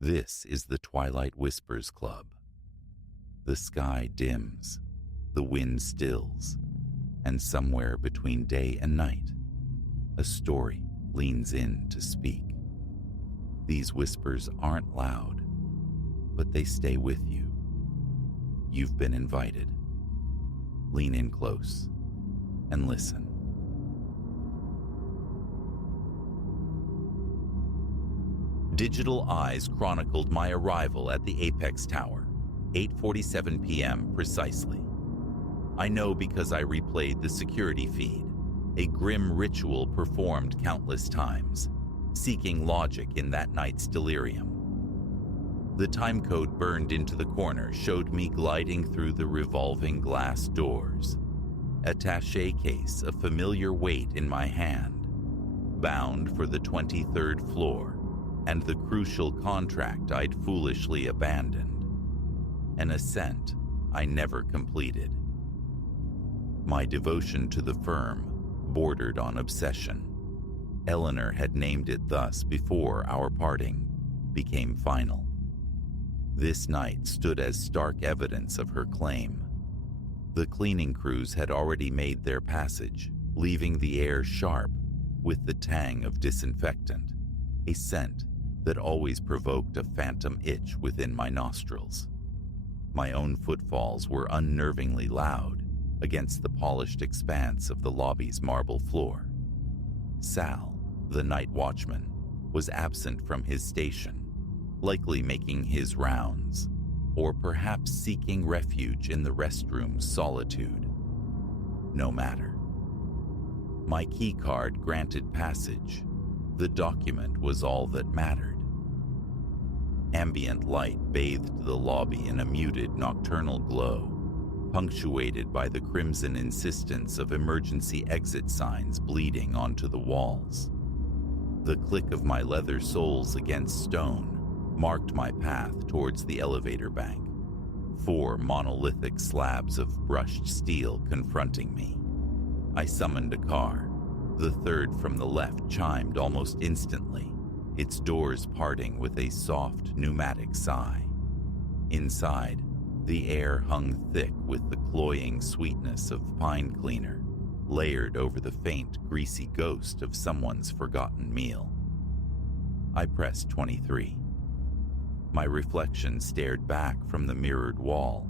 This is the Twilight Whispers Club. The sky dims, the wind stills, and somewhere between day and night, a story leans in to speak. These whispers aren't loud, but they stay with you. You've been invited. Lean in close and listen. Digital eyes chronicled my arrival at the Apex Tower, 8:47 p.m. precisely. I know because I replayed the security feed, a grim ritual performed countless times, seeking logic in that night's delirium. The timecode burned into the corner showed me gliding through the revolving glass doors, attaché case of familiar weight in my hand, bound for the 23rd floor, and the crucial contract I'd foolishly abandoned, an ascent I never completed. My devotion to the firm bordered on obsession. Eleanor had named it thus before our parting became final. This night stood as stark evidence of her claim. The cleaning crews had already made their passage, leaving the air sharp with the tang of disinfectant, a scent that always provoked a phantom itch within my nostrils. My own footfalls were unnervingly loud against the polished expanse of the lobby's marble floor. Sal, the night watchman, was absent from his station, likely making his rounds, or perhaps seeking refuge in the restroom's solitude. No matter. My key card granted passage. The document was all that mattered. Ambient light bathed the lobby in a muted nocturnal glow, punctuated by the crimson insistence of emergency exit signs bleeding onto the walls. The click of my leather soles against stone marked my path towards the elevator bank, 4 monolithic slabs of brushed steel confronting me. I summoned a car. The third from the left chimed almost instantly, its doors parting with a soft pneumatic sigh. Inside, the air hung thick with the cloying sweetness of pine cleaner, layered over the faint, greasy ghost of someone's forgotten meal. I pressed 23. My reflection stared back from the mirrored wall,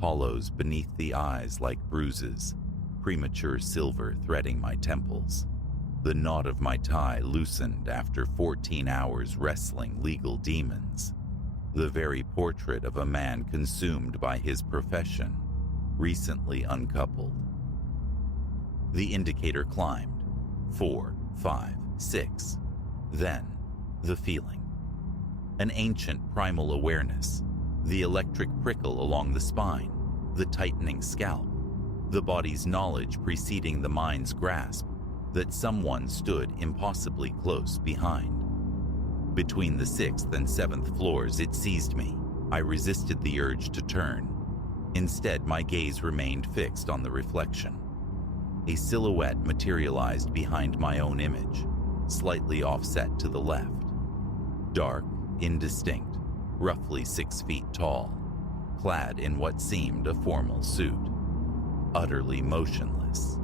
hollows beneath the eyes like bruises, premature silver threading my temples. The knot of my tie loosened after 14 hours wrestling legal demons. The very portrait of a man consumed by his profession, recently uncoupled. The indicator climbed. 4, 5, 6. Then, the feeling. An ancient primal awareness. The electric prickle along the spine. The tightening scalp. The body's knowledge preceding the mind's grasp that someone stood impossibly close behind. Between the 6th and 7th floors, it seized me. I resisted the urge to turn. Instead, my gaze remained fixed on the reflection. A silhouette materialized behind my own image, slightly offset to the left. Dark, indistinct, roughly 6 feet tall, clad in what seemed a formal suit. Utterly motionless.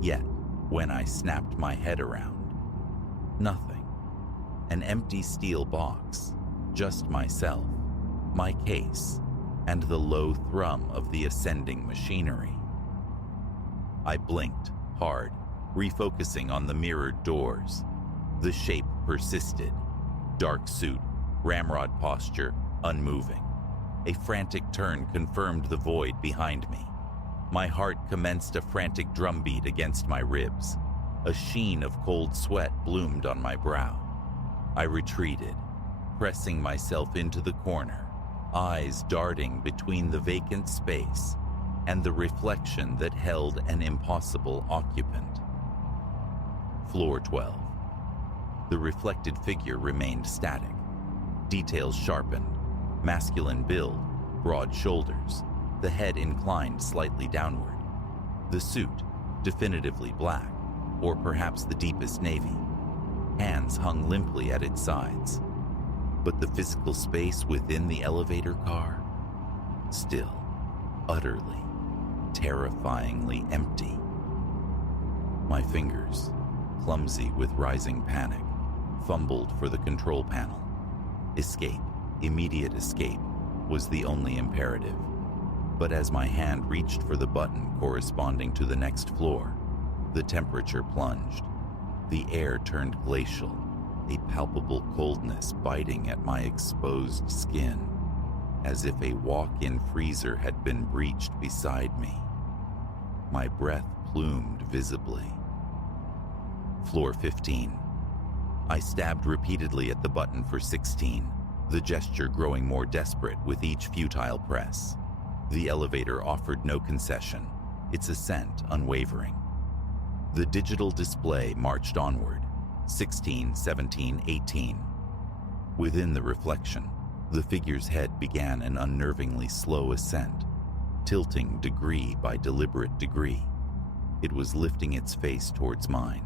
Yet, when I snapped my head around, nothing. An empty steel box, just myself, my case, and the low thrum of the ascending machinery. I blinked hard, refocusing on the mirrored doors. The shape persisted. Dark suit, ramrod posture, unmoving. A frantic turn confirmed the void behind me. My heart commenced a frantic drumbeat against my ribs. A sheen of cold sweat bloomed on my brow. I retreated, pressing myself into the corner, eyes darting between the vacant space and the reflection that held an impossible occupant. Floor 12. The reflected figure remained static. Details sharpened. Masculine build, broad shoulders, the head inclined slightly downward. The suit, definitively black, or perhaps the deepest navy. Hands hung limply at its sides. But the physical space within the elevator car, still, utterly, terrifyingly empty. My fingers, clumsy with rising panic, fumbled for the control panel. Escape, immediate escape, was the only imperative. But as my hand reached for the button corresponding to the next floor, the temperature plunged. The air turned glacial, a palpable coldness biting at my exposed skin, as if a walk-in freezer had been breached beside me. My breath plumed visibly. Floor 15. I stabbed repeatedly at the button for 16, the gesture growing more desperate with each futile press. The elevator offered no concession, its ascent unwavering. The digital display marched onward, 16, 17, 18. Within the reflection, the figure's head began an unnervingly slow ascent, tilting degree by deliberate degree. It was lifting its face towards mine.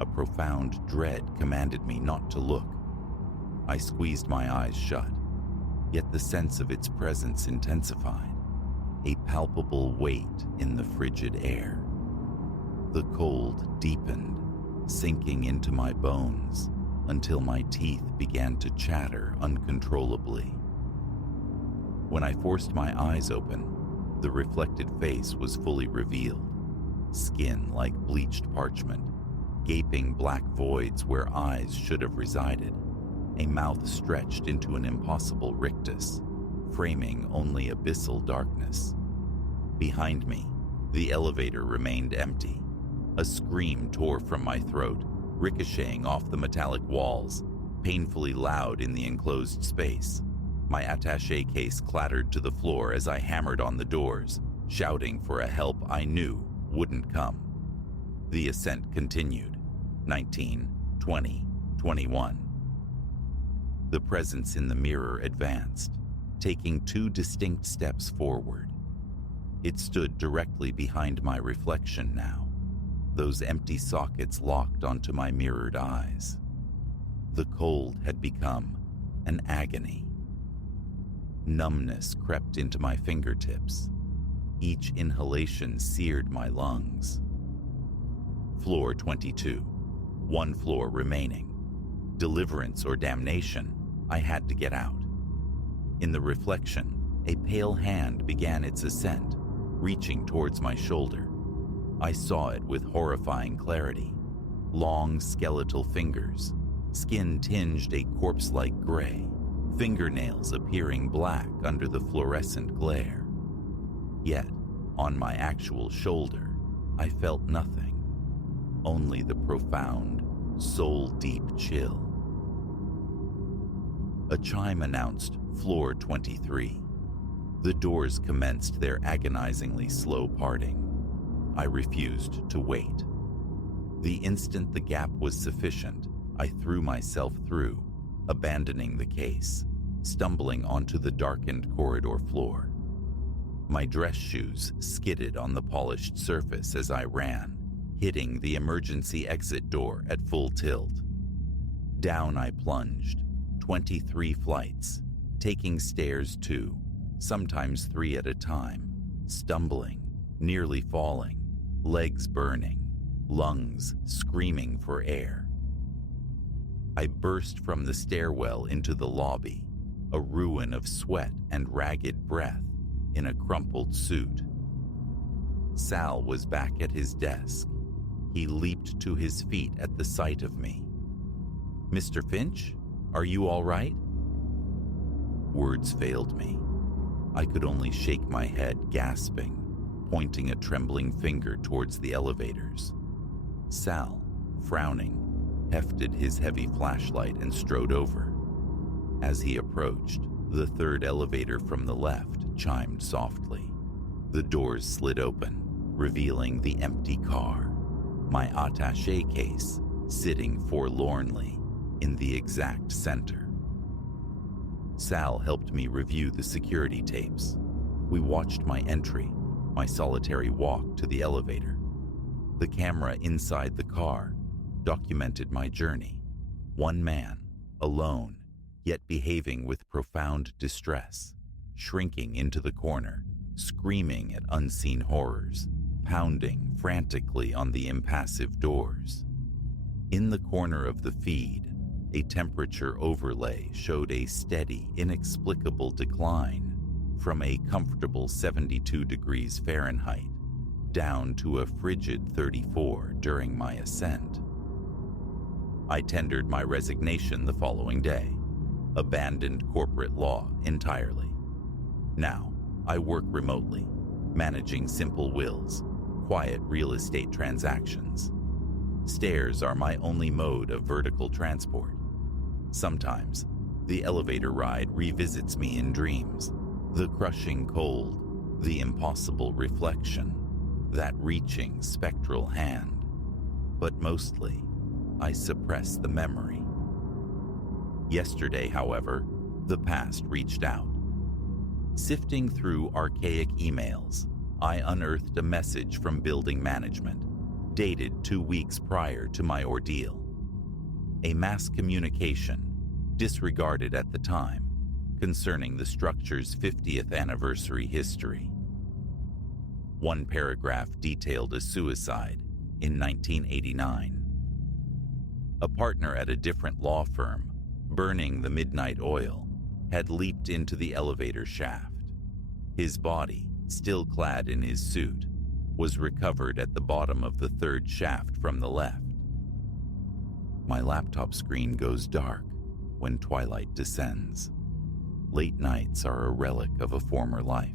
A profound dread commanded me not to look. I squeezed my eyes shut, yet the sense of its presence intensified, a palpable weight in the frigid air. The cold deepened, sinking into my bones until my teeth began to chatter uncontrollably. When I forced my eyes open, the reflected face was fully revealed, skin like bleached parchment, gaping black voids where eyes should have resided, a mouth stretched into an impossible rictus, framing only abyssal darkness. Behind me, the elevator remained empty. A scream tore from my throat, ricocheting off the metallic walls, painfully loud in the enclosed space. My attaché case clattered to the floor as I hammered on the doors, shouting for a help I knew wouldn't come. The ascent continued, 19, 20, 21. The presence in the mirror advanced, taking 2 distinct steps forward. It stood directly behind my reflection now, those empty sockets locked onto my mirrored eyes. The cold had become an agony. Numbness crept into my fingertips. Each inhalation seared my lungs. Floor 22. 1 floor remaining. Deliverance or damnation, I had to get out. In the reflection, a pale hand began its ascent, reaching towards my shoulder. I saw it with horrifying clarity. Long skeletal fingers, skin tinged a corpse-like gray, fingernails appearing black under the fluorescent glare. Yet, on my actual shoulder, I felt nothing, only the profound, soul-deep chill. A chime announced floor 23. The doors commenced their agonizingly slow parting. I refused to wait. The instant the gap was sufficient, I threw myself through, abandoning the case, stumbling onto the darkened corridor floor. My dress shoes skidded on the polished surface as I ran, hitting the emergency exit door at full tilt. Down I plunged, 23 flights, taking stairs 2, sometimes 3 at a time, stumbling, nearly falling, legs burning, lungs screaming for air. I burst from the stairwell into the lobby, a ruin of sweat and ragged breath in a crumpled suit. Sal was back at his desk. He leaped to his feet at the sight of me. "Mr. Finch, are you all right?" Words failed me. I could only shake my head, gasping, pointing a trembling finger towards the elevators. Sal, frowning, hefted his heavy flashlight and strode over. As he approached, the 3rd elevator from the left chimed softly. The doors slid open, revealing the empty car, my attaché case sitting forlornly in the exact center. Sal helped me review the security tapes. We watched my entry, my solitary walk to the elevator. The camera inside the car documented my journey. One man, alone, yet behaving with profound distress, shrinking into the corner, screaming at unseen horrors, pounding frantically on the impassive doors. In the corner of the feed, a temperature overlay showed a steady, inexplicable decline from a comfortable 72 degrees Fahrenheit down to a frigid 34 during my ascent. I tendered my resignation the following day, abandoned corporate law entirely. Now, I work remotely, managing simple wills, quiet real estate transactions. Stairs are my only mode of vertical transport. Sometimes, the elevator ride revisits me in dreams, the crushing cold, the impossible reflection, that reaching spectral hand. But mostly, I suppress the memory. Yesterday, however, the past reached out. Sifting through archaic emails, I unearthed a message from building management, dated 2 weeks prior to my ordeal. A mass communication, disregarded at the time, concerning the structure's 50th anniversary history. One paragraph detailed a suicide in 1989. A partner at a different law firm, burning the midnight oil, had leaped into the elevator shaft. His body, still clad in his suit, was recovered at the bottom of the third shaft from the left. My laptop screen goes dark when twilight descends. Late nights are a relic of a former life.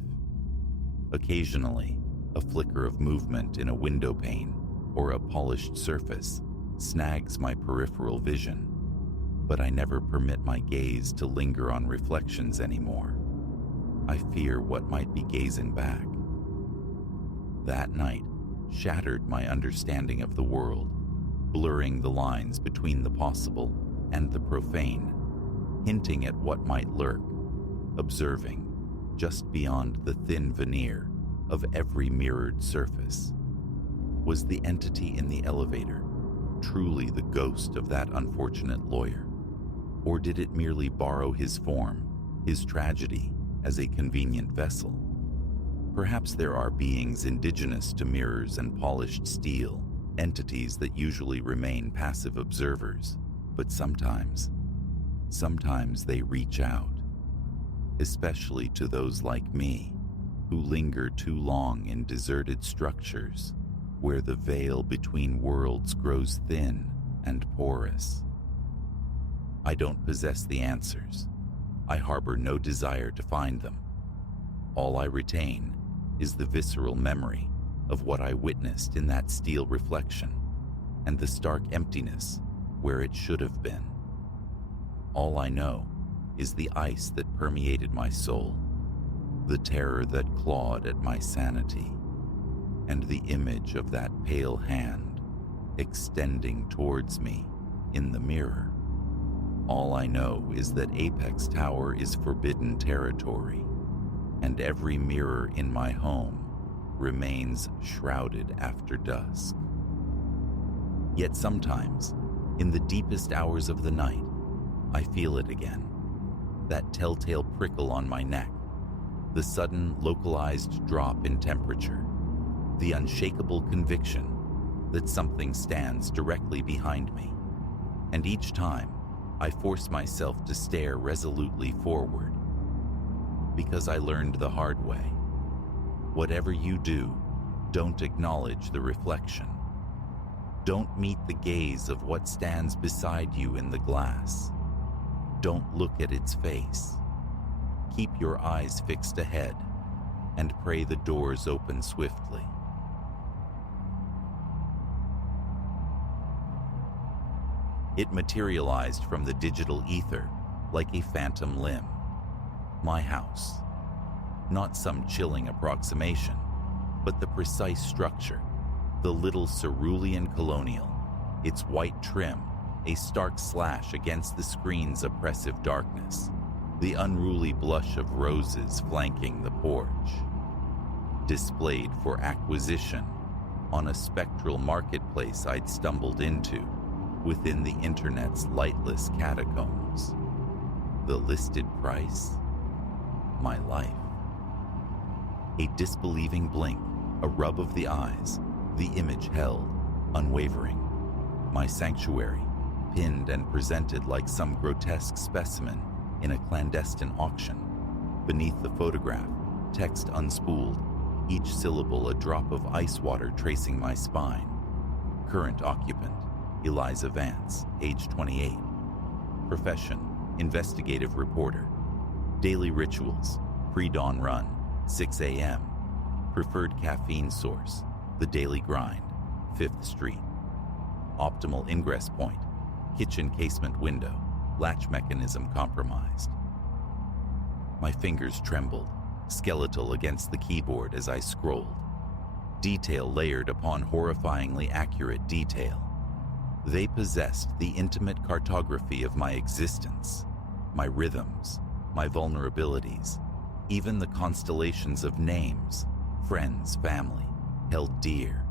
Occasionally, a flicker of movement in a window pane or a polished surface snags my peripheral vision, but I never permit my gaze to linger on reflections anymore. I fear what might be gazing back. That night shattered my understanding of the world, blurring the lines between the possible and the profane, hinting at what might lurk, observing just beyond the thin veneer of every mirrored surface. Was the entity in the elevator truly the ghost of that unfortunate lawyer? Or did it merely borrow his form, his tragedy, as a convenient vessel? Perhaps there are beings indigenous to mirrors and polished steel, entities that usually remain passive observers, but sometimes they reach out, especially to those like me, who linger too long in deserted structures where the veil between worlds grows thin and porous. I don't possess the answers. I harbor no desire to find them. All I retain is the visceral memory of what I witnessed in that steel reflection and the stark emptiness where it should have been. All I know is the ice that permeated my soul, the terror that clawed at my sanity, and the image of that pale hand extending towards me in the mirror. All I know is that Apex Tower is forbidden territory, and every mirror in my home remains shrouded after dusk. Yet sometimes, in the deepest hours of the night, I feel it again, that telltale prickle on my neck, the sudden localized drop in temperature, the unshakable conviction that something stands directly behind me, and each time I force myself to stare resolutely forward, because I learned the hard way. Whatever you do, don't acknowledge the reflection. Don't meet the gaze of what stands beside you in the glass. Don't look at its face. Keep your eyes fixed ahead and pray the doors open swiftly. It materialized from the digital ether like a phantom limb. My house. Not some chilling approximation, but the precise structure, the little cerulean colonial, its white trim, a stark slash against the screen's oppressive darkness, the unruly blush of roses flanking the porch. Displayed for acquisition on a spectral marketplace I'd stumbled into within the internet's lightless catacombs. The listed price? My life. A disbelieving blink, a rub of the eyes, the image held, unwavering. My sanctuary, pinned and presented like some grotesque specimen in a clandestine auction. Beneath the photograph, text unspooled, each syllable a drop of ice water tracing my spine. Current occupant, Eliza Vance, age 28. Profession, investigative reporter. Daily rituals, pre-dawn run, 6 a.m. Preferred caffeine source, the Daily Grind, 5th Street. Optimal ingress point, kitchen casement window, latch mechanism compromised. My fingers trembled, skeletal against the keyboard as I scrolled. Detail layered upon horrifyingly accurate detail. They possessed the intimate cartography of my existence, my rhythms, my vulnerabilities, even the constellations of names, friends, family, held dear.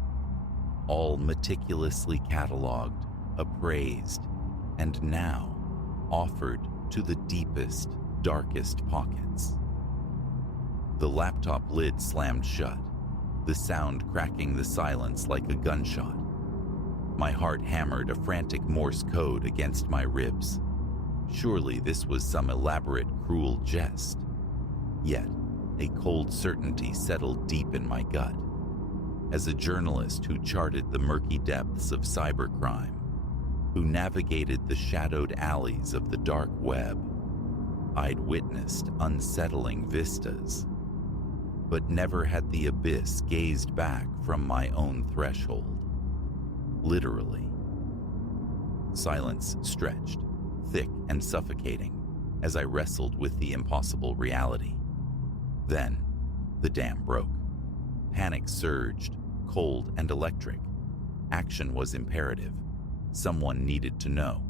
All meticulously cataloged, appraised, and now offered to the deepest, darkest pockets. The laptop lid slammed shut, the sound cracking the silence like a gunshot. My heart hammered a frantic Morse code against my ribs. Surely this was some elaborate, cruel jest. Yet, a cold certainty settled deep in my gut. As a journalist who charted the murky depths of cybercrime, who navigated the shadowed alleys of the dark web, I'd witnessed unsettling vistas, but never had the abyss gazed back from my own threshold. Literally. Silence stretched, thick and suffocating, as I wrestled with the impossible reality. Then, the dam broke. Panic surged, cold and electric. Action was imperative. Someone needed to know.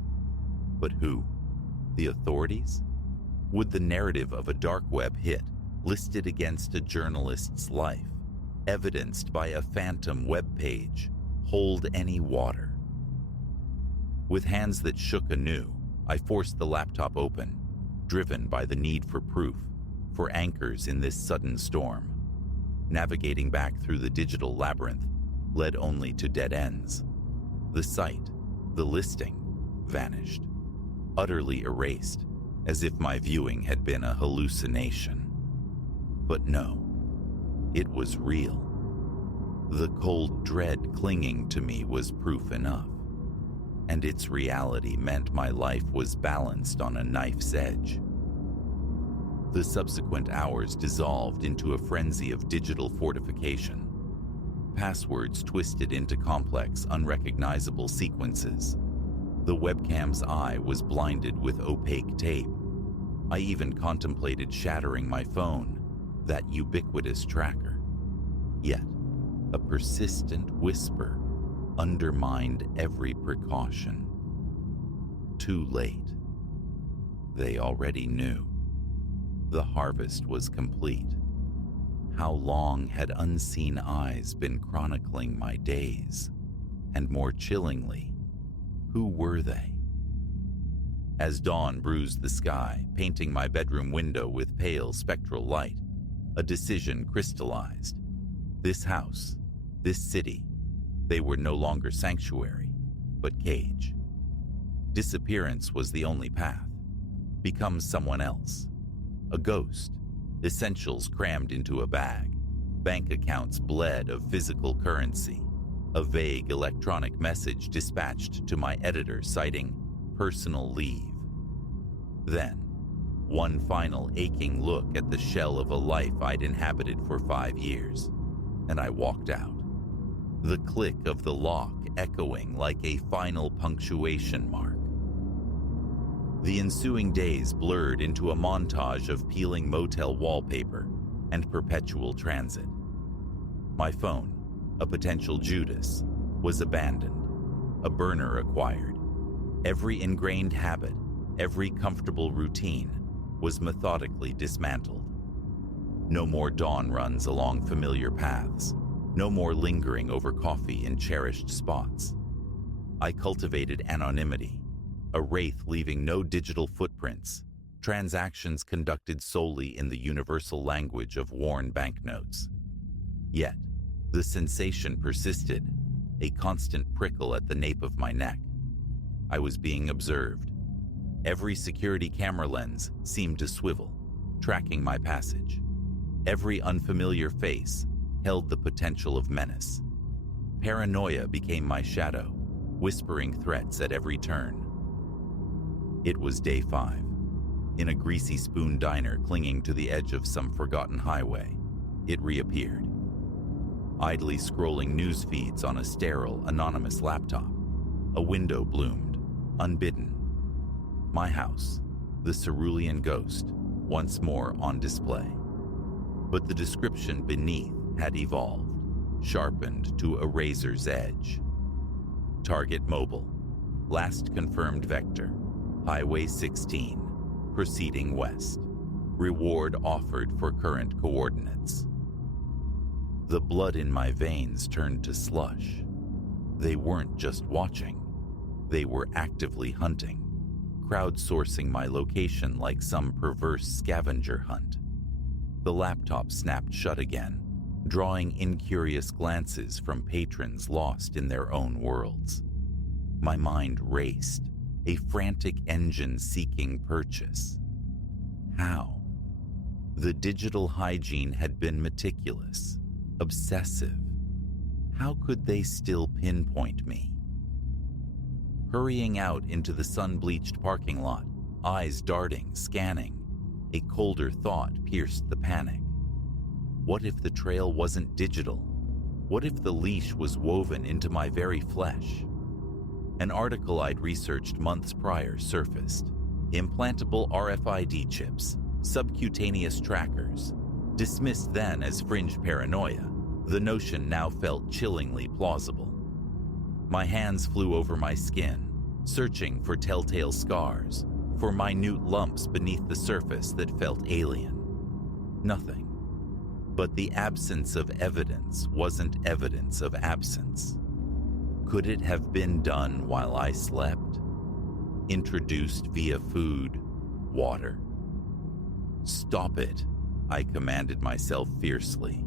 But who? The authorities? Would the narrative of a dark web hit, listed against a journalist's life, evidenced by a phantom web page, hold any water? With hands that shook anew, I forced the laptop open, driven by the need for proof, for anchors in this sudden storm. Navigating back through the digital labyrinth led only to dead ends. The site, the listing, vanished, utterly erased, as if my viewing had been a hallucination. But no, it was real. The cold dread clinging to me was proof enough, and its reality meant my life was balanced on a knife's edge. The subsequent hours dissolved into a frenzy of digital fortification. Passwords twisted into complex, unrecognizable sequences. The webcam's eye was blinded with opaque tape. I even contemplated shattering my phone, that ubiquitous tracker. Yet, a persistent whisper undermined every precaution. Too late. They already knew. The harvest was complete. How long had unseen eyes been chronicling my days? And more chillingly, who were they? As dawn bruised the sky, painting my bedroom window with pale spectral light, a decision crystallized. This house, this city, they were no longer sanctuary, but cage. Disappearance was the only path. Become someone else. A ghost, essentials crammed into a bag, bank accounts bled of physical currency, a vague electronic message dispatched to my editor citing personal leave. Then, one final aching look at the shell of a life I'd inhabited for 5 years, and I walked out. The click of the lock echoing like a final punctuation mark. The ensuing days blurred into a montage of peeling motel wallpaper and perpetual transit. My phone, a potential Judas, was abandoned, a burner acquired. Every ingrained habit, every comfortable routine was methodically dismantled. No more dawn runs along familiar paths, no more lingering over coffee in cherished spots. I cultivated anonymity, a wraith leaving no digital footprints, transactions conducted solely in the universal language of worn banknotes. Yet, the sensation persisted, a constant prickle at the nape of my neck. I was being observed. Every security camera lens seemed to swivel, tracking my passage. Every unfamiliar face held the potential of menace. Paranoia became my shadow, whispering threats at every turn. It was day 5. In a greasy spoon diner clinging to the edge of some forgotten highway, it reappeared. Idly scrolling news feeds on a sterile, anonymous laptop, a window bloomed, unbidden. My house, the cerulean ghost, once more on display. But the description beneath had evolved, sharpened to a razor's edge. Target mobile, last confirmed vector, Highway 16, proceeding west. Reward offered for current coordinates. The blood in my veins turned to slush. They weren't just watching, they were actively hunting, crowdsourcing my location like some perverse scavenger hunt. The laptop snapped shut again, drawing incurious glances from patrons lost in their own worlds. My mind raced, a frantic engine seeking purchase. How? The digital hygiene had been meticulous, obsessive. How could they still pinpoint me? Hurrying out into the sun-bleached parking lot, eyes darting, scanning, a colder thought pierced the panic. What if the trail wasn't digital? What if the leash was woven into my very flesh? An article I'd researched months prior surfaced. Implantable RFID chips, subcutaneous trackers. Dismissed then as fringe paranoia, the notion now felt chillingly plausible. My hands flew over my skin, searching for telltale scars, for minute lumps beneath the surface that felt alien. Nothing. But the absence of evidence wasn't evidence of absence. Could it have been done while I slept? Introduced via food, water? Stop it, I commanded myself fiercely.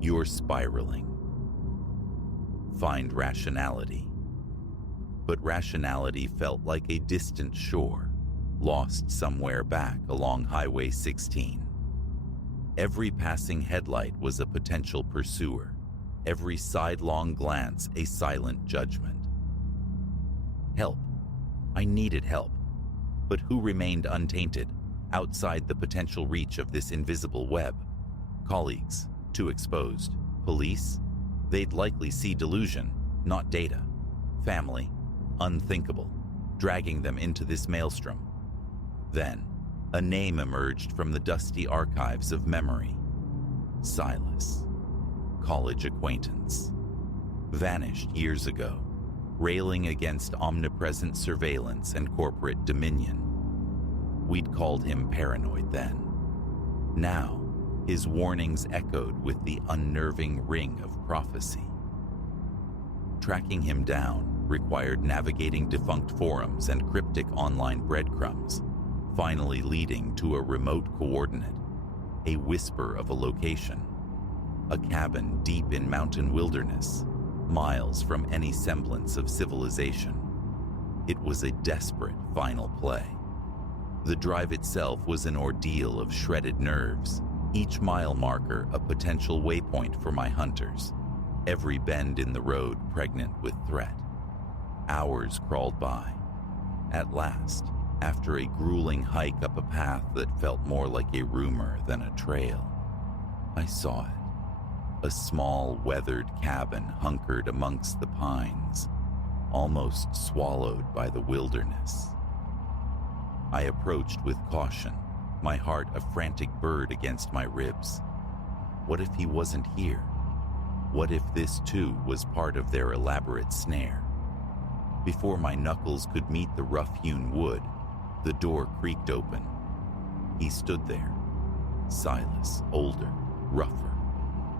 You're spiraling. Find rationality. But rationality felt like a distant shore, lost somewhere back along Highway 16. Every passing headlight was a potential pursuer, every sidelong glance a silent judgment. Help. I needed help. But who remained untainted, outside the potential reach of this invisible web? Colleagues, too exposed. Police? They'd likely see delusion, not data. Family? Unthinkable, dragging them into this maelstrom. Then, a name emerged from the dusty archives of memory. Silas. College acquaintance. Vanished years ago, railing against omnipresent surveillance and corporate dominion. We'd called him paranoid then. Now, his warnings echoed with the unnerving ring of prophecy. Tracking him down required navigating defunct forums and cryptic online breadcrumbs, finally leading to a remote coordinate, a whisper of a location, a cabin deep in mountain wilderness, miles from any semblance of civilization. It was a desperate final play. The drive itself was an ordeal of shredded nerves, each mile marker a potential waypoint for my hunters, every bend in the road pregnant with threat. Hours crawled by. At last, after a grueling hike up a path that felt more like a rumor than a trail, I saw it. A small, weathered cabin hunkered amongst the pines, almost swallowed by the wilderness. I approached with caution, my heart a frantic bird against my ribs. What if he wasn't here? What if this too was part of their elaborate snare? Before my knuckles could meet the rough-hewn wood, the door creaked open. He stood there, Silas, older, rougher,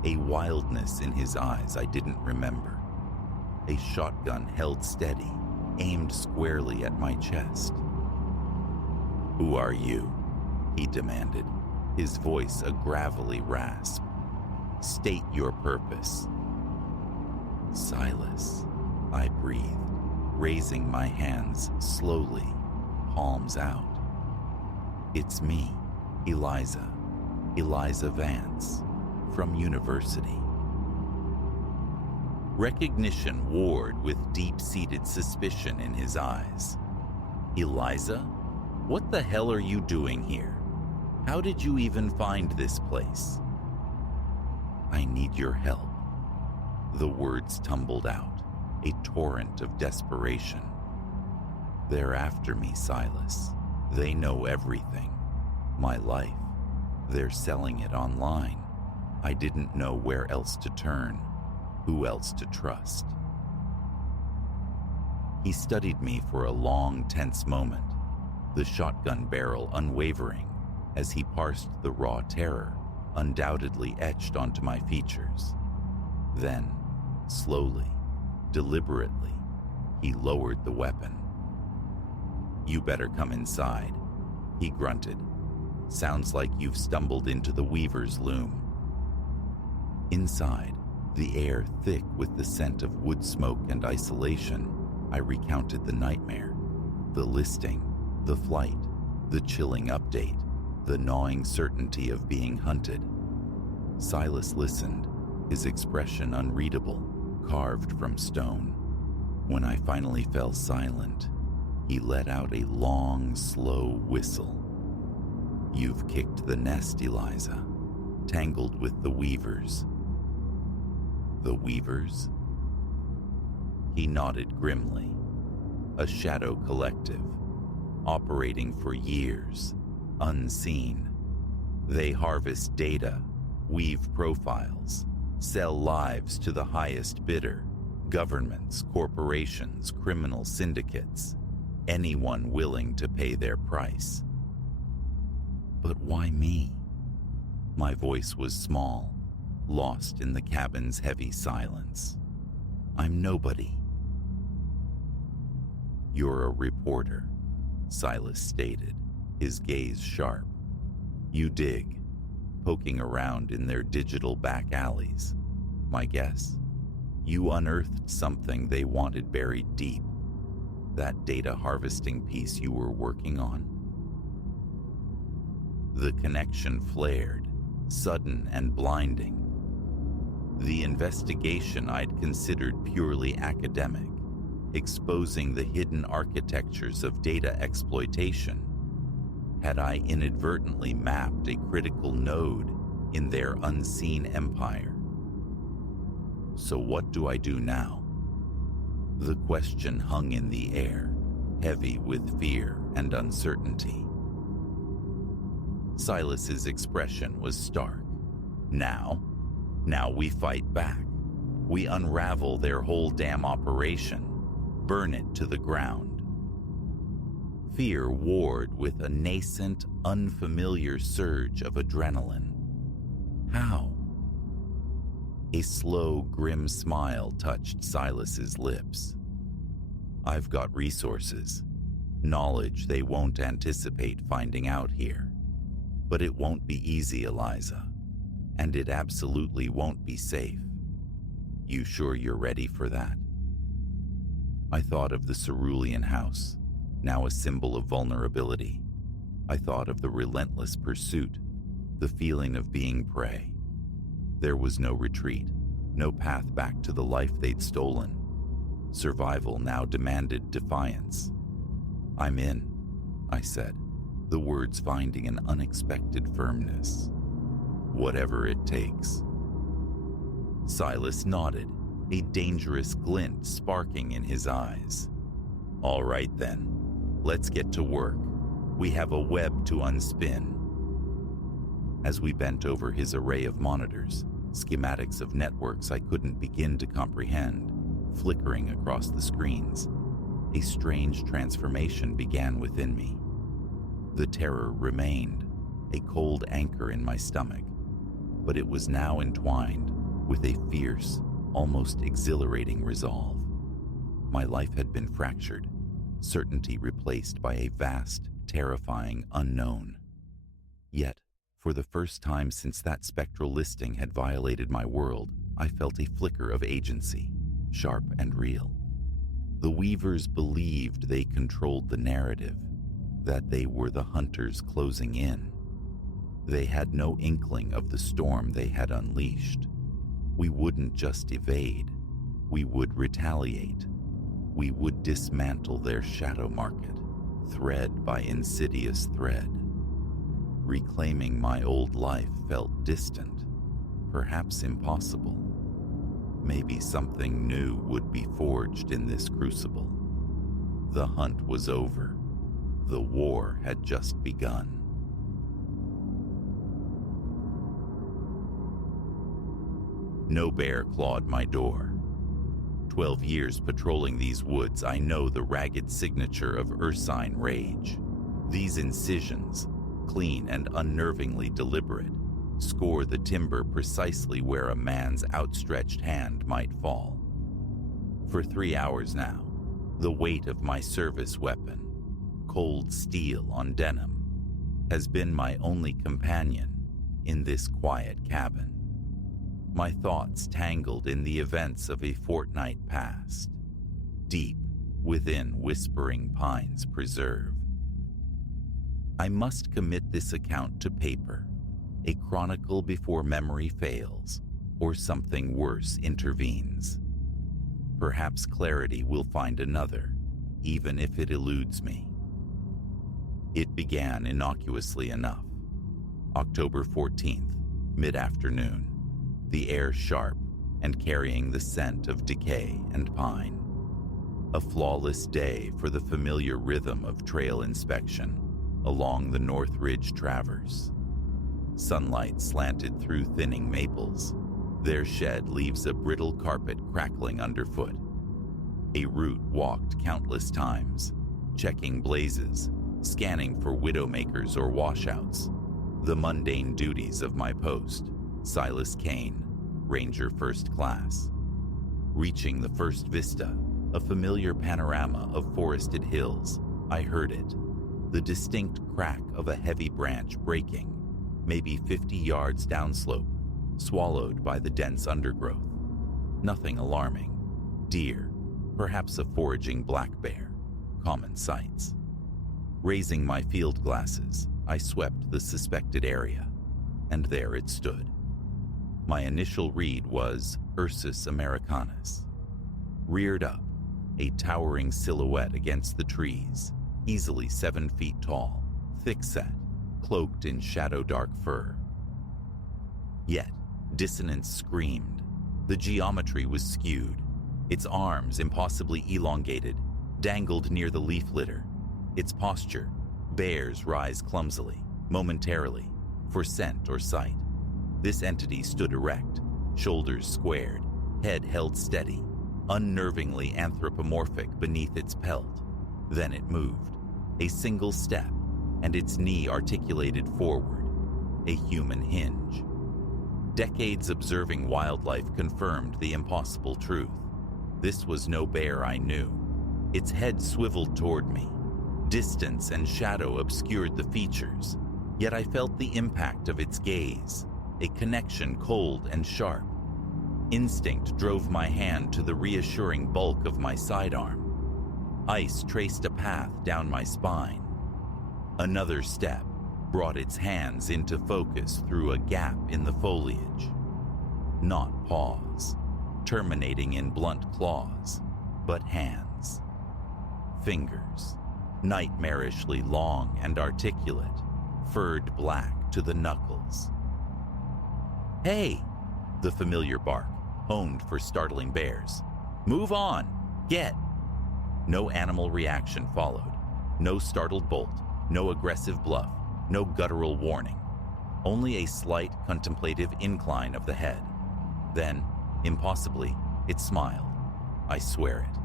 a wildness in his eyes I didn't remember. A shotgun held steady, aimed squarely at my chest. "Who are you?" he demanded, his voice a gravelly rasp. "State your purpose." "Silas," I breathed, raising my hands slowly, palms out. "It's me, Eliza Vance, from university." Recognition warred with deep-seated suspicion in his eyes. "Eliza? What the hell are you doing here? How did you even find this place?" "I need your help." The words tumbled out, a torrent of desperation. "They're after me, Silas. They know everything. My life. They're selling it online. I didn't know where else to turn, who else to trust." He studied me for a long, tense moment, the shotgun barrel unwavering as he parsed the raw terror undoubtedly etched onto my features. Then, slowly, deliberately, he lowered the weapon. "You better come inside," he grunted. "Sounds like you've stumbled into the Weaver's loom." Inside, the air thick with the scent of wood smoke and isolation, I recounted the nightmare, the listing, the flight, the chilling update, the gnawing certainty of being hunted. Silas listened, his expression unreadable, carved from stone. When I finally fell silent, he let out a long, slow whistle. "You've kicked the nest, Eliza, tangled with the Weavers." "The Weavers?" He nodded grimly. "A shadow collective, operating for years, unseen. They harvest data, weave profiles, sell lives to the highest bidder, governments, corporations, criminal syndicates, anyone willing to pay their price." "But why me?" My voice was small, lost in the cabin's heavy silence. "I'm nobody." "You're a reporter," Silas stated, his gaze sharp. "You dig, poking around in their digital back alleys. My guess? You unearthed something they wanted buried deep. That data harvesting piece you were working on?" The connection flared, sudden and blinding. The investigation I'd considered purely academic, exposing the hidden architectures of data exploitation, had I inadvertently mapped a critical node in their unseen empire. So what do I do now? The question hung in the air, heavy with fear and uncertainty. Silas's expression was stark. Now we fight back. We unravel their whole damn operation, burn it to the ground. Fear warred with a nascent, unfamiliar surge of adrenaline. How? A slow, grim smile touched Silas's lips. "I've got resources, knowledge they won't anticipate finding out here. But it won't be easy, Eliza, and it absolutely won't be safe. You sure you're ready for that?" I thought of the cerulean house, now a symbol of vulnerability. I thought of the relentless pursuit, the feeling of being prey. There was no retreat, no path back to the life they'd stolen. Survival now demanded defiance. "I'm in," I said, the words finding an unexpected firmness. "Whatever it takes." Silas nodded, a dangerous glint sparking in his eyes. "All right then, let's get to work. We have a web to unspin." As we bent over his array of monitors, schematics of networks I couldn't begin to comprehend, flickering across the screens, a strange transformation began within me. The terror remained, a cold anchor in my stomach, but it was now entwined with a fierce, almost exhilarating resolve. My life had been fractured, certainty replaced by a vast, terrifying unknown. Yet, for the first time since that spectral listing had violated my world, I felt a flicker of agency, sharp and real. The Weavers believed they controlled the narrative, that they were the hunters closing in. They had no inkling of the storm they had unleashed. We wouldn't just evade, we would retaliate. We would dismantle their shadow market, thread by insidious thread. Reclaiming my old life felt distant, perhaps impossible. Maybe something new would be forged in this crucible. The hunt was over. The war had just begun. No bear clawed my door. 12 years patrolling these woods, I know the ragged signature of ursine rage. These incisions, clean and unnervingly deliberate, score the timber precisely where a man's outstretched hand might fall. For 3 hours now, the weight of my service weapon, cold steel on denim, has been my only companion in this quiet cabin. My thoughts tangled in the events of a fortnight past, deep within Whispering Pines Preserve. I must commit this account to paper, a chronicle before memory fails, or something worse intervenes. Perhaps clarity will find another, even if it eludes me. It began innocuously enough. October 14th, mid-afternoon. The air sharp and carrying the scent of decay and pine. A flawless day for the familiar rhythm of trail inspection along the North Ridge Traverse. Sunlight slanted through thinning maples. Their shed leaves a brittle carpet crackling underfoot. A route walked countless times, checking blazes, scanning for widowmakers or washouts. The mundane duties of my post. Silas Kane, Ranger First Class. Reaching the first vista, a familiar panorama of forested hills, I heard it. The distinct crack of a heavy branch breaking, maybe 50 yards downslope, swallowed by the dense undergrowth. Nothing alarming. Deer, perhaps a foraging black bear, common sights. Raising my field glasses, I swept the suspected area, and there it stood. My initial read was Ursus americanus. Reared up, a towering silhouette against the trees, easily 7 feet tall, thick-set, cloaked in shadow-dark fur. Yet, dissonance screamed. The geometry was skewed. Its arms, impossibly elongated, dangled near the leaf litter. Its posture, bears rise clumsily, momentarily, for scent or sight. This entity stood erect, shoulders squared, head held steady, unnervingly anthropomorphic beneath its pelt. Then it moved, a single step, and its knee articulated forward, a human hinge. Decades observing wildlife confirmed the impossible truth. This was no bear I knew. Its head swiveled toward me. Distance and shadow obscured the features, yet I felt the impact of its gaze, a connection cold and sharp. Instinct drove my hand to the reassuring bulk of my sidearm. Ice traced a path down my spine. Another step brought its hands into focus through a gap in the foliage. Not paws, terminating in blunt claws, but hands. Fingers, nightmarishly long and articulate, furred black to the knuckles. "Hey!" The familiar bark, honed for startling bears. "Move on! Get!" No animal reaction followed. No startled bolt, no aggressive bluff, no guttural warning. Only a slight contemplative incline of the head. Then, impossibly, it smiled. I swear it.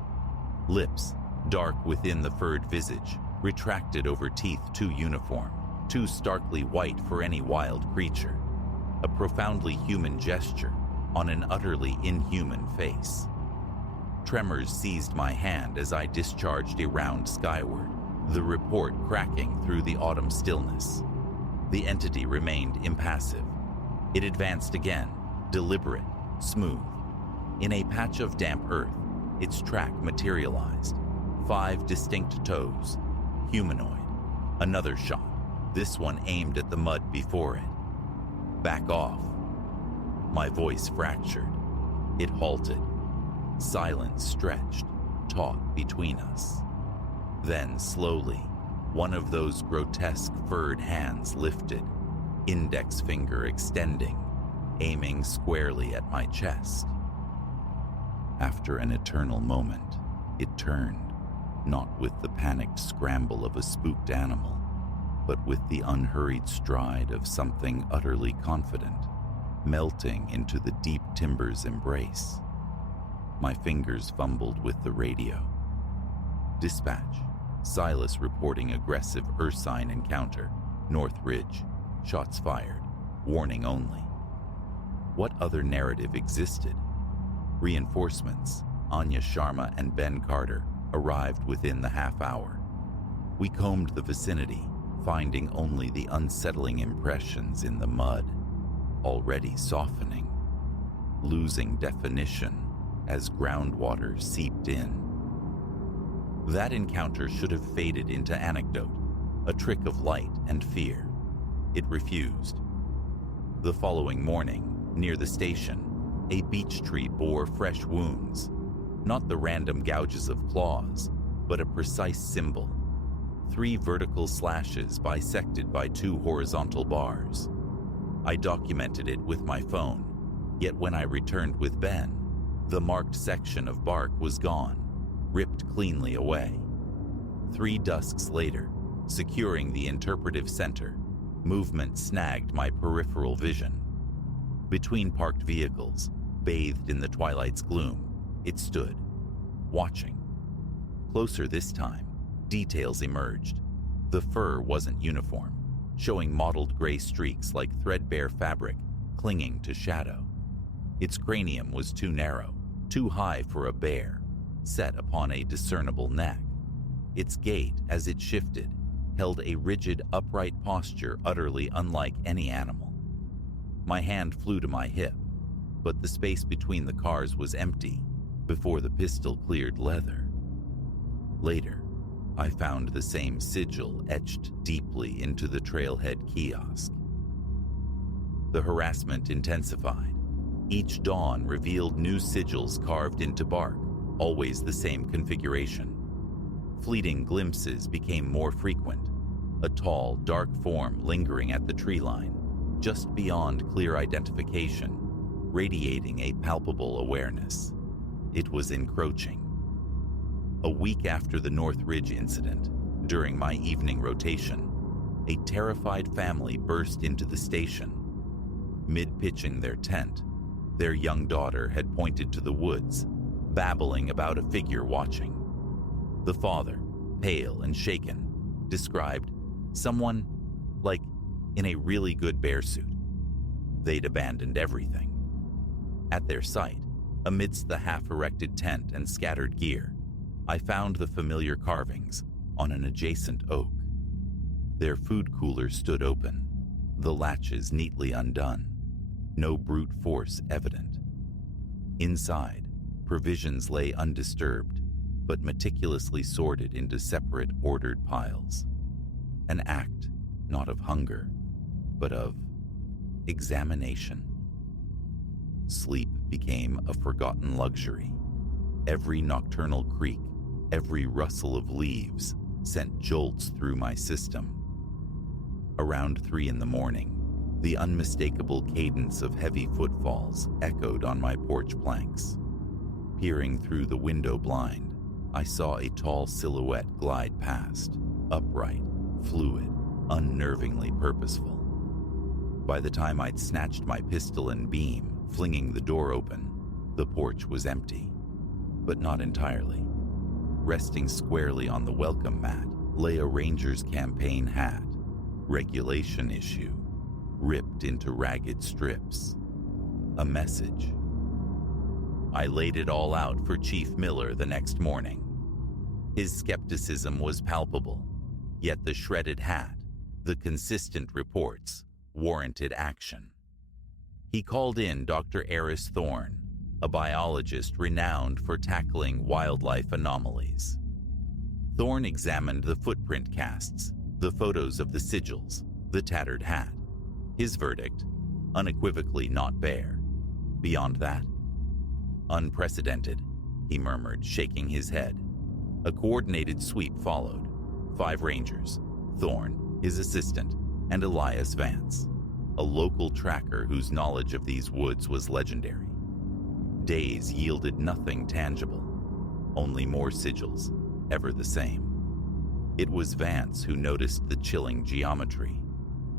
Lips, dark within the furred visage, retracted over teeth too uniform, too starkly white for any wild creature. A profoundly human gesture on an utterly inhuman face. Tremors seized my hand as I discharged a round skyward, the report cracking through the autumn stillness. The entity remained impassive. It advanced again, deliberate, smooth. In a patch of damp earth, its track materialized. 5 distinct toes, humanoid. Another shot, this one aimed at the mud before it. Back off. My voice fractured. It halted. Silence stretched, taut between us. Then, slowly, one of those grotesque furred hands lifted, index finger extending, aiming squarely at my chest. After an eternal moment, it turned, not with the panicked scramble of a spooked animal, but with the unhurried stride of something utterly confident, melting into the deep timber's embrace. My fingers fumbled with the radio. Dispatch. Silas reporting aggressive Ursine encounter. North Ridge. Shots fired. Warning only. What other narrative existed? Reinforcements, Anya Sharma and Ben Carter, arrived within the half hour. We combed the vicinity, finding only the unsettling impressions in the mud, already softening, losing definition as groundwater seeped in. That encounter should have faded into anecdote, a trick of light and fear. It refused. The following morning, near the station, a beech tree bore fresh wounds, not the random gouges of claws, but a precise symbol. 3 vertical slashes bisected by 2 horizontal bars. I documented it with my phone, yet when I returned with Ben, the marked section of bark was gone, ripped cleanly away. 3 dusks later, securing the interpretive center, movement snagged my peripheral vision. Between parked vehicles, bathed in the twilight's gloom, it stood, watching. Closer this time, details emerged. The fur wasn't uniform, showing mottled gray streaks like threadbare fabric clinging to shadow. Its cranium was too narrow, too high for a bear, set upon a discernible neck. Its gait, as it shifted, held a rigid, upright posture utterly unlike any animal. My hand flew to my hip, but the space between the cars was empty before the pistol cleared leather. Later, I found the same sigil etched deeply into the trailhead kiosk. The harassment intensified. Each dawn revealed new sigils carved into bark, always the same configuration. Fleeting glimpses became more frequent, a tall, dark form lingering at the tree line, just beyond clear identification, radiating a palpable awareness. It was encroaching. A week after the North Ridge incident, during my evening rotation, a terrified family burst into the station. Mid-pitching their tent, their young daughter had pointed to the woods, babbling about a figure watching. The father, pale and shaken, described someone, like, in a really good bear suit. They'd abandoned everything. At their site, amidst the half-erected tent and scattered gear, I found the familiar carvings on an adjacent oak. Their food cooler stood open, the latches neatly undone, no brute force evident. Inside, provisions lay undisturbed, but meticulously sorted into separate, ordered piles. An act not of hunger, but of examination. Sleep became a forgotten luxury. Every nocturnal creak, every rustle of leaves sent jolts through my system. Around 3 a.m, the unmistakable cadence of heavy footfalls echoed on my porch planks. Peering through the window blind, I saw a tall silhouette glide past, upright, fluid, unnervingly purposeful. By the time I'd snatched my pistol and beam, flinging the door open, the porch was empty, but not entirely. Resting squarely on the welcome mat lay a ranger's campaign hat, regulation issue, ripped into ragged strips. A message. I laid it all out for Chief Miller the next morning. His skepticism was palpable, Yet the shredded hat, the consistent reports, warranted action. He called in Dr. Eris Thorne, a biologist renowned for tackling wildlife anomalies. Thorne examined the footprint casts, the photos of the sigils, the tattered hat. His verdict, unequivocally not bear. Beyond that, unprecedented, he murmured, shaking his head. A coordinated sweep followed. 5 rangers, Thorne, his assistant, and Elias Vance, a local tracker whose knowledge of these woods was legendary. Days yielded nothing tangible, only more sigils, ever the same. It was Vance who noticed the chilling geometry.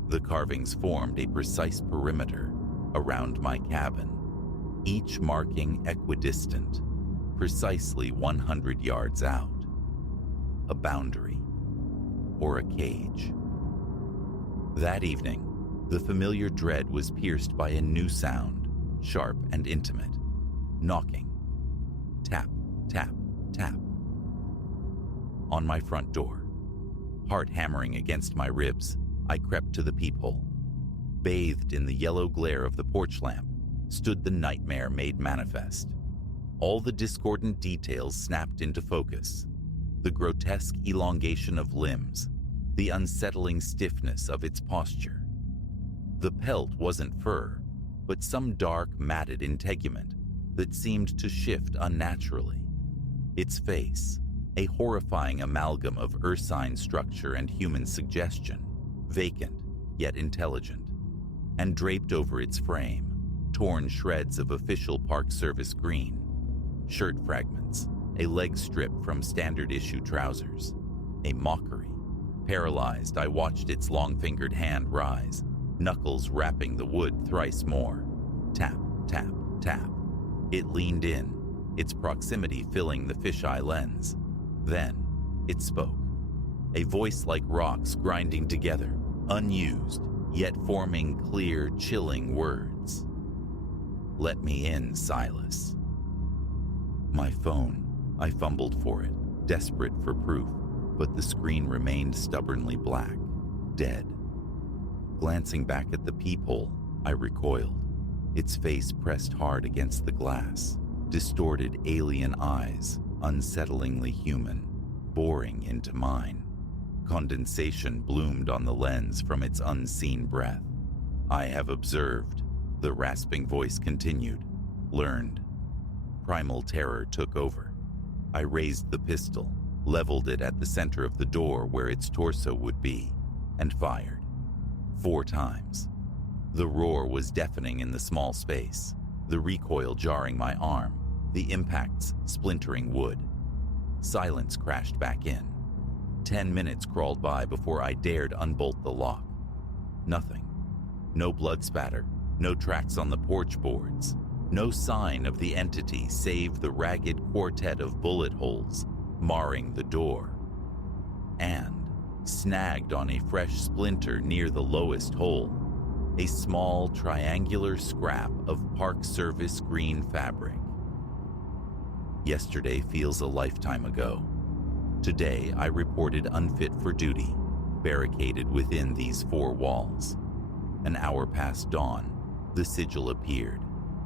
The carvings formed a precise perimeter around my cabin, each marking equidistant, precisely 100 yards out. A boundary, or a cage. That evening, the familiar dread was pierced by a new sound, sharp and intimate. Knocking. Tap, tap, tap. On my front door. Heart hammering against my ribs, I crept to the peephole. Bathed in the yellow glare of the porch lamp stood the nightmare made manifest. All the discordant details snapped into focus. The grotesque elongation of limbs, the unsettling stiffness of its posture. The pelt wasn't fur, but some dark, matted integument that seemed to shift unnaturally. Its face, a horrifying amalgam of ursine structure and human suggestion, vacant yet intelligent. And draped over its frame, torn shreds of official Park Service green, shirt fragments, a leg strip from standard-issue trousers, a mockery. Paralyzed, I watched its long-fingered hand rise, knuckles rapping the wood thrice more. Tap, tap, tap. It leaned in, its proximity filling the fisheye lens. Then, it spoke. A voice like rocks grinding together, unused, yet forming clear, chilling words. "Let me in, Silas." My phone. I fumbled for it, desperate for proof, but the screen remained stubbornly black, dead. Glancing back at the peephole, I recoiled. Its face pressed hard against the glass, distorted alien eyes, unsettlingly human, boring into mine. Condensation bloomed on the lens from its unseen breath. "I have observed," the rasping voice continued, "learned." Primal terror took over. I raised the pistol, leveled it at the center of the door where its torso would be, and fired. 4 times. The roar was deafening in the small space, the recoil jarring my arm, the impacts splintering wood. Silence crashed back in. 10 minutes crawled by before I dared unbolt the lock. Nothing. No blood spatter, no tracks on the porch boards, no sign of the entity save the ragged quartet of bullet holes marring the door. And, snagged on a fresh splinter near the lowest hole, a small triangular scrap of Park Service green fabric. Yesterday feels a lifetime ago. Today I reported unfit for duty, barricaded within these 4 walls. An hour past dawn, the sigil appeared,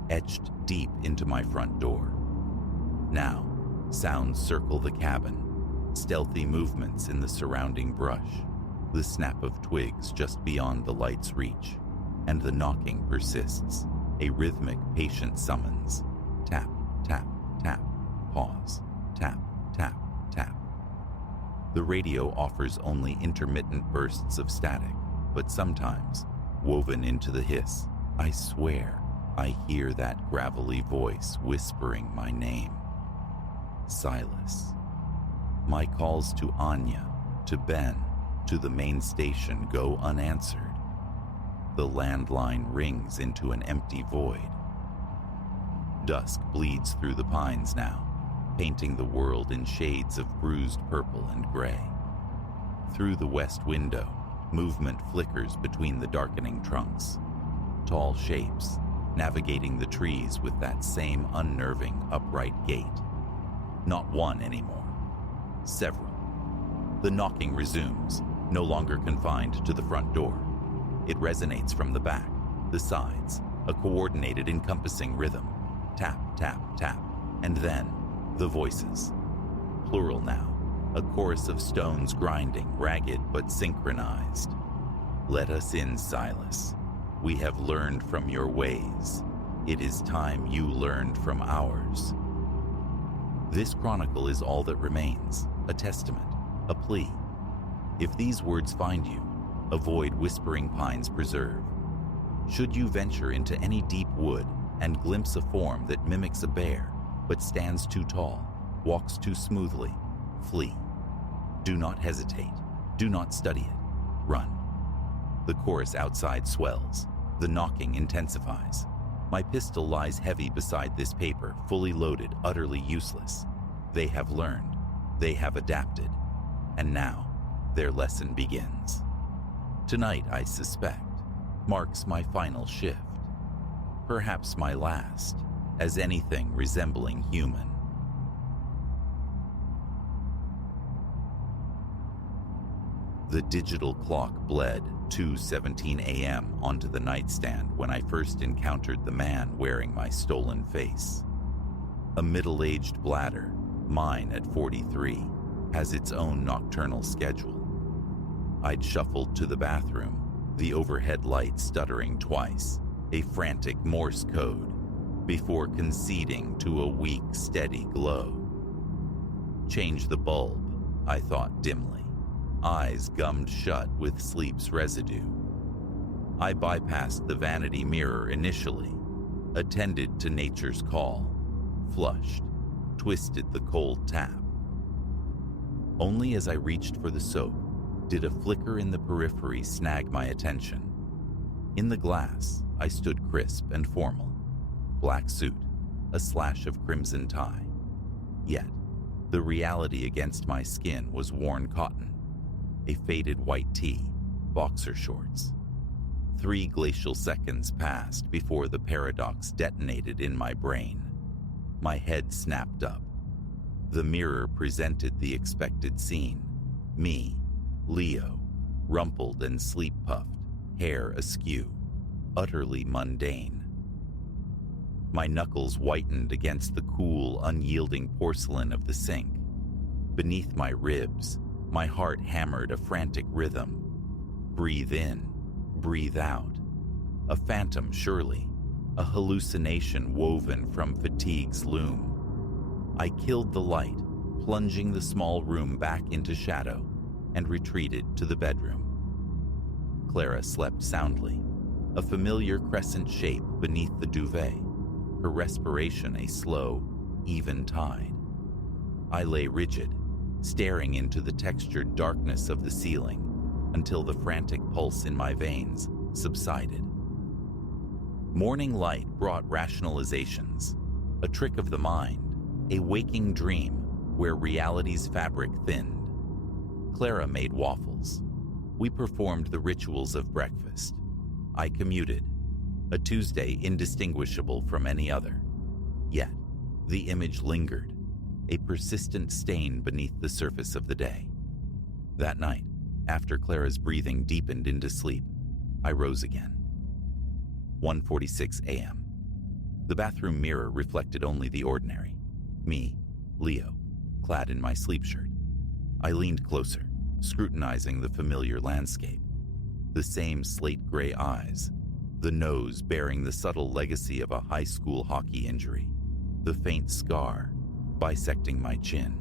etched deep into my front door. Now, sounds circle the cabin, stealthy movements in the surrounding brush, the snap of twigs just beyond the light's reach, and the knocking persists, a rhythmic, patient summons. Tap, tap, tap, pause, tap, tap, tap. The radio offers only intermittent bursts of static, but sometimes, woven into the hiss, I swear, I hear that gravelly voice whispering my name. Silas. My calls to Anya, to Ben, to the main station go unanswered. The landline rings into an empty void. Dusk bleeds through the pines now, painting the world in shades of bruised purple and gray. Through the west window, movement flickers between the darkening trunks. Tall shapes, navigating the trees with that same unnerving, upright gait. Not one anymore. Several. The knocking resumes, no longer confined to the front door. It resonates from the back, the sides, a coordinated, encompassing rhythm. Tap, tap, tap, and then the voices. Plural now, a chorus of stones grinding, ragged but synchronized. Let us in, Silas. We have learned from your ways. It is time you learned from ours. This chronicle is all that remains, a testament, a plea. If these words find you, avoid Whispering Pines Preserve. Should you venture into any deep wood and glimpse a form that mimics a bear, but stands too tall, walks too smoothly, flee. Do not hesitate. Do not study it. Run. The chorus outside swells. The knocking intensifies. My pistol lies heavy beside this paper, fully loaded, utterly useless. They have learned. They have adapted. And now, their lesson begins. Tonight, I suspect, marks my final shift. Perhaps my last, as anything resembling human. The digital clock bled 2:17 a.m. onto the nightstand when I first encountered the man wearing my stolen face. A middle-aged bladder, mine at 43, has its own nocturnal schedule. I'd shuffled to the bathroom, the overhead light stuttering twice, a frantic Morse code, before conceding to a weak, steady glow. Change the bulb, I thought dimly, eyes gummed shut with sleep's residue. I bypassed the vanity mirror initially, attended to nature's call, flushed, twisted the cold tap. Only as I reached for the soap did a flicker in the periphery snag my attention. In the glass, I stood crisp and formal. Black suit, a slash of crimson tie. Yet, the reality against my skin was worn cotton, a faded white tee, boxer shorts. 3 glacial seconds passed before the paradox detonated in my brain. My head snapped up. The mirror presented the expected scene. Me, Leo, rumpled and sleep-puffed, hair askew, utterly mundane. My knuckles whitened against the cool, unyielding porcelain of the sink. Beneath my ribs, my heart hammered a frantic rhythm. Breathe in, breathe out. A phantom, surely, a hallucination woven from fatigue's loom. I killed the light, plunging the small room back into shadow, and retreated to the bedroom. Clara slept soundly, a familiar crescent shape beneath the duvet, her respiration a slow, even tide. I lay rigid, staring into the textured darkness of the ceiling until the frantic pulse in my veins subsided. Morning light brought rationalizations, a trick of the mind, a waking dream where reality's fabric thinned. Clara made waffles. We performed the rituals of breakfast. I commuted, a Tuesday indistinguishable from any other. Yet, the image lingered, a persistent stain beneath the surface of the day. That night, after Clara's breathing deepened into sleep, I rose again. 1:46 a.m. The bathroom mirror reflected only the ordinary. Me, Leo, clad in my sleep shirt. I leaned closer, scrutinizing the familiar landscape. The same slate-gray eyes, the nose bearing the subtle legacy of a high school hockey injury, the faint scar bisecting my chin.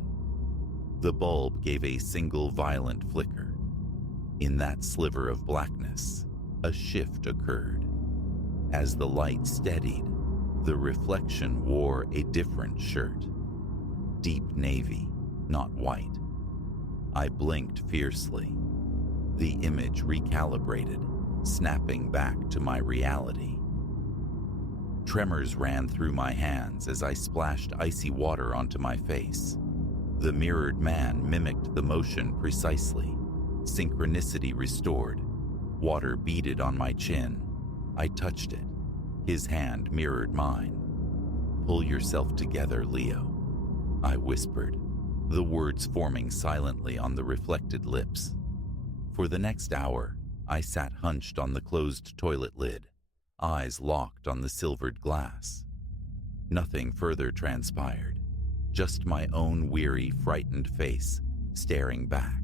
The bulb gave a single violent flicker. In that sliver of blackness, a shift occurred. As the light steadied, the reflection wore a different shirt. Deep navy, not white. I blinked fiercely. The image recalibrated, snapping back to my reality. Tremors ran through my hands as I splashed icy water onto my face. The mirrored man mimicked the motion precisely. Synchronicity restored. Water beaded on my chin. I touched it. His hand mirrored mine. "Pull yourself together, Leo," I whispered, the words forming silently on the reflected lips. For the next hour, I sat hunched on the closed toilet lid, eyes locked on the silvered glass. Nothing further transpired, just my own weary, frightened face staring back,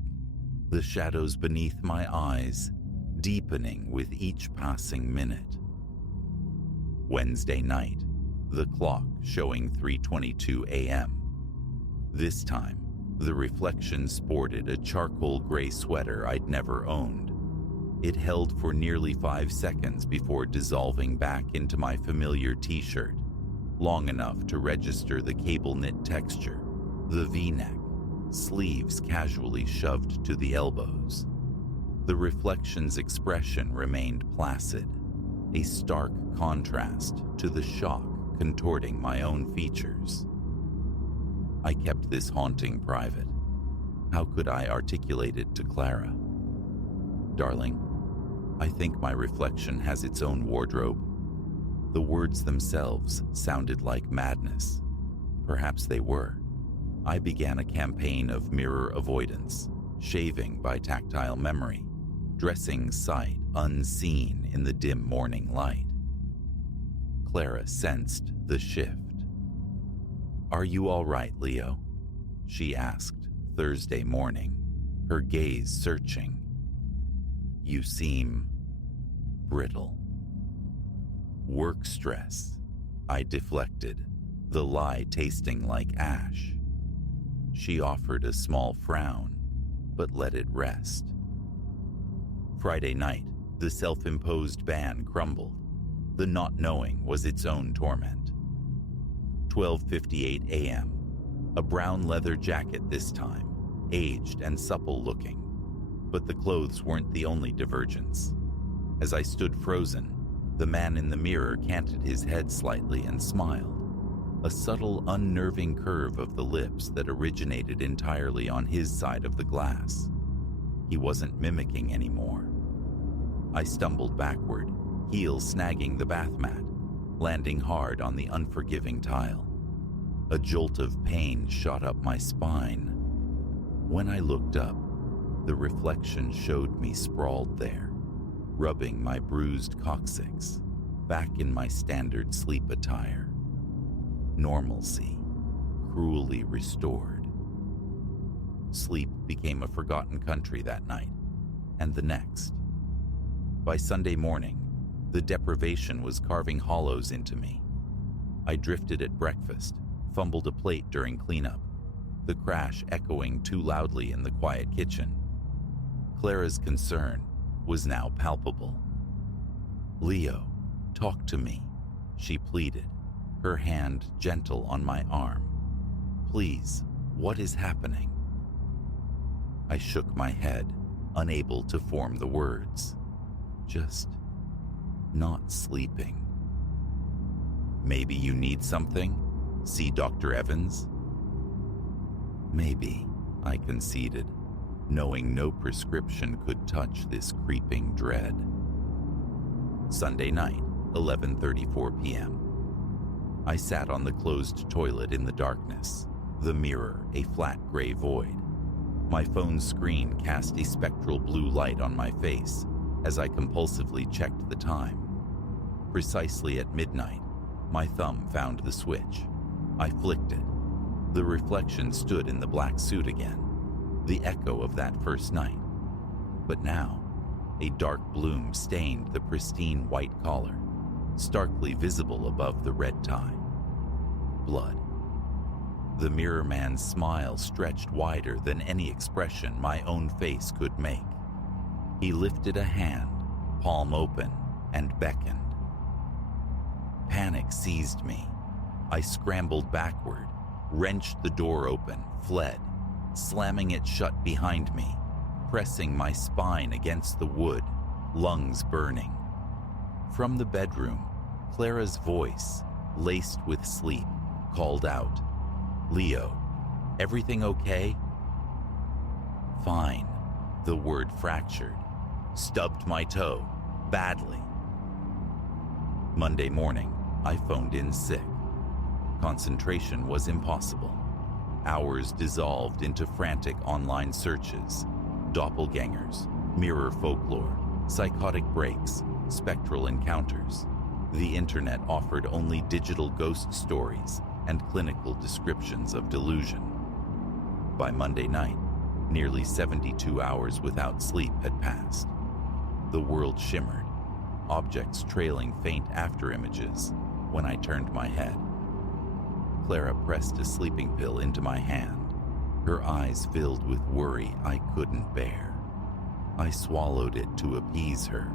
the shadows beneath my eyes deepening with each passing minute. Wednesday night, the clock showing 3:22 a.m. This time, the reflection sported a charcoal gray sweater I'd never owned. It held for nearly 5 seconds before dissolving back into my familiar t-shirt, long enough to register the cable knit texture, the V-neck, sleeves casually shoved to the elbows. The reflection's expression remained placid, a stark contrast to the shock contorting my own features. I kept this haunting private. How could I articulate it to Clara? Darling, I think my reflection has its own wardrobe. The words themselves sounded like madness. Perhaps they were. I began a campaign of mirror avoidance, shaving by tactile memory, dressing sight unseen in the dim morning light. Clara sensed the shift. "Are you all right, Leo?" she asked Thursday morning, her gaze searching. "You seem brittle." "Work stress," I deflected, the lie tasting like ash. She offered a small frown, but let it rest. Friday night, the self-imposed ban crumbled. The not knowing was its own torment. 12:58 a.m. A brown leather jacket this time, aged and supple looking. But the clothes weren't the only divergence. As I stood frozen, the man in the mirror canted his head slightly and smiled, a subtle, unnerving curve of the lips that originated entirely on his side of the glass. He wasn't mimicking anymore. I stumbled backward, heels snagging the bath mat, landing hard on the unforgiving tile. A jolt of pain shot up my spine. When I looked up, the reflection showed me sprawled there, rubbing my bruised coccyx, back in my standard sleep attire. Normalcy, cruelly restored. Sleep became a forgotten country that night, and the next. By Sunday morning, the deprivation was carving hollows into me. I drifted at breakfast, fumbled a plate during cleanup, the crash echoing too loudly in the quiet kitchen. Clara's concern was now palpable. "Leo, talk to me," she pleaded, her hand gentle on my arm. "Please, what is happening?" I shook my head, unable to form the words. Just not sleeping. "Maybe you need something? See Dr. Evans?" "Maybe," I conceded, knowing no prescription could touch this creeping dread. Sunday night, 11:34 p.m. I sat on the closed toilet in the darkness, the mirror a flat gray void. My phone's screen cast a spectral blue light on my face as I compulsively checked the time. Precisely at midnight, my thumb found the switch. I flicked it. The reflection stood in the black suit again, the echo of that first night. But now, a dark bloom stained the pristine white collar, starkly visible above the red tie. Blood. The mirror man's smile stretched wider than any expression my own face could make. He lifted a hand, palm open, and beckoned. Panic seized me. I scrambled backward, wrenched the door open, fled, slamming it shut behind me, pressing my spine against the wood, lungs burning. From the bedroom, Clara's voice, laced with sleep, called out, "Leo, everything okay?" "Fine," the word fractured. "Stubbed my toe, badly." Monday morning, I phoned in sick. Concentration was impossible. Hours dissolved into frantic online searches, doppelgangers, mirror folklore, psychotic breaks, spectral encounters. The internet offered only digital ghost stories and clinical descriptions of delusion. By Monday night, nearly 72 hours without sleep had passed. The world shimmered, objects trailing faint afterimages when I turned my head. Clara pressed a sleeping pill into my hand, her eyes filled with worry I couldn't bear. I swallowed it to appease her.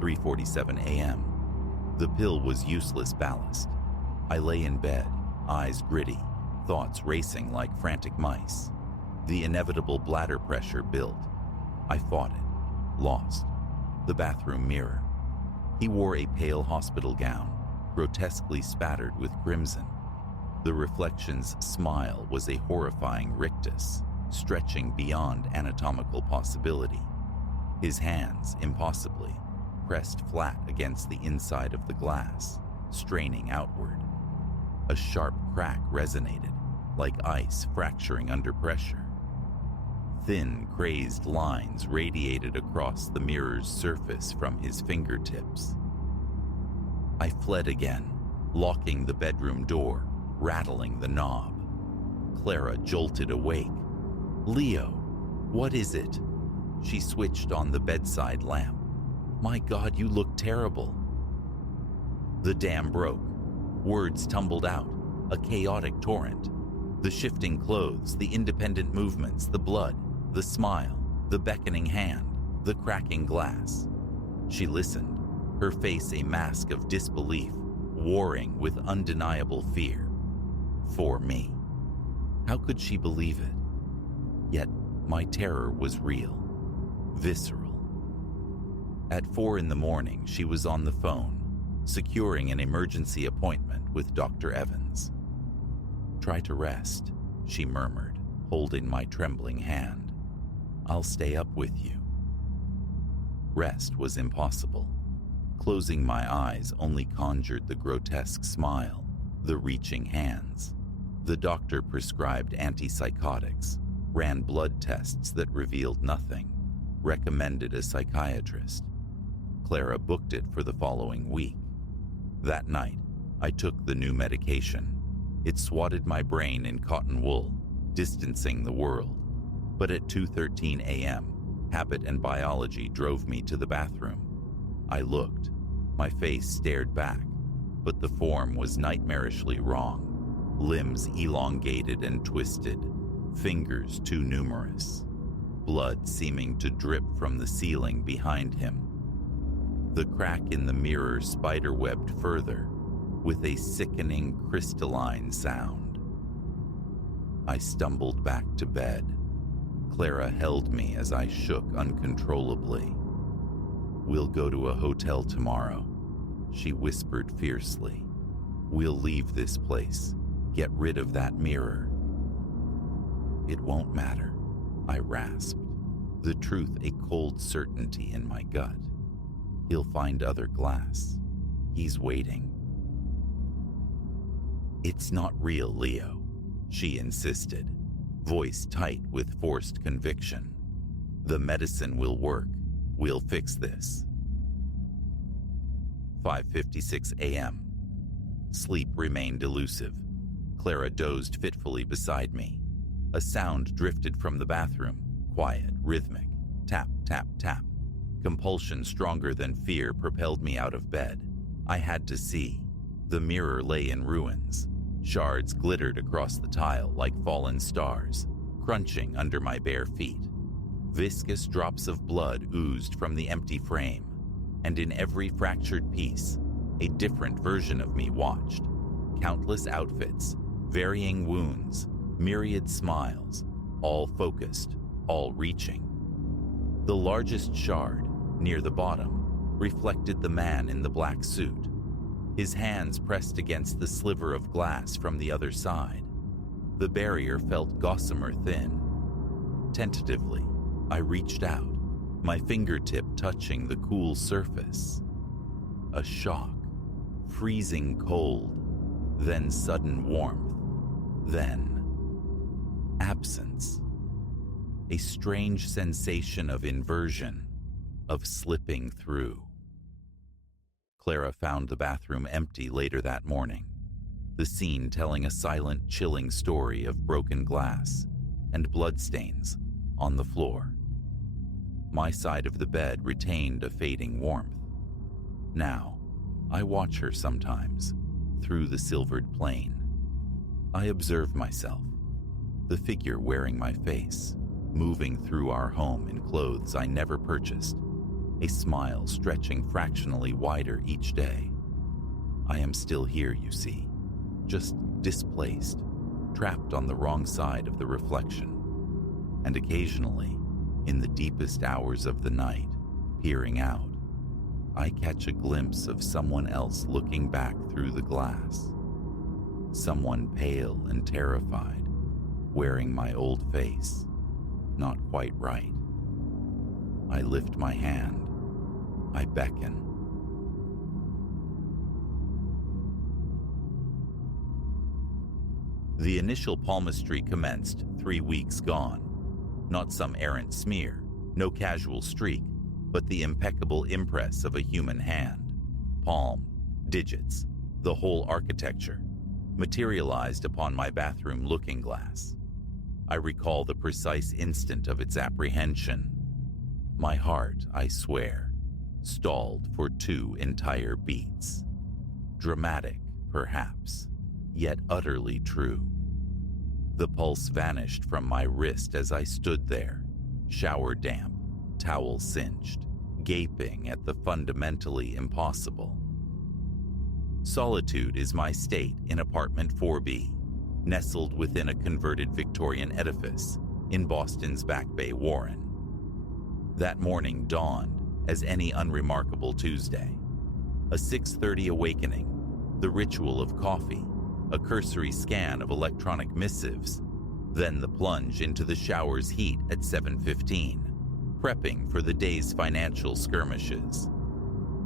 3:47 a.m. The pill was useless ballast. I lay in bed, eyes gritty, thoughts racing like frantic mice. The inevitable bladder pressure built. I fought it, lost. The bathroom mirror. He wore a pale hospital gown, grotesquely spattered with crimson. The reflection's smile was a horrifying rictus, stretching beyond anatomical possibility. His hands, impossibly, pressed flat against the inside of the glass, straining outward. A sharp crack resonated, like ice fracturing under pressure. Thin, crazed lines radiated across the mirror's surface from his fingertips. I fled again, locking the bedroom door, rattling the knob. Clara jolted awake. "Leo, what is it?" She switched on the bedside lamp. "My God, you look terrible." The dam broke. Words tumbled out, a chaotic torrent. The shifting clothes, the independent movements, the blood, the smile, the beckoning hand, the cracking glass. She listened, her face a mask of disbelief, warring with undeniable fear. For me. How could she believe it? Yet my terror was real, visceral. At 4 a.m, she was on the phone, securing an emergency appointment with Dr. Evans. "Try to rest," she murmured, holding my trembling hand. "I'll stay up with you." Rest was impossible. Closing my eyes only conjured the grotesque smile, the reaching hands. The doctor prescribed antipsychotics, ran blood tests that revealed nothing, recommended a psychiatrist. Clara booked it for the following week. That night, I took the new medication. It swatted my brain in cotton wool, distancing the world. But at 2:13 a.m., habit and biology drove me to the bathroom. I looked. My face stared back, but the form was nightmarishly wrong. Limbs elongated and twisted, fingers too numerous, blood seeming to drip from the ceiling behind him. The crack in the mirror spiderwebbed further, with a sickening crystalline sound. I stumbled back to bed. Clara held me as I shook uncontrollably. "We'll go to a hotel tomorrow," she whispered fiercely. "We'll leave this place, get rid of that mirror." "It won't matter," I rasped, the truth a cold certainty in my gut. "He'll find other glass. He's waiting." "It's not real, Leo," she insisted, voice tight with forced conviction. "The medicine will work. We'll fix this." 5:56 a.m. Sleep remained elusive. Clara dozed fitfully beside me. A sound drifted from the bathroom, quiet, rhythmic, tap, tap, tap. Compulsion stronger than fear propelled me out of bed. I had to see. The mirror lay in ruins. Shards glittered across the tile like fallen stars, crunching under my bare feet. Viscous drops of blood oozed from the empty frame, and in every fractured piece, a different version of me watched. Countless outfits, varying wounds, myriad smiles, all focused, all reaching. The largest shard, near the bottom, reflected the man in the black suit, his hands pressed against the sliver of glass from the other side. The barrier felt gossamer thin. Tentatively, I reached out, my fingertip touching the cool surface. A shock, freezing cold, then sudden warmth. Then, absence. A strange sensation of inversion, of slipping through. Clara found the bathroom empty later that morning, the scene telling a silent, chilling story of broken glass and bloodstains on the floor. My side of the bed retained a fading warmth. Now, I watch her sometimes, through the silvered plane. I observe myself, the figure wearing my face, moving through our home in clothes I never purchased, a smile stretching fractionally wider each day. I am still here, you see, just displaced, trapped on the wrong side of the reflection. And occasionally, in the deepest hours of the night, peering out, I catch a glimpse of someone else looking back through the glass. Someone pale and terrified, wearing my old face, not quite right. I lift my hand. I beckon. The initial palmistry commenced 3 weeks gone. Not some errant smear, no casual streak, but the impeccable impress of a human hand. Palm, digits, the whole architecture, materialized upon my bathroom looking glass. I recall the precise instant of its apprehension. My heart, I swear, stalled for 2 entire beats. Dramatic, perhaps, yet utterly true. The pulse vanished from my wrist as I stood there, shower damp, towel cinched, gaping at the fundamentally impossible. Solitude is my state in apartment 4B, nestled within a converted Victorian edifice in Boston's Back Bay Warren. That morning dawned as any unremarkable Tuesday. A 6:30 awakening, the ritual of coffee, a cursory scan of electronic missives, then the plunge into the shower's heat at 7:15, prepping for the day's financial skirmishes.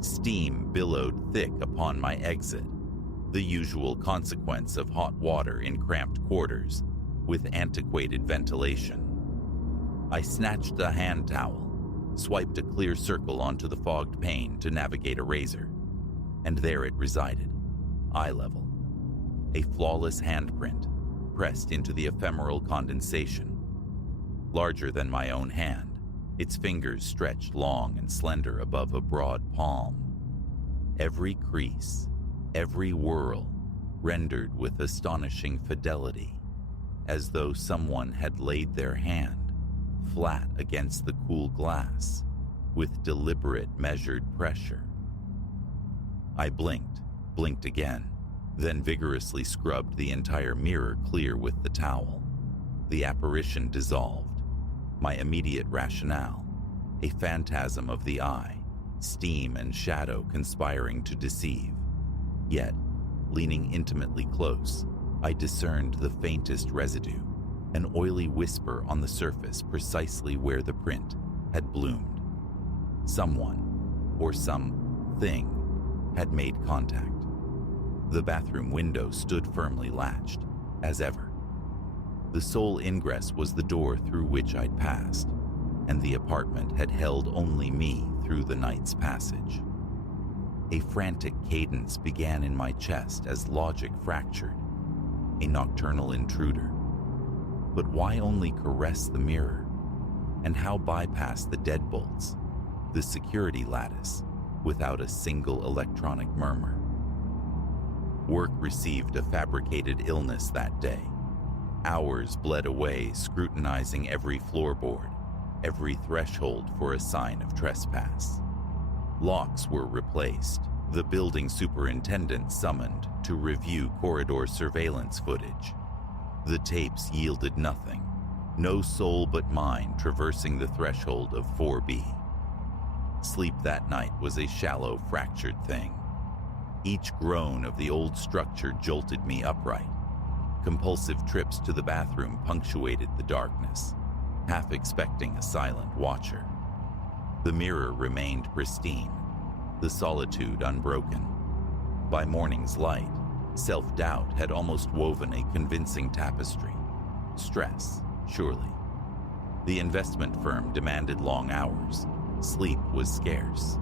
Steam billowed thick upon my exit, the usual consequence of hot water in cramped quarters with antiquated ventilation. I snatched a hand towel, swiped a clear circle onto the fogged pane to navigate a razor, and there it resided, eye level. A flawless handprint pressed into the ephemeral condensation. Larger than my own hand, its fingers stretched long and slender above a broad palm. Every crease, every whorl, rendered with astonishing fidelity, as though someone had laid their hand flat against the cool glass with deliberate, measured pressure. I blinked again, then vigorously scrubbed the entire mirror clear with the towel. The apparition dissolved. My immediate rationale, a phantasm of the eye, steam and shadow conspiring to deceive. Yet, leaning intimately close, I discerned the faintest residue, an oily whisper on the surface precisely where the print had bloomed. Someone, or something, had made contact. The bathroom window stood firmly latched, as ever. The sole ingress was the door through which I'd passed, and the apartment had held only me through the night's passage. A frantic cadence began in my chest as logic fractured, a nocturnal intruder. But why only caress the mirror? And how bypass the deadbolts, the security lattice, without a single electronic murmur? Work received a fabricated illness that day. Hours bled away scrutinizing every floorboard, every threshold for a sign of trespass. Locks were replaced, the building superintendent summoned to review corridor surveillance footage. The tapes yielded nothing, no soul but mine traversing the threshold of 4B. Sleep that night was a shallow, fractured thing. Each groan of the old structure jolted me upright. Compulsive trips to the bathroom punctuated the darkness, half expecting a silent watcher. The mirror remained pristine, the solitude unbroken. By morning's light, Self-doubt had almost woven a convincing tapestry. Stress, surely. The investment firm demanded long hours. Sleep was scarce.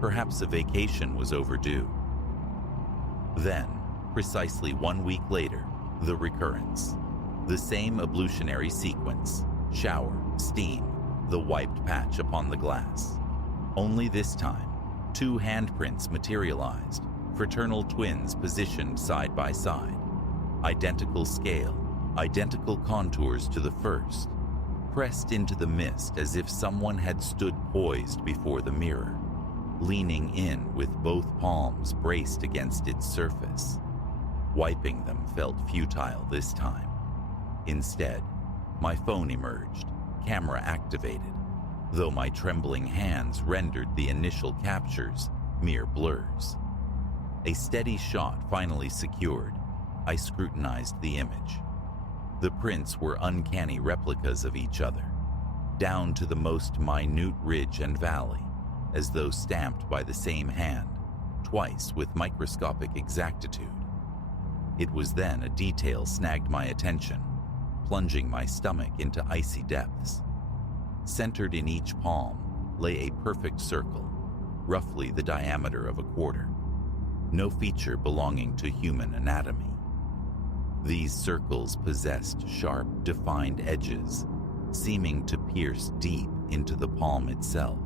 Perhaps a vacation was overdue. Then, precisely 1 week later, the recurrence. The same ablutionary sequence: shower, steam, the wiped patch upon the glass. Only this time, 2 handprints materialized, fraternal twins positioned side by side. Identical scale, identical contours to the first, pressed into the mist as if someone had stood poised before the mirror, leaning in with both palms braced against its surface. Wiping them felt futile this time. Instead, my phone emerged, camera activated, though my trembling hands rendered the initial captures mere blurs. A steady shot finally secured, I scrutinized the image. The prints were uncanny replicas of each other, down to the most minute ridge and valley, as though stamped by the same hand, twice with microscopic exactitude. It was then a detail snagged my attention, plunging my stomach into icy depths. Centered in each palm lay a perfect circle, roughly the diameter of a quarter. No feature belonging to human anatomy. These circles possessed sharp, defined edges, seeming to pierce deep into the palm itself,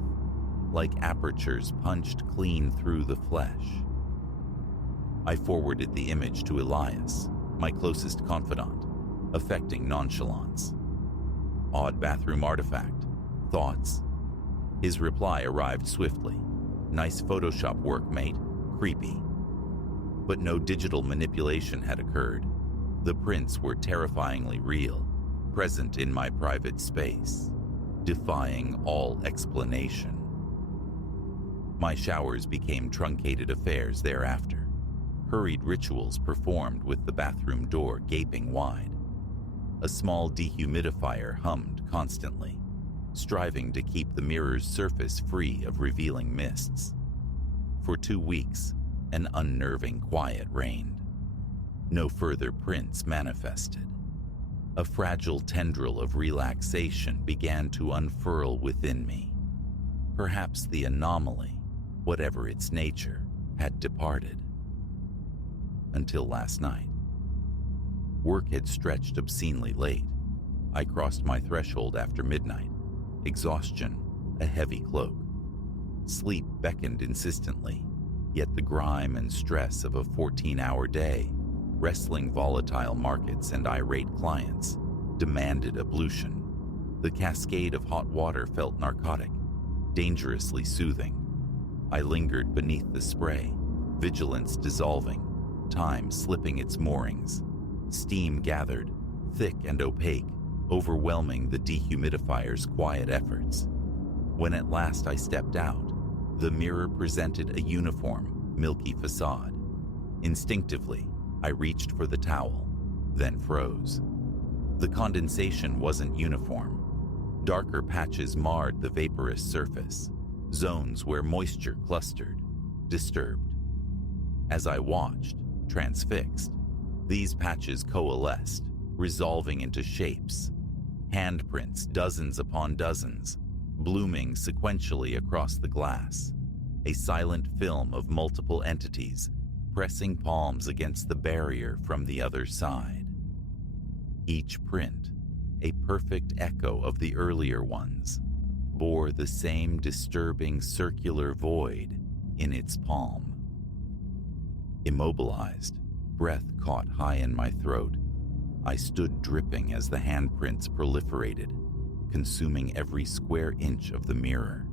like apertures punched clean through the flesh. I forwarded the image to Elias, my closest confidant, affecting nonchalance. Odd bathroom artifact. Thoughts? His reply arrived swiftly. Nice Photoshop work, mate. Creepy. But no digital manipulation had occurred. The prints were terrifyingly real, present in my private space, defying all explanation. My showers became truncated affairs thereafter, hurried rituals performed with the bathroom door gaping wide. A small dehumidifier hummed constantly, striving to keep the mirror's surface free of revealing mists. For 2 weeks, an unnerving quiet reigned. No further prints manifested. A fragile tendril of relaxation began to unfurl within me. Perhaps the anomaly, whatever its nature, had departed. Until last night. Work had stretched obscenely late. I crossed my threshold after midnight. Exhaustion, a heavy cloak. Sleep beckoned insistently, yet the grime and stress of a 14-hour day, wrestling volatile markets and irate clients, demanded ablution. The cascade of hot water felt narcotic, dangerously soothing. I lingered beneath the spray, vigilance dissolving, time slipping its moorings. Steam gathered, thick and opaque, overwhelming the dehumidifier's quiet efforts. When at last I stepped out, the mirror presented a uniform, milky facade. Instinctively, I reached for the towel, then froze. The condensation wasn't uniform. Darker patches marred the vaporous surface, zones where moisture clustered, disturbed. As I watched, transfixed, these patches coalesced, resolving into shapes. Handprints, dozens upon dozens, blooming sequentially across the glass. A silent film of multiple entities, pressing palms against the barrier from the other side. Each print, a perfect echo of the earlier ones, bore the same disturbing circular void in its palm. Immobilized, breath caught high in my throat. I stood dripping as the handprints proliferated, consuming every square inch of the mirror.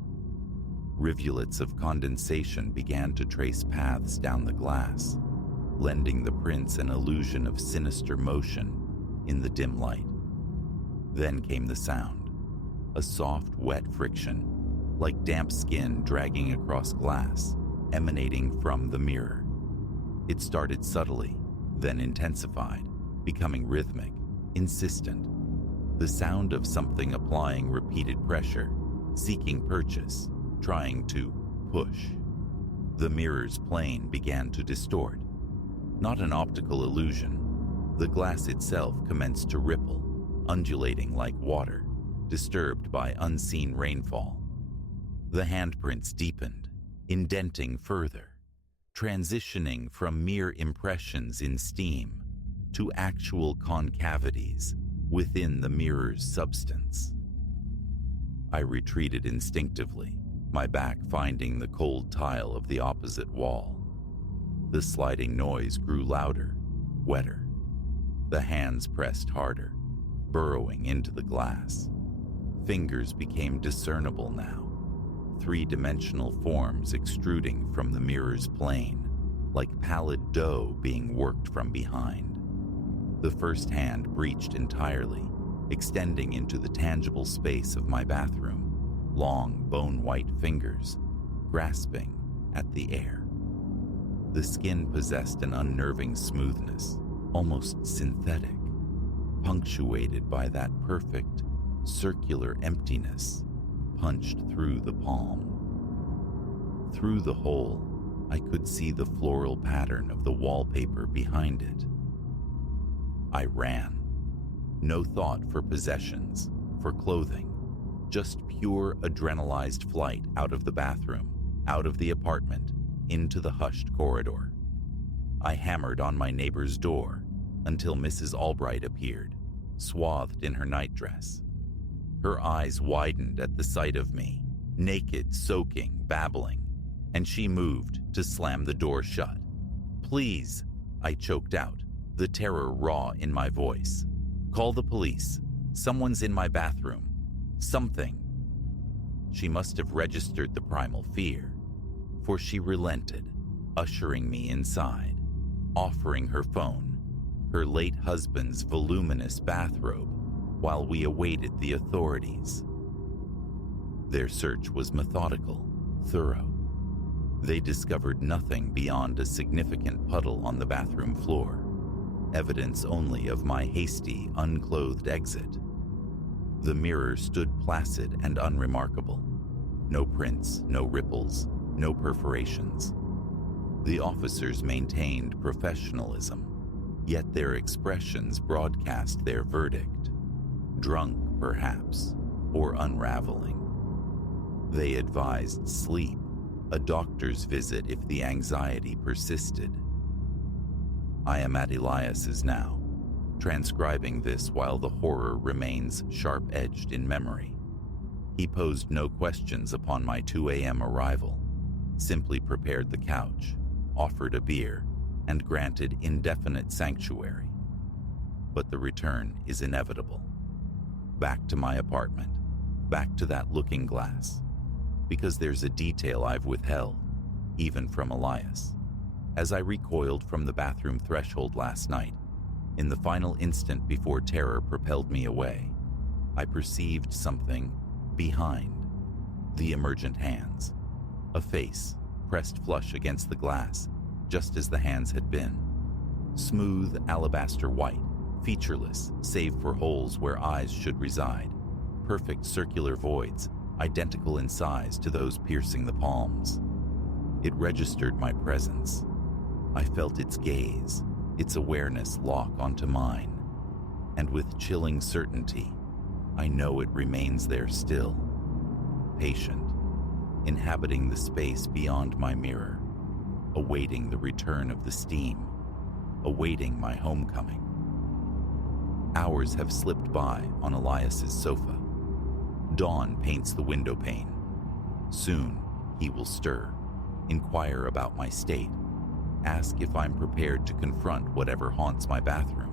Rivulets of condensation began to trace paths down the glass, lending the prints an illusion of sinister motion in the dim light. Then came the sound, a soft, wet friction, like damp skin dragging across glass, emanating from the mirror. It started subtly, then intensified, becoming rhythmic, insistent. The sound of something applying repeated pressure, seeking purchase, trying to push. The mirror's plane began to distort. Not an optical illusion. The glass itself commenced to ripple, undulating like water, disturbed by unseen rainfall. The handprints deepened, indenting further, transitioning from mere impressions in steam to actual concavities within the mirror's substance. I retreated instinctively, my back finding the cold tile of the opposite wall. The sliding noise grew louder, wetter. The hands pressed harder, burrowing into the glass. Fingers became discernible now, three-dimensional forms extruding from the mirror's plane, like pallid dough being worked from behind. The first hand breached entirely, extending into the tangible space of my bathroom, long, bone-white fingers grasping at the air. The skin possessed an unnerving smoothness, almost synthetic, punctuated by that perfect, circular emptiness punched through the palm. Through the hole, I could see the floral pattern of the wallpaper behind it. I ran. No thought for possessions, for clothing, just pure adrenalized flight out of the bathroom, out of the apartment, into the hushed corridor. I hammered on my neighbor's door until Mrs. Albright appeared, swathed in her nightdress. Her eyes widened at the sight of me, naked, soaking, babbling, and she moved to slam the door shut. "Please," I choked out, the terror raw in my voice. "Call the police. Someone's in my bathroom. Something." She must have registered the primal fear, for she relented, ushering me inside, offering her phone, her late husband's voluminous bathrobe, while we awaited the authorities. Their search was methodical, thorough. They discovered nothing beyond a significant puddle on the bathroom floor, evidence only of my hasty, unclothed exit. The mirror stood placid and unremarkable. No prints, no ripples, no perforations. The officers maintained professionalism, yet their expressions broadcast their verdict. Drunk, perhaps, or unraveling. They advised sleep, a doctor's visit if the anxiety persisted. I am at Elias's now, transcribing this while the horror remains sharp-edged in memory. He posed no questions upon my 2 a.m. arrival, simply prepared the couch, offered a beer, and granted indefinite sanctuary. But the return is inevitable. Back to my apartment, back to that looking glass, because there's a detail I've withheld, even from Elias. As I recoiled from the bathroom threshold last night, in the final instant before terror propelled me away, I perceived something behind the emergent hands. A face pressed flush against the glass, just as the hands had been. Smooth alabaster white, featureless save for holes where eyes should reside. Perfect circular voids, identical in size to those piercing the palms. It registered my presence. I felt its gaze, its awareness lock onto mine. And with chilling certainty, I know it remains there still, patient, inhabiting the space beyond my mirror, awaiting the return of the steam, awaiting my homecoming. Hours have slipped by on Elias's sofa. Dawn paints the window pane. Soon, he will stir, inquire about my state, ask if I'm prepared to confront whatever haunts my bathroom.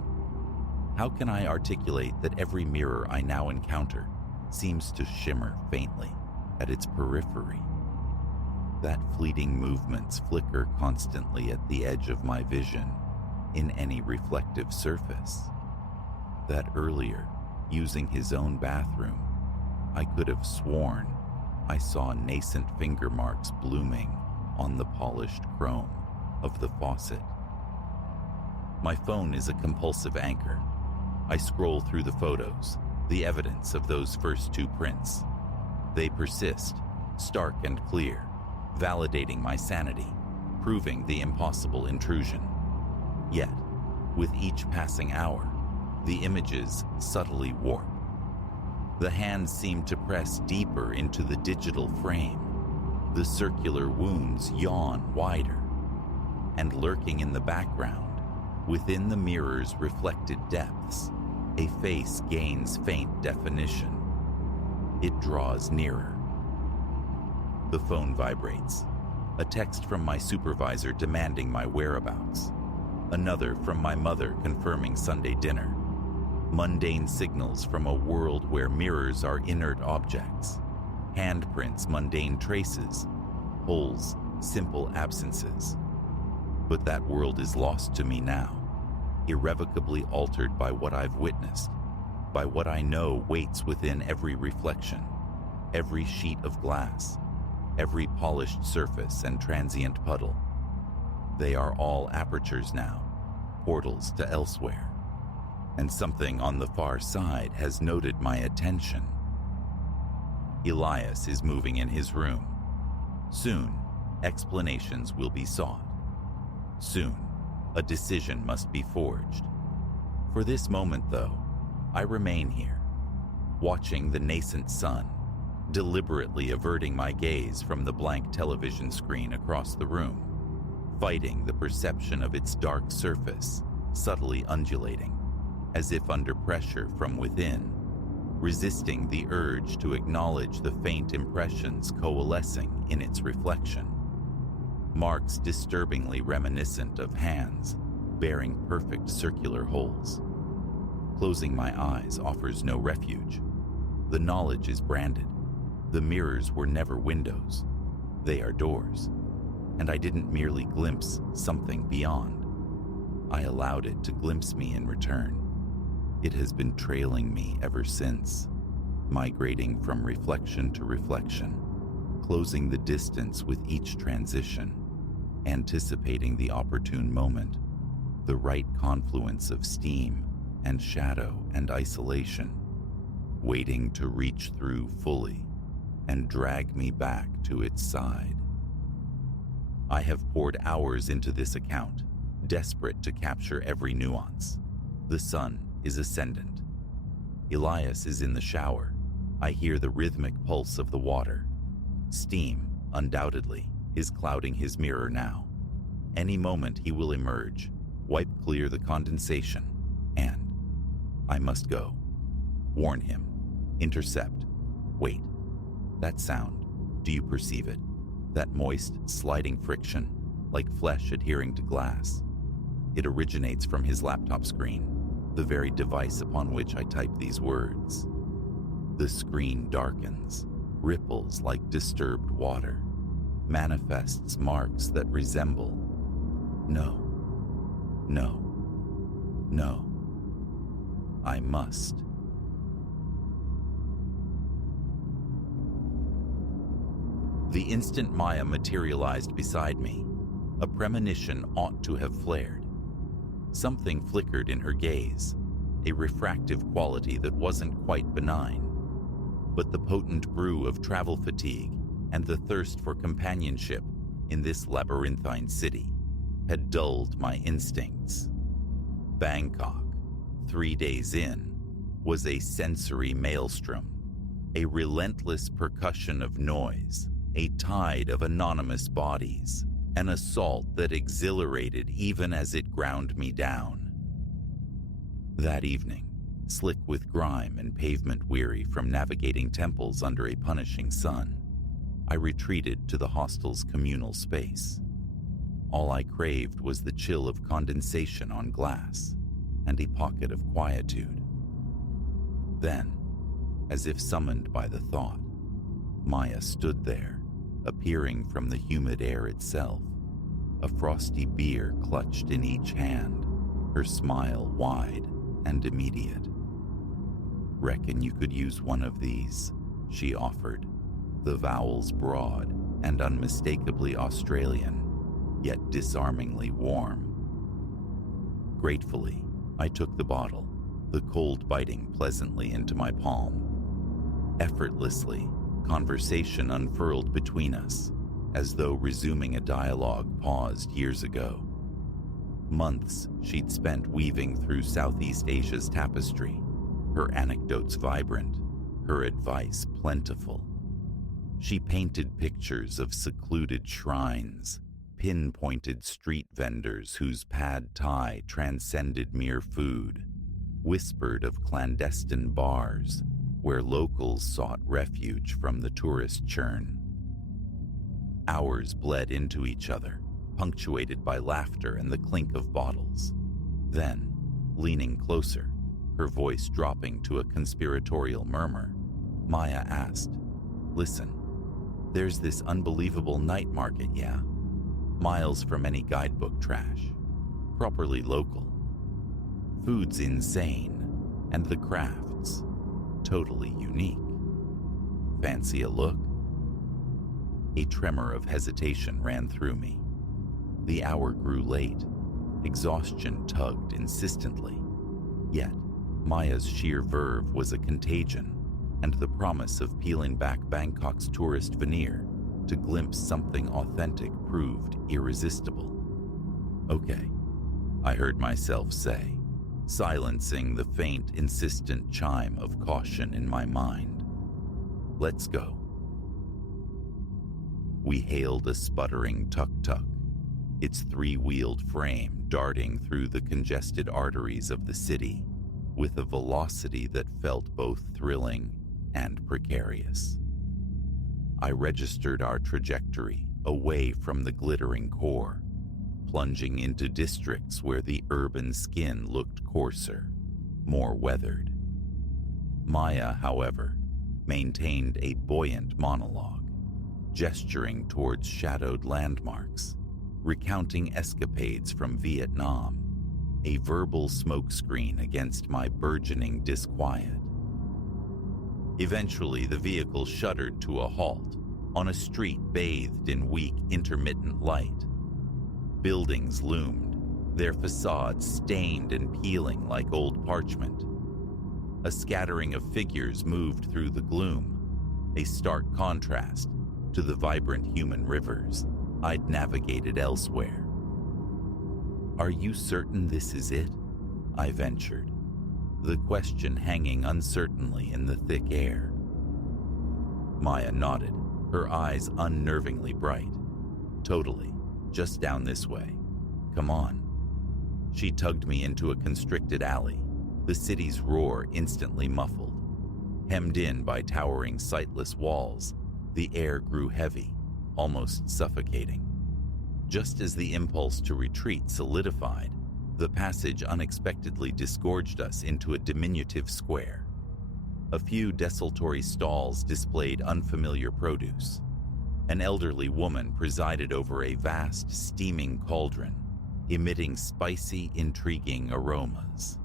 How can I articulate that every mirror I now encounter seems to shimmer faintly at its periphery? That fleeting movements flicker constantly at the edge of my vision in any reflective surface. That earlier, using his own bathroom, I could have sworn I saw nascent finger marks blooming on the polished chrome of the faucet. My phone is a compulsive anchor. I scroll through the photos, the evidence of those first 2 prints. They persist, stark and clear, validating my sanity, proving the impossible intrusion. Yet, with each passing hour, the images subtly warp. The hands seem to press deeper into the digital frame. The circular wounds yawn wider. And lurking in the background, within the mirror's reflected depths, a face gains faint definition. It draws nearer. The phone vibrates. A text from my supervisor demanding my whereabouts. Another from my mother confirming Sunday dinner. Mundane signals from a world where mirrors are inert objects. Handprints, mundane traces. Holes, simple absences. But that world is lost to me now, irrevocably altered by what I've witnessed, by what I know waits within every reflection, every sheet of glass, every polished surface and transient puddle. They are all apertures now, portals to elsewhere. And something on the far side has noted my attention. Elias is moving in his room. Soon, explanations will be sought. Soon, a decision must be forged. For this moment, though, I remain here, watching the nascent sun, deliberately averting my gaze from the blank television screen across the room, fighting the perception of its dark surface, subtly undulating, as if under pressure from within, resisting the urge to acknowledge the faint impressions coalescing in its reflection. Marks disturbingly reminiscent of hands, bearing perfect circular holes. Closing my eyes offers no refuge. The knowledge is branded. The mirrors were never windows. They are doors. And I didn't merely glimpse something beyond. I allowed it to glimpse me in return. It has been trailing me ever since, migrating from reflection to reflection, closing the distance with each transition, anticipating the opportune moment, the right confluence of steam and shadow and isolation, waiting to reach through fully and drag me back to its side. I have poured hours into this account, desperate to capture every nuance. The sun is ascendant. Elias is in the shower. I hear the rhythmic pulse of the water. Steam, undoubtedly, is clouding his mirror now. Any moment he will emerge, wipe clear the condensation, and I must go. Warn him. Intercept. Wait. That sound, do you perceive it? That moist, sliding friction, like flesh adhering to glass. It originates from his laptop screen, the very device upon which I type these words. The screen darkens, ripples like disturbed water, manifests marks that resemble no, no, no. I must. The instant Maya materialized beside me, a premonition ought to have flared. Something flickered in her gaze, a refractive quality that wasn't quite benign. But the potent brew of travel fatigue and the thirst for companionship in this labyrinthine city had dulled my instincts. Bangkok, 3 days in, was a sensory maelstrom, a relentless percussion of noise, a tide of anonymous bodies, an assault that exhilarated even as it ground me down. That evening, slick with grime and pavement weary from navigating temples under a punishing sun, I retreated to the hostel's communal space. All I craved was the chill of condensation on glass and a pocket of quietude. Then, as if summoned by the thought, Maya stood there, appearing from the humid air itself, a frosty beer clutched in each hand, her smile wide and immediate. "Reckon you could use one of these," she offered, the vowels broad and unmistakably Australian, yet disarmingly warm. Gratefully, I took the bottle, the cold biting pleasantly into my palm. Effortlessly, conversation unfurled between us, as though resuming a dialogue paused years ago. Months she'd spent weaving through Southeast Asia's tapestry, her anecdotes vibrant, her advice plentiful. She painted pictures of secluded shrines, pinpointed street vendors whose pad thai transcended mere food, whispered of clandestine bars where locals sought refuge from the tourist churn. Hours bled into each other, punctuated by laughter and the clink of bottles. Then, leaning closer, her voice dropping to a conspiratorial murmur, Maya asked, "Listen, there's this unbelievable night market, yeah? Miles from any guidebook trash. Properly local. Food's insane, and the crafts totally unique. Fancy a look?" A tremor of hesitation ran through me. The hour grew late. Exhaustion tugged insistently. Yet, Maya's sheer verve was a contagion, and the promise of peeling back Bangkok's tourist veneer to glimpse something authentic proved irresistible. "Okay," I heard myself say, silencing the faint, insistent chime of caution in my mind. "Let's go." We hailed a sputtering tuk-tuk, its three-wheeled frame darting through the congested arteries of the city with a velocity that felt both thrilling and precarious. I registered our trajectory away from the glittering core, plunging into districts where the urban skin looked coarser, more weathered. Maya, however, maintained a buoyant monologue, gesturing towards shadowed landmarks, recounting escapades from Vietnam, a verbal smokescreen against my burgeoning disquiet. Eventually, the vehicle shuddered to a halt on a street bathed in weak, intermittent light. Buildings loomed, their facades stained and peeling like old parchment. A scattering of figures moved through the gloom, a stark contrast to the vibrant human rivers I'd navigated elsewhere. "Are you certain this is it?" I ventured, the question hanging uncertainly in the thick air. Maya nodded, her eyes unnervingly bright. "Totally, just down this way. Come on." She tugged me into a constricted alley, the city's roar instantly muffled. Hemmed in by towering sightless walls, the air grew heavy, almost suffocating. Just as the impulse to retreat solidified, the passage unexpectedly disgorged us into a diminutive square. A few desultory stalls displayed unfamiliar produce. An elderly woman presided over a vast, steaming cauldron, emitting spicy, intriguing aromas.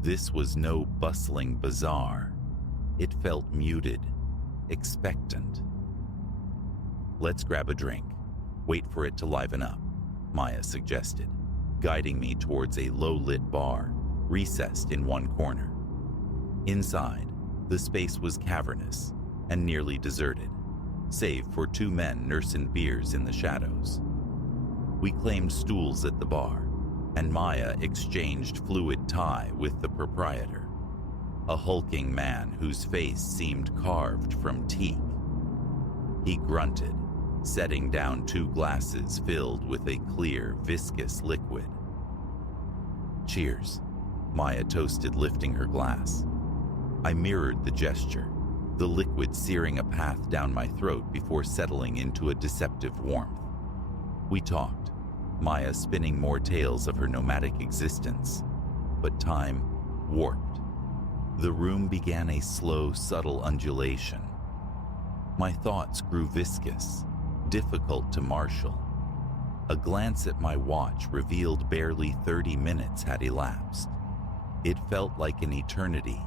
This was no bustling bazaar. It felt muted, expectant. "Let's grab a drink. Wait for it to liven up," Maya suggested, guiding me towards a low-lit bar, recessed in one corner. Inside, the space was cavernous and nearly deserted, save for two men nursing beers in the shadows. We claimed stools at the bar, and Maya exchanged fluid Thai with the proprietor, a hulking man whose face seemed carved from teak. He grunted, setting down two glasses filled with a clear, viscous liquid. "Cheers," Maya toasted, lifting her glass. I mirrored the gesture, the liquid searing a path down my throat before settling into a deceptive warmth. We talked, Maya spinning more tales of her nomadic existence, but time warped. The room began a slow, subtle undulation. My thoughts grew viscous, difficult to marshal. A glance at my watch revealed barely 30 minutes had elapsed. It felt like an eternity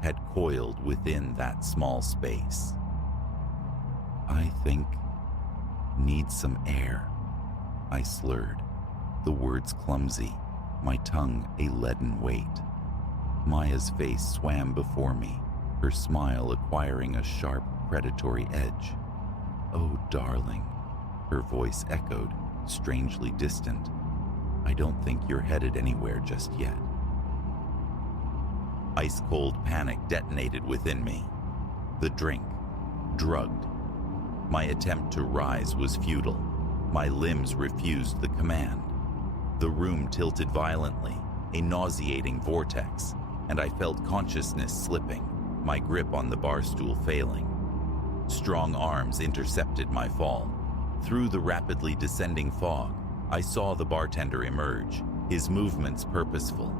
had coiled within that small space. "I think, need some air," I slurred, the words clumsy, my tongue a leaden weight. Maya's face swam before me, her smile acquiring a sharp, predatory edge. "Oh, darling," her voice echoed, strangely distant. I don't think you're headed anywhere just yet. Ice-cold panic detonated within me. The drink, drugged. My attempt to rise was futile. My limbs refused the command. The room tilted violently, a nauseating vortex, and I felt consciousness slipping, my grip on the bar stool failing. Strong arms intercepted my fall. Through the rapidly descending fog, I saw the bartender emerge, his movements purposeful.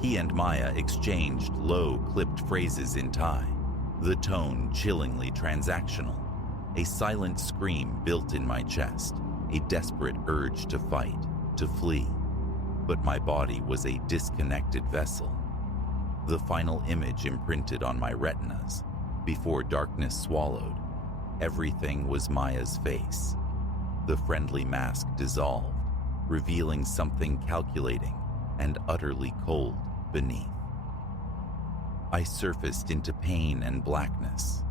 He and Maya exchanged low, clipped phrases in Thai, the tone chillingly transactional. A silent scream built in my chest, a desperate urge to fight, to flee. But my body was a disconnected vessel. The final image imprinted on my retinas, before darkness swallowed. Everything was Maya's face. The friendly mask dissolved, revealing something calculating and utterly cold beneath. I surfaced into pain and blackness.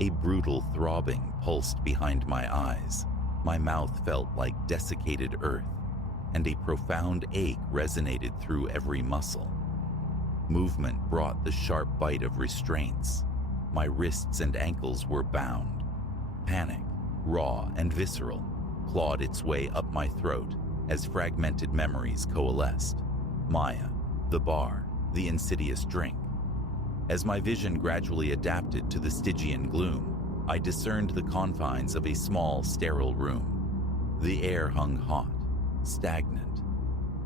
A brutal throbbing pulsed behind my eyes. My mouth felt like desiccated earth, and a profound ache resonated through every muscle. Movement brought the sharp bite of restraints. My wrists and ankles were bound. Panic, raw and visceral, clawed its way up my throat as fragmented memories coalesced. Maya, the bar, the insidious drink. As my vision gradually adapted to the Stygian gloom, I discerned the confines of a small, sterile room. The air hung hot, stagnant,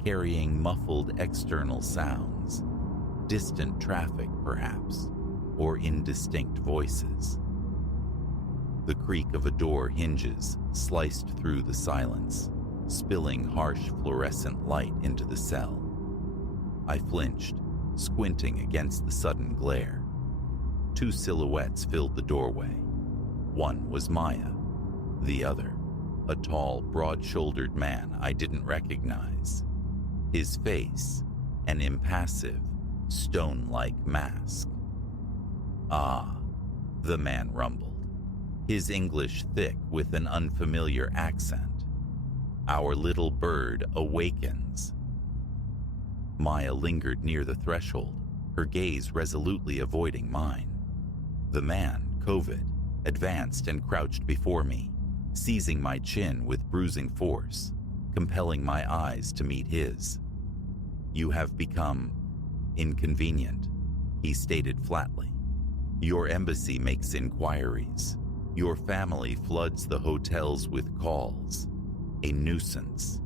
carrying muffled external sounds. Distant traffic, perhaps, or indistinct voices. The creak of a door hinges sliced through the silence, spilling harsh fluorescent light into the cell. I flinched, squinting against the sudden glare. Two silhouettes filled the doorway. One was Maya, the other, a tall, broad-shouldered man I didn't recognize. His face, an impassive, stone-like mask. "Ah," the man rumbled, his English thick with an unfamiliar accent. "Our little bird awakens." Maya lingered near the threshold, her gaze resolutely avoiding mine. The man, Covid, advanced and crouched before me, seizing my chin with bruising force, compelling my eyes to meet his. "You have become inconvenient," he stated flatly. "Your embassy makes inquiries. Your family floods the hotels with calls. A nuisance."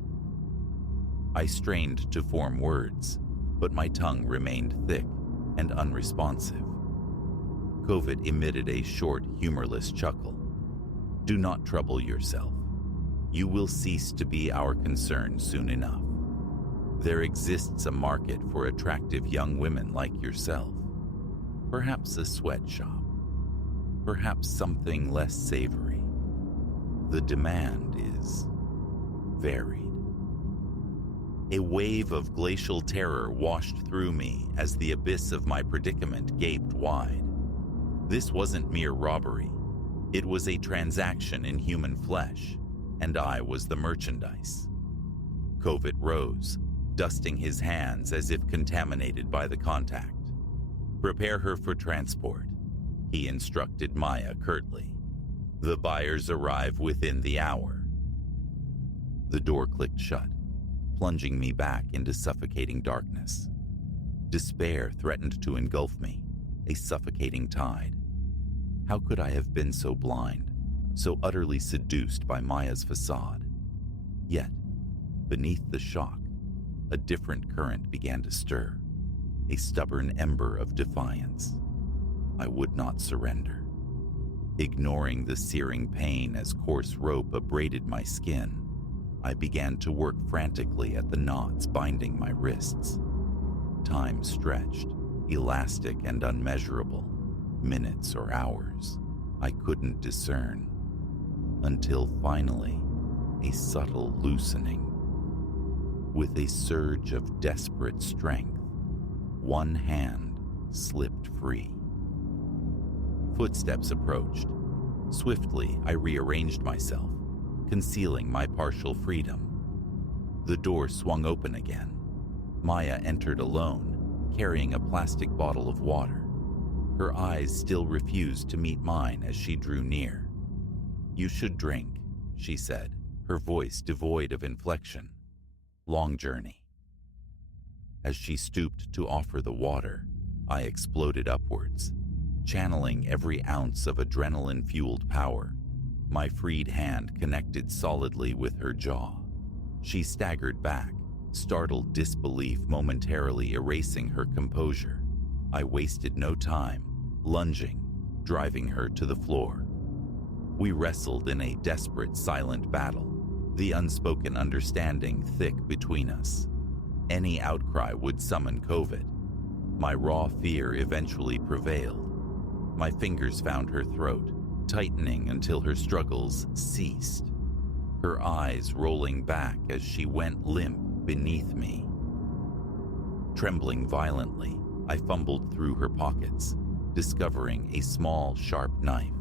I strained to form words, but my tongue remained thick and unresponsive. Covid emitted a short, humorless chuckle. "Do not trouble yourself. You will cease to be our concern soon enough. There exists a market for attractive young women like yourself. Perhaps a sweatshop. Perhaps something less savory. The demand is varied." A wave of glacial terror washed through me as the abyss of my predicament gaped wide. This wasn't mere robbery. It was a transaction in human flesh, and I was the merchandise. Covid rose, dusting his hands as if contaminated by the contact. "Prepare her for transport," he instructed Maya curtly. "The buyers arrive within the hour." The door clicked shut, plunging me back into suffocating darkness. Despair threatened to engulf me, a suffocating tide. How could I have been so blind, so utterly seduced by Maya's facade? Yet, beneath the shock, a different current began to stir, a stubborn ember of defiance. I would not surrender. Ignoring the searing pain as coarse rope abraded my skin, I began to work frantically at the knots binding my wrists. Time stretched, elastic and unmeasurable, minutes or hours, I couldn't discern, until finally, a subtle loosening. With a surge of desperate strength, one hand slipped free. Footsteps approached. Swiftly, I rearranged myself, concealing my partial freedom. The door swung open again. Maya entered alone, carrying a plastic bottle of water. Her eyes still refused to meet mine as she drew near. "You should drink," she said, her voice devoid of inflection. "Long journey." As she stooped to offer the water, I exploded upwards, channeling every ounce of adrenaline-fueled power. My freed hand connected solidly with her jaw. She staggered back, startled disbelief momentarily erasing her composure. I wasted no time, lunging, driving her to the floor. We wrestled in a desperate, silent battle, the unspoken understanding thick between us. Any outcry would summon COVID. My raw fear eventually prevailed. My fingers found her throat, tightening until her struggles ceased, her eyes rolling back as she went limp beneath me. Trembling violently, I fumbled through her pockets, discovering a small, sharp knife.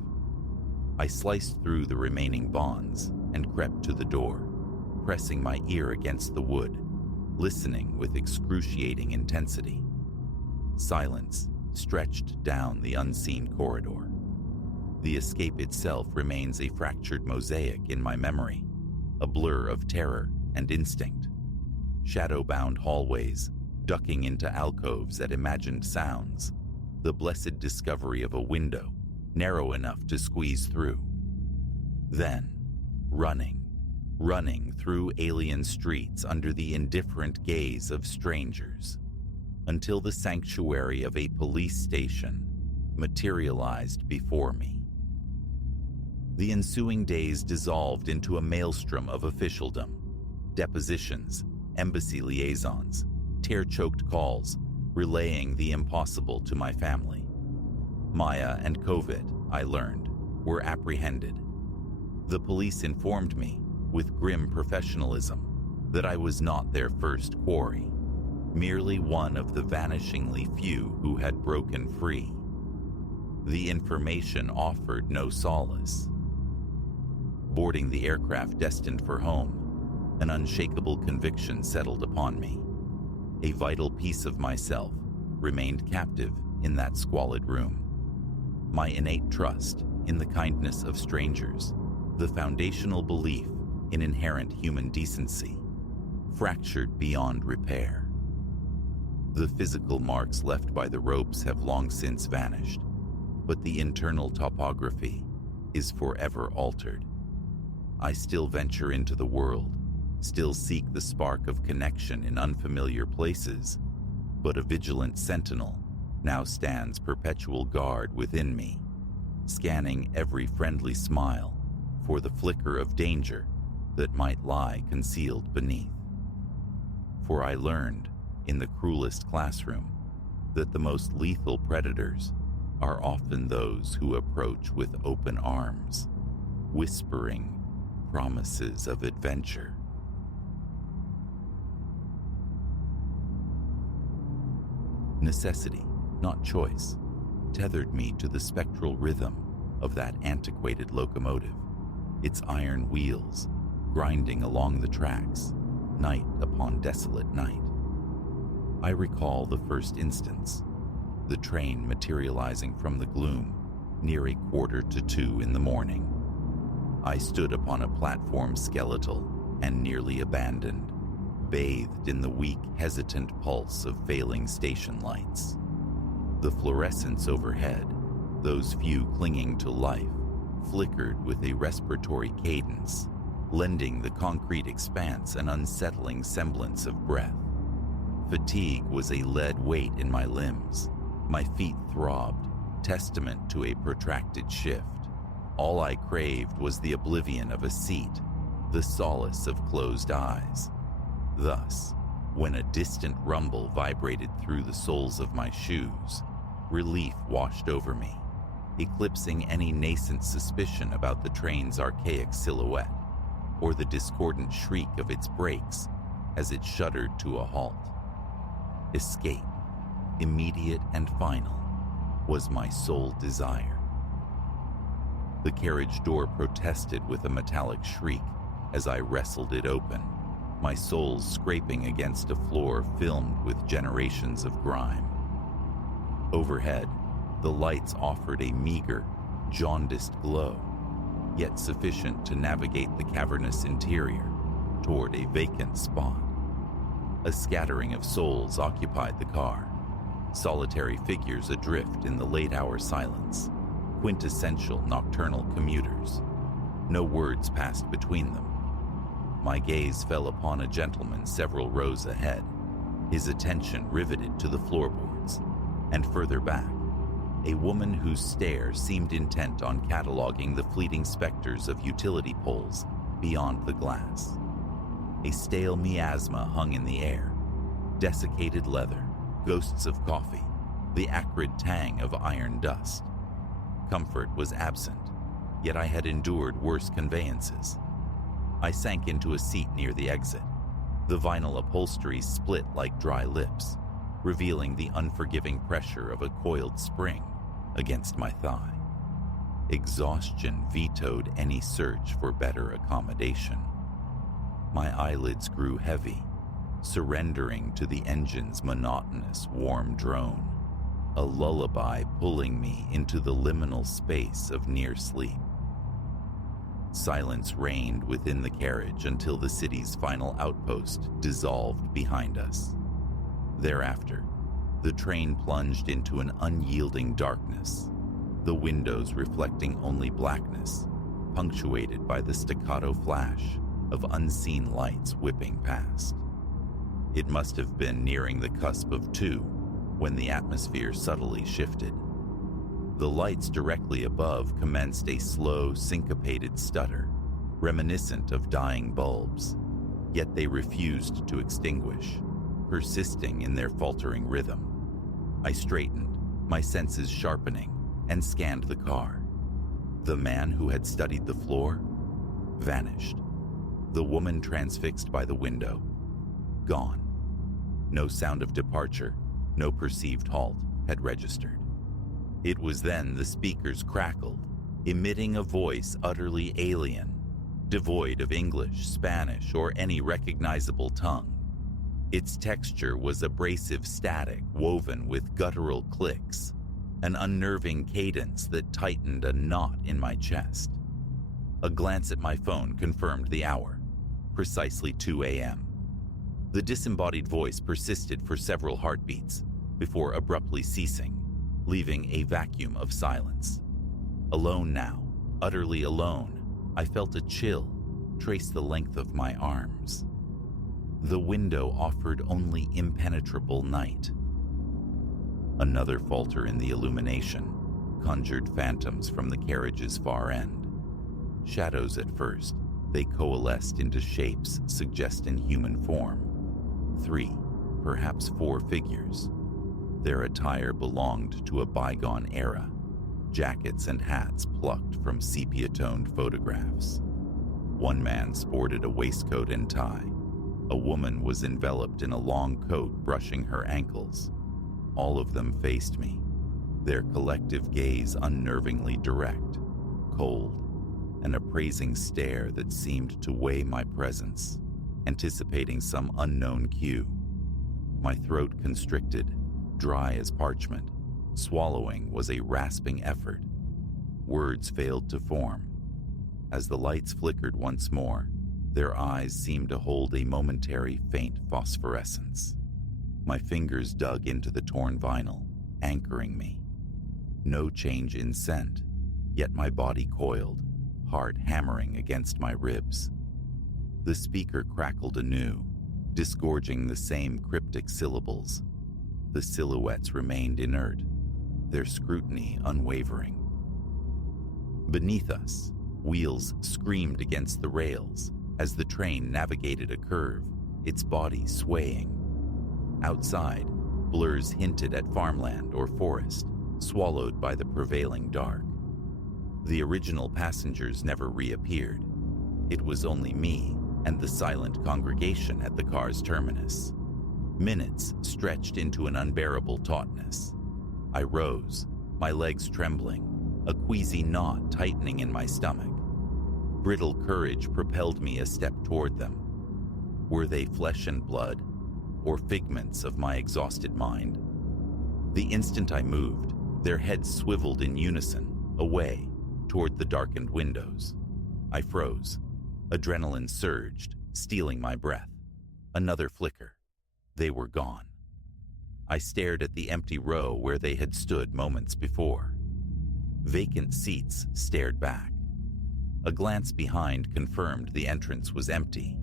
I sliced through the remaining bonds and crept to the door, pressing my ear against the wood, listening with excruciating intensity. Silence stretched down the unseen corridor. The escape itself remains a fractured mosaic in my memory, a blur of terror and instinct. Shadow-bound hallways, ducking into alcoves at imagined sounds, the blessed discovery of a window narrow enough to squeeze through. Then, running through alien streets under the indifferent gaze of strangers, until the sanctuary of a police station materialized before me. The ensuing days dissolved into a maelstrom of officialdom, depositions, embassy liaisons, tear-choked calls, relaying the impossible to my family. Maya and COVID, I learned, were apprehended. The police informed me, with grim professionalism, that I was not their first quarry, merely one of the vanishingly few who had broken free. The information offered no solace. Boarding the aircraft destined for home, an unshakable conviction settled upon me. A vital piece of myself remained captive in that squalid room. My innate trust in the kindness of strangers, the foundational belief in inherent human decency, fractured beyond repair. The physical marks left by the ropes have long since vanished, but the internal topography is forever altered. I still venture into the world, still seek the spark of connection in unfamiliar places, but a vigilant sentinel now stands perpetual guard within me, scanning every friendly smile for the flicker of danger that might lie concealed beneath. For I learned, in the cruelest classroom, that the most lethal predators are often those who approach with open arms, whispering promises of adventure. Necessity, not choice, tethered me to the spectral rhythm of that antiquated locomotive, its iron wheels grinding along the tracks, night upon desolate night. I recall the first instance, the train materializing from the gloom near 1:45 in the morning. I stood upon a platform skeletal and nearly abandoned, bathed in the weak, hesitant pulse of failing station lights. The fluorescence overhead, those few clinging to life, flickered with a respiratory cadence, lending the concrete expanse an unsettling semblance of breath. Fatigue was a lead weight in my limbs. My feet throbbed, testament to a protracted shift. All I craved was the oblivion of a seat, the solace of closed eyes. Thus, when a distant rumble vibrated through the soles of my shoes, relief washed over me, eclipsing any nascent suspicion about the train's archaic silhouette, or the discordant shriek of its brakes as it shuddered to a halt. Escape, immediate and final, was my sole desire. The carriage door protested with a metallic shriek as I wrestled it open, my soles scraping against a floor filmed with generations of grime. Overhead, the lights offered a meager, jaundiced glow, yet sufficient to navigate the cavernous interior toward a vacant spot. A scattering of souls occupied the car, solitary figures adrift in the late-hour silence, quintessential nocturnal commuters. No words passed between them. My gaze fell upon a gentleman several rows ahead, his attention riveted to the floorboards, and further back, a woman whose stare seemed intent on cataloging the fleeting specters of utility poles beyond the glass. A stale miasma hung in the air, desiccated leather, ghosts of coffee, the acrid tang of iron dust. Comfort was absent, yet I had endured worse conveyances. I sank into a seat near the exit. The vinyl upholstery split like dry lips, revealing the unforgiving pressure of a coiled spring against my thigh. Exhaustion vetoed any search for better accommodation. My eyelids grew heavy, surrendering to the engine's monotonous, warm drone, a lullaby pulling me into the liminal space of near sleep. Silence reigned within the carriage until the city's final outpost dissolved behind us. Thereafter, the train plunged into an unyielding darkness, the windows reflecting only blackness, punctuated by the staccato flash of unseen lights whipping past. It must have been nearing the cusp of 2 when the atmosphere subtly shifted. The lights directly above commenced a slow, syncopated stutter, reminiscent of dying bulbs, yet they refused to extinguish, persisting in their faltering rhythm. I straightened, my senses sharpening, and scanned the car. The man who had studied the floor vanished. The woman transfixed by the window, gone. No sound of departure, no perceived halt had registered. It was then the speakers crackled, emitting a voice utterly alien, devoid of English, Spanish, or any recognizable tongue. Its texture was abrasive static woven with guttural clicks, an unnerving cadence that tightened a knot in my chest. A glance at my phone confirmed the hour, precisely 2 a.m. The disembodied voice persisted for several heartbeats before abruptly ceasing, leaving a vacuum of silence. Alone now, utterly alone, I felt a chill trace the length of my arms. The window offered only impenetrable night. Another falter in the illumination conjured phantoms from the carriage's far end. Shadows at first, they coalesced into shapes suggesting human form. 3, perhaps 4 figures. Their attire belonged to a bygone era, jackets and hats plucked from sepia-toned photographs. One man sported a waistcoat and tie. A woman was enveloped in a long coat brushing her ankles. All of them faced me, their collective gaze unnervingly direct, cold, an appraising stare that seemed to weigh my presence, anticipating some unknown cue. My throat constricted, dry as parchment. Swallowing was a rasping effort. Words failed to form. As the lights flickered once more, their eyes seemed to hold a momentary faint phosphorescence. My fingers dug into the torn vinyl, anchoring me. No change in scent, yet my body coiled, heart hammering against my ribs. The speaker crackled anew, disgorging the same cryptic syllables. The silhouettes remained inert, their scrutiny unwavering. Beneath us, wheels screamed against the rails as the train navigated a curve, its body swaying. Outside, blurs hinted at farmland or forest, swallowed by the prevailing dark. The original passengers never reappeared. It was only me and the silent congregation at the car's terminus. Minutes stretched into an unbearable tautness. I rose, my legs trembling, a queasy knot tightening in my stomach. Brittle courage propelled me a step toward them. Were they flesh and blood, or figments of my exhausted mind? The instant I moved, their heads swiveled in unison, away, toward the darkened windows. I froze. Adrenaline surged, stealing my breath. Another flicker. They were gone. I stared at the empty row where they had stood moments before. Vacant seats stared back. A glance behind confirmed the entrance was empty.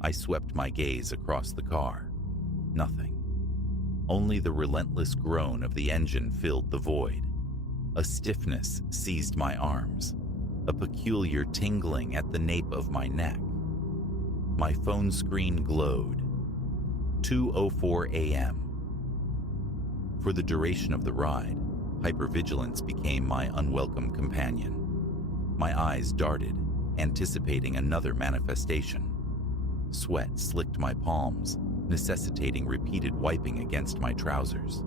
I swept my gaze across the car. Nothing. Only the relentless groan of the engine filled the void. A stiffness seized my arms, a peculiar tingling at the nape of my neck. My phone screen glowed. 2:04 a.m. For the duration of the ride, hypervigilance became my unwelcome companion. My eyes darted, anticipating another manifestation. Sweat slicked my palms, necessitating repeated wiping against my trousers.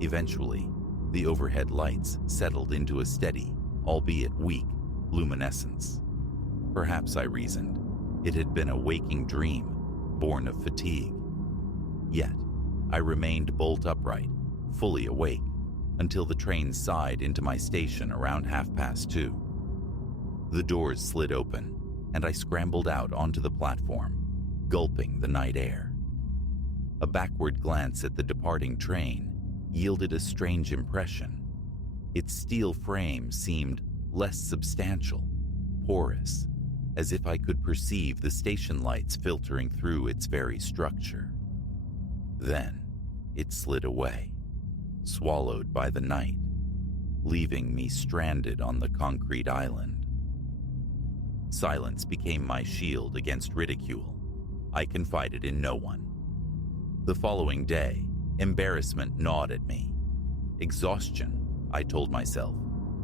Eventually, the overhead lights settled into a steady, albeit weak, luminescence. Perhaps, I reasoned, it had been a waking dream, born of fatigue. Yet, I remained bolt upright, fully awake, until the train sighed into my station around 2:30. The doors slid open, and I scrambled out onto the platform, gulping the night air. A backward glance at the departing train yielded a strange impression. Its steel frame seemed less substantial, porous, as if I could perceive the station lights filtering through its very structure. Then, it slid away, swallowed by the night, leaving me stranded on the concrete island. Silence became my shield against ridicule. I confided in no one. The following day, embarrassment gnawed at me. Exhaustion, I told myself,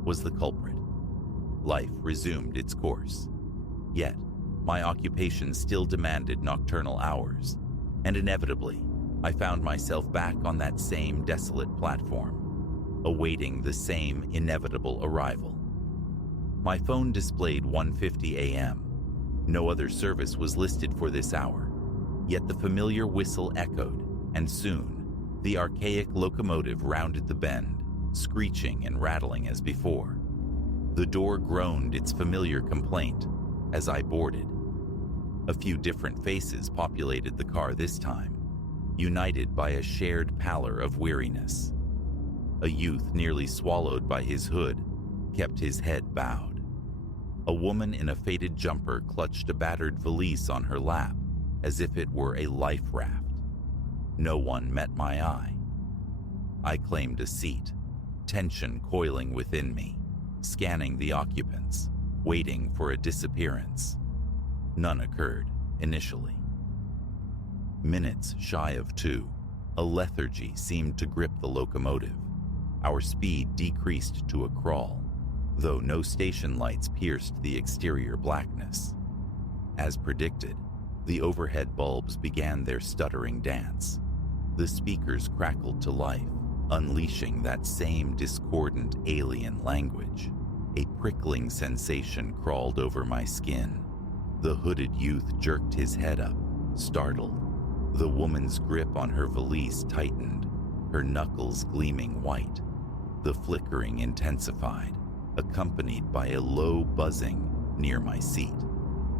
was the culprit. Life resumed its course. Yet, my occupation still demanded nocturnal hours, and inevitably, I found myself back on that same desolate platform, awaiting the same inevitable arrival. My phone displayed 1:50 a.m. No other service was listed for this hour, yet the familiar whistle echoed, and soon, the archaic locomotive rounded the bend, screeching and rattling as before. The door groaned its familiar complaint as I boarded. A few different faces populated the car this time, united by a shared pallor of weariness. A youth nearly swallowed by his hood kept his head bowed. A woman in a faded jumper clutched a battered valise on her lap as if it were a life raft. No one met my eye. I claimed a seat, tension coiling within me, scanning the occupants, waiting for a disappearance. None occurred initially. Minutes shy of 2, a lethargy seemed to grip the locomotive. Our speed decreased to a crawl, though no station lights pierced the exterior blackness. As predicted, the overhead bulbs began their stuttering dance. The speakers crackled to life, unleashing that same discordant alien language. A prickling sensation crawled over my skin. The hooded youth jerked his head up, startled. The woman's grip on her valise tightened, her knuckles gleaming white. The flickering intensified, accompanied by a low buzzing near my seat.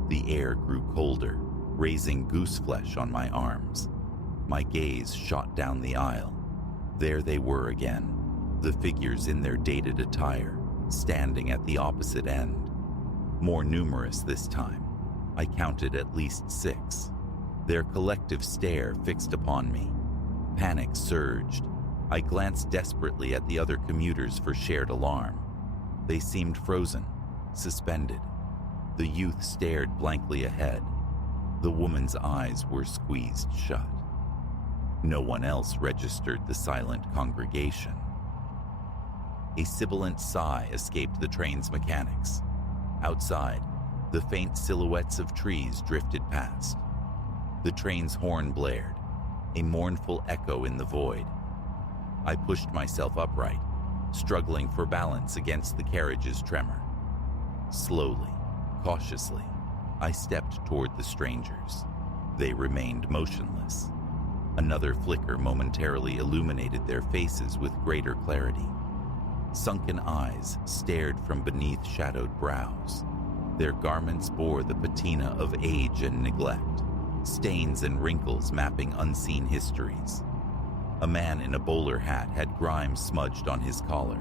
The air grew colder, raising gooseflesh on my arms. My gaze shot down the aisle. There they were again, the figures in their dated attire, standing at the opposite end. More numerous this time. I counted at least 6. Their collective stare fixed upon me. Panic surged. I glanced desperately at the other commuters for shared alarm. They seemed frozen, suspended. The youth stared blankly ahead. The woman's eyes were squeezed shut. No one else registered the silent congregation. A sibilant sigh escaped the train's mechanics. Outside, the faint silhouettes of trees drifted past. The train's horn blared, a mournful echo in the void. I pushed myself upright, struggling for balance against the carriage's tremor. Slowly, cautiously, I stepped toward the strangers. They remained motionless. Another flicker momentarily illuminated their faces with greater clarity. Sunken eyes stared from beneath shadowed brows. Their garments bore the patina of age and neglect, stains and wrinkles mapping unseen histories. A man in a bowler hat had grime smudged on his collar.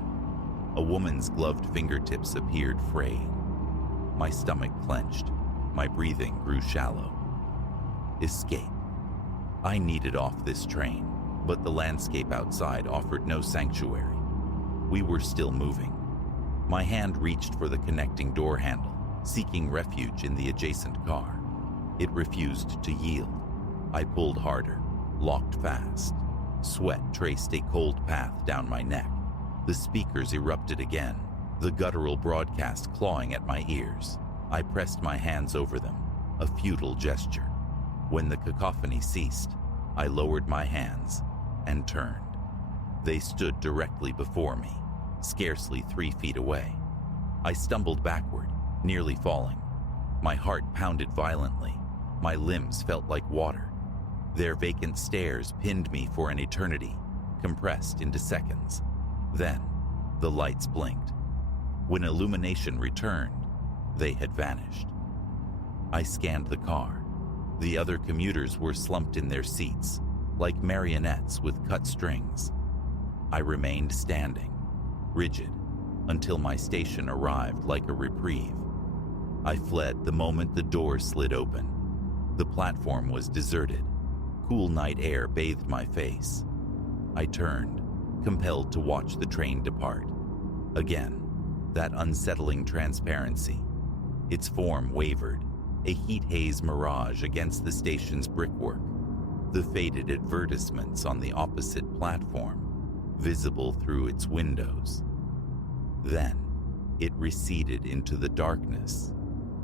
A woman's gloved fingertips appeared frayed. My stomach clenched. My breathing grew shallow. Escape. I needed off this train, but the landscape outside offered no sanctuary. We were still moving. My hand reached for the connecting door handle, seeking refuge in the adjacent car. It refused to yield. I pulled harder, locked fast. Sweat traced a cold path down my neck. The speakers erupted again, the guttural broadcast clawing at my ears. I pressed my hands over them, a futile gesture. When the cacophony ceased, I lowered my hands and turned. They stood directly before me, scarcely 3 feet away. I stumbled backward, nearly falling. My heart pounded violently. My limbs felt like water. Their vacant stares pinned me for an eternity, compressed into seconds. Then, the lights blinked. When illumination returned, they had vanished. I scanned the car. The other commuters were slumped in their seats, like marionettes with cut strings. I remained standing, rigid, until my station arrived like a reprieve. I fled the moment the door slid open. The platform was deserted. Cool night air bathed my face. I turned, compelled to watch the train depart. Again, that unsettling transparency. Its form wavered, a heat haze mirage against the station's brickwork. The faded advertisements on the opposite platform, visible through its windows. Then, it receded into the darkness,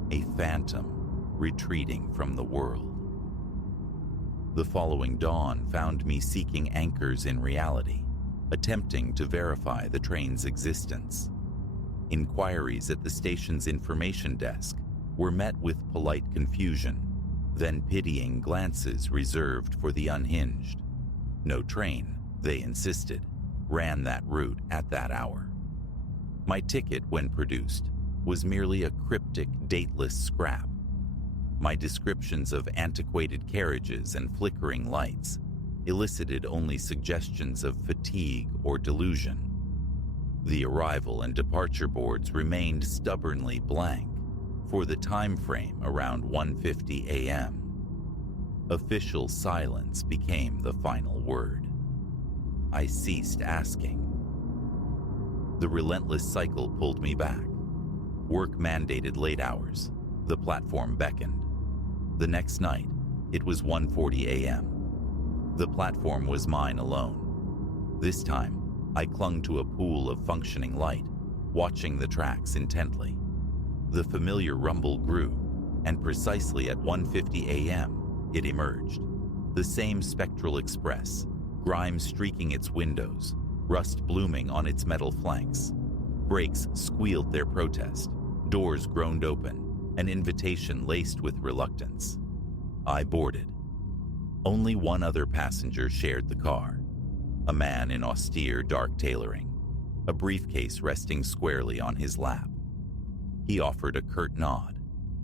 a phantom retreating from the world. The following dawn found me seeking anchors in reality, attempting to verify the train's existence. Inquiries at the station's information desk were met with polite confusion, then pitying glances reserved for the unhinged. No train, they insisted, ran that route at that hour. My ticket, when produced, was merely a cryptic, dateless scrap. My descriptions of antiquated carriages and flickering lights elicited only suggestions of fatigue or delusion. The arrival and departure boards remained stubbornly blank for the time frame around 1:50 a.m. Official silence became the final word. I ceased asking. The relentless cycle pulled me back. Work mandated late hours. The platform beckoned. The next night, it was 1:40 a.m. The platform was mine alone. This time, I clung to a pool of functioning light, watching the tracks intently. The familiar rumble grew, and precisely at 1:50 a.m., it emerged. The same spectral express, grime streaking its windows, rust blooming on its metal flanks. Brakes squealed their protest, doors groaned open, an invitation laced with reluctance. I boarded. Only one other passenger shared the car, a man in austere dark tailoring, a briefcase resting squarely on his lap. He offered a curt nod,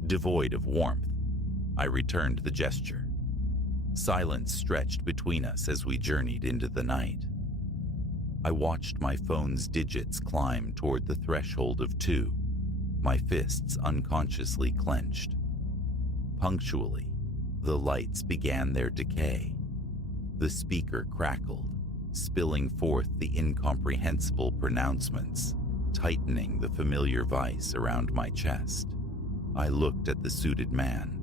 devoid of warmth. I returned the gesture. Silence stretched between us as we journeyed into the night. I watched my phone's digits climb toward the threshold of 2, my fists unconsciously clenched. Punctually, the lights began their decay. The speaker crackled, spilling forth the incomprehensible pronouncements, tightening the familiar vice around my chest. I looked at the suited man.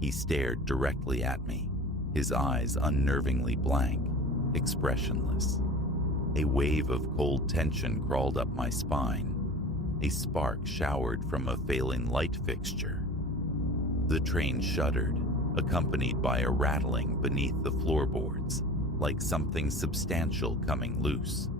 He stared directly at me, his eyes unnervingly blank, expressionless. A wave of cold tension crawled up my spine. A spark showered from a failing light fixture. The train shuddered, accompanied by a rattling beneath the floorboards, like something substantial coming loose.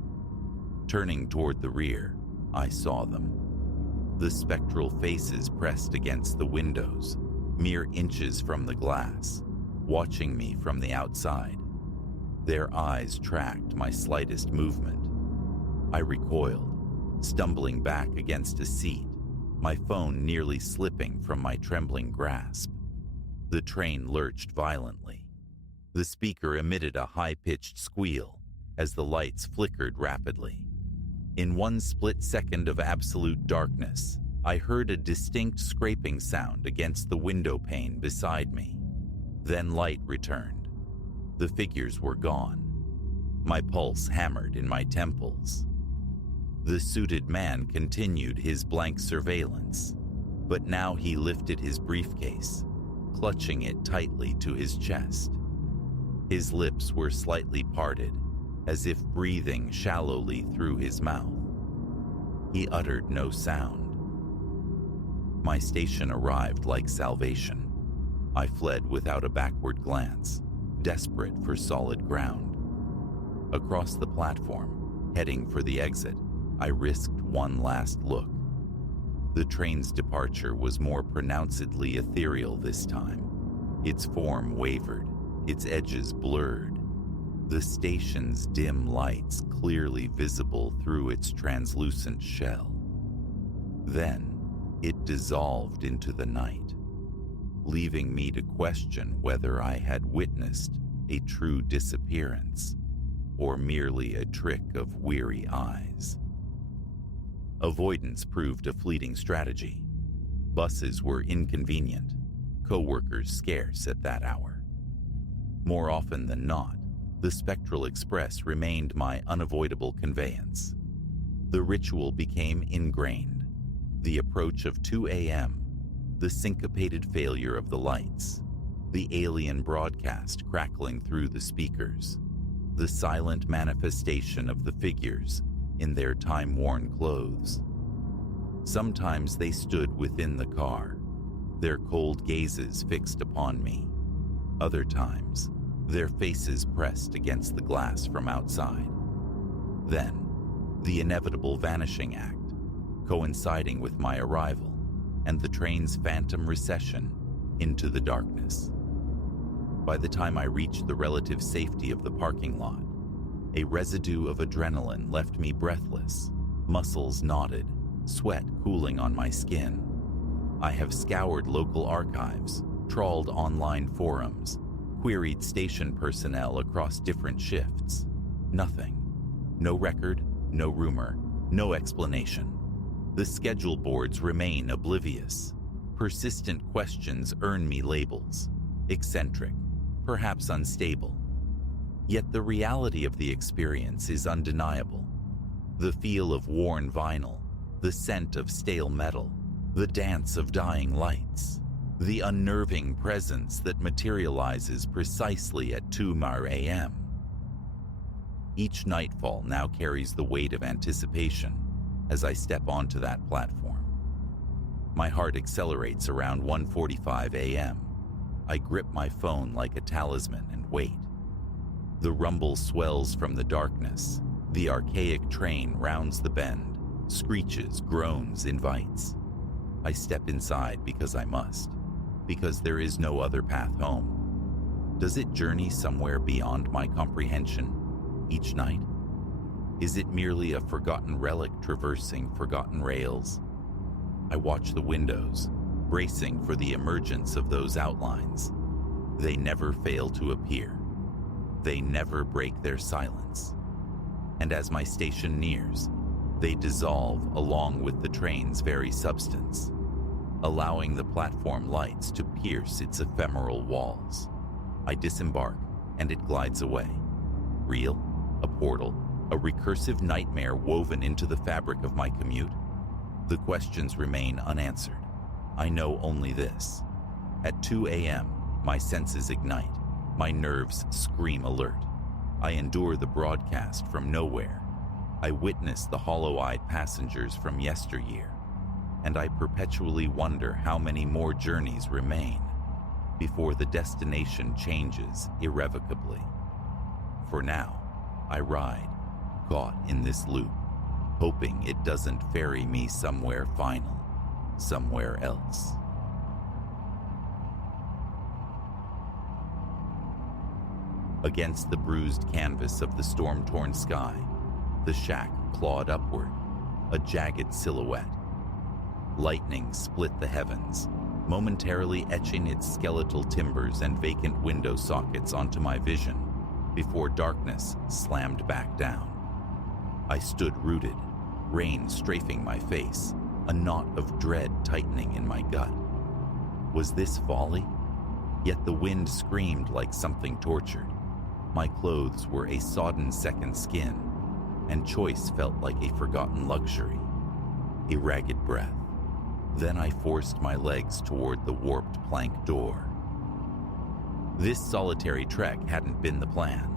Turning toward the rear, I saw them. The spectral faces pressed against the windows, mere inches from the glass. watching me from the outside. Their eyes tracked my slightest movement. I recoiled, stumbling back against a seat, my phone nearly slipping from my trembling grasp. The train lurched violently. The speaker emitted a high-pitched squeal as the lights flickered rapidly. In one split second of absolute darkness, I heard a distinct scraping sound against the window pane beside me. Then light returned. The figures were gone. My pulse hammered in my temples. The suited man continued his blank surveillance, but now he lifted his briefcase, clutching it tightly to his chest. His lips were slightly parted, as if breathing shallowly through his mouth. He uttered no sound. My station arrived like salvation. I fled without a backward glance, desperate for solid ground. Across the platform, heading for the exit, I risked one last look. The train's departure was more pronouncedly ethereal this time. Its form wavered, its edges blurred, the station's dim lights clearly visible through its translucent shell. Then, it dissolved into the night, leaving me to question whether I had witnessed a true disappearance or merely a trick of weary eyes. Avoidance proved a fleeting strategy. Buses were inconvenient, co-workers scarce at that hour. More often than not, the Spectral Express remained my unavoidable conveyance. The ritual became ingrained. The approach of 2 a.m., the syncopated failure of the lights, the alien broadcast crackling through the speakers, the silent manifestation of the figures in their time-worn clothes. Sometimes they stood within the car, their cold gazes fixed upon me. Other times, their faces pressed against the glass from outside. Then, the inevitable vanishing act, coinciding with my arrival and the train's phantom recession into the darkness. By the time I reached the relative safety of the parking lot, a residue of adrenaline left me breathless, muscles knotted, sweat cooling on my skin. I have scoured local archives, trawled online forums, queried station personnel across different shifts. Nothing. No record, no rumor, no explanation. The schedule boards remain oblivious. Persistent questions earn me labels. Eccentric, perhaps unstable. Yet the reality of the experience is undeniable. The feel of worn vinyl, the scent of stale metal, the dance of dying lights, the unnerving presence that materializes precisely at 2 a.m. Each nightfall now carries the weight of anticipation as I step onto that platform. My heart accelerates around 1:45 a.m. I grip my phone like a talisman and wait. The rumble swells from the darkness. The archaic train rounds the bend, screeches, groans, invites. I step inside because I must, because there is no other path home. Does it journey somewhere beyond my comprehension each night? Is it merely a forgotten relic traversing forgotten rails? I watch the windows, bracing for the emergence of those outlines. They never fail to appear. They never break their silence. And as my station nears, they dissolve along with the train's very substance, allowing the platform lights to pierce its ephemeral walls. I disembark, and it glides away. Real? A portal? A recursive nightmare woven into the fabric of my commute? The questions remain unanswered. I know only this. At 2 a.m., my senses ignite. My nerves scream alert. I endure the broadcast from nowhere. I witness the hollow-eyed passengers from yesteryear, and I perpetually wonder how many more journeys remain before the destination changes irrevocably. For now, I ride, caught in this loop, hoping it doesn't ferry me somewhere final, somewhere else. Against the bruised canvas of the storm-torn sky, the shack clawed upward, a jagged silhouette. Lightning split the heavens, momentarily etching its skeletal timbers and vacant window sockets onto my vision before darkness slammed back down. I stood rooted, rain strafing my face, a knot of dread tightening in my gut. Was this folly? Yet the wind screamed like something tortured. My clothes were a sodden second skin, and choice felt like a forgotten luxury. A ragged breath. Then I forced my legs toward the warped plank door. This solitary trek hadn't been the plan.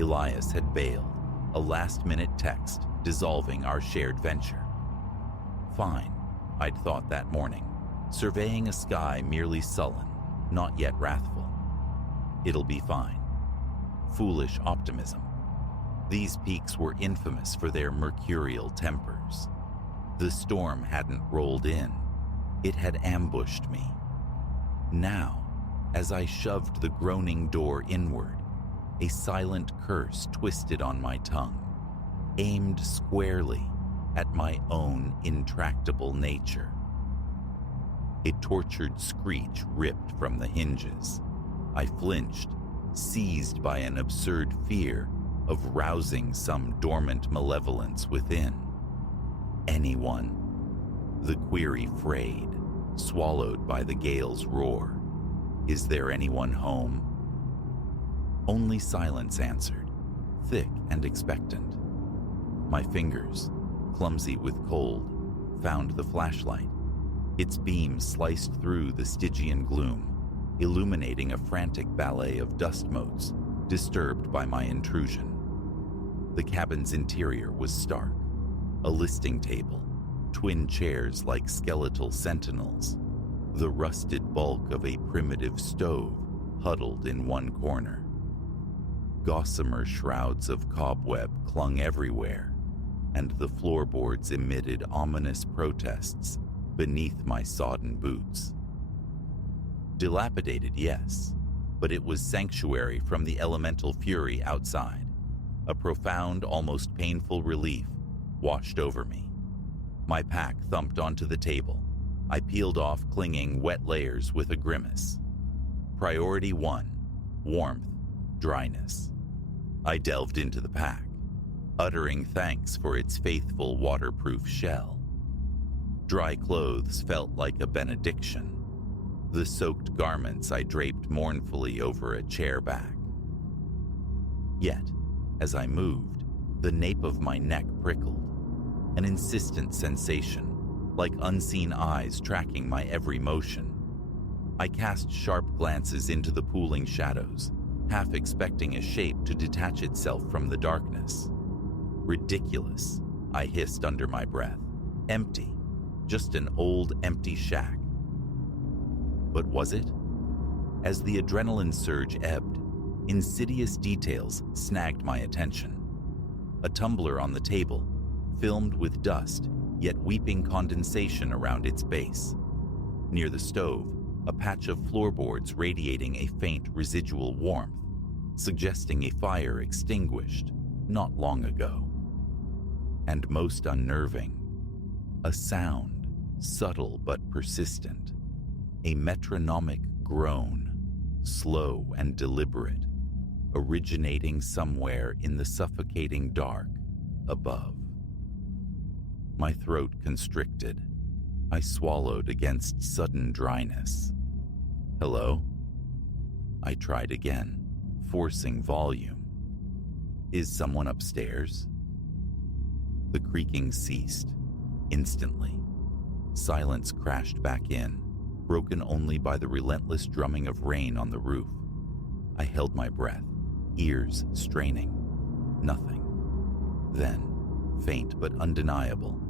Elias had bailed, a last-minute text dissolving our shared venture. Fine, I'd thought that morning, surveying a sky merely sullen, not yet wrathful. It'll be fine. Foolish optimism. These peaks were infamous for their mercurial tempers. The storm hadn't rolled in. It had ambushed me. Now, as I shoved the groaning door inward, a silent curse twisted on my tongue, aimed squarely at my own intractable nature. A tortured screech ripped from the hinges. I flinched, seized by an absurd fear of rousing some dormant malevolence within. Anyone? The query frayed, swallowed by the gale's roar. Is there anyone home? Only silence answered, thick and expectant. My fingers, clumsy with cold, found the flashlight. Its beam sliced through the Stygian gloom, illuminating a frantic ballet of dust motes disturbed by my intrusion. The cabin's interior was stark. A listing table, twin chairs like skeletal sentinels, the rusted bulk of a primitive stove huddled in one corner. Gossamer shrouds of cobweb clung everywhere, and the floorboards emitted ominous protests beneath my sodden boots. Dilapidated, yes, but it was sanctuary from the elemental fury outside. A profound, almost painful relief washed over me. My pack thumped onto the table. I peeled off clinging wet layers with a grimace. Priority 1, warmth, dryness. I delved into the pack, uttering thanks for its faithful waterproof shell. Dry clothes felt like a benediction. The soaked garments I draped mournfully over a chair back. Yet, as I moved, the nape of my neck prickled, an insistent sensation, like unseen eyes tracking my every motion. I cast sharp glances into the pooling shadows, half expecting a shape to detach itself from the darkness. Ridiculous, I hissed under my breath. Empty, just an old empty shack. But was it? As the adrenaline surge ebbed, insidious details snagged my attention. A tumbler on the table, filmed with dust, yet weeping condensation around its base. Near the stove, a patch of floorboards radiating a faint residual warmth, suggesting a fire extinguished not long ago. And most unnerving, a sound, subtle but persistent, a metronomic groan, slow and deliberate, originating somewhere in the suffocating dark above. My throat constricted. I swallowed against sudden dryness. Hello? I tried again, forcing volume. Is someone upstairs? The creaking ceased, instantly. Silence crashed back in, broken only by the relentless drumming of rain on the roof. I held my breath, ears straining. Nothing. Then, faint but undeniable,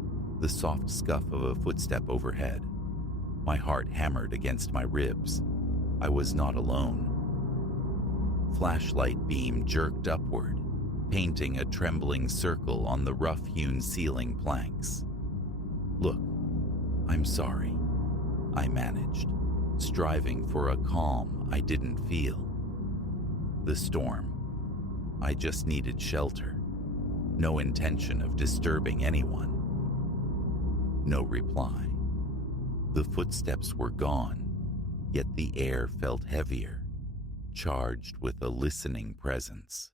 the soft scuff of a footstep overhead. My heart hammered against my ribs. I was not alone. Flashlight beam jerked upward, painting a trembling circle on the rough-hewn ceiling planks. Look, I'm sorry, I managed, striving for a calm I didn't feel. The storm, I just needed shelter. No intention of disturbing anyone. No reply. The footsteps were gone, yet the air felt heavier, charged with a listening presence.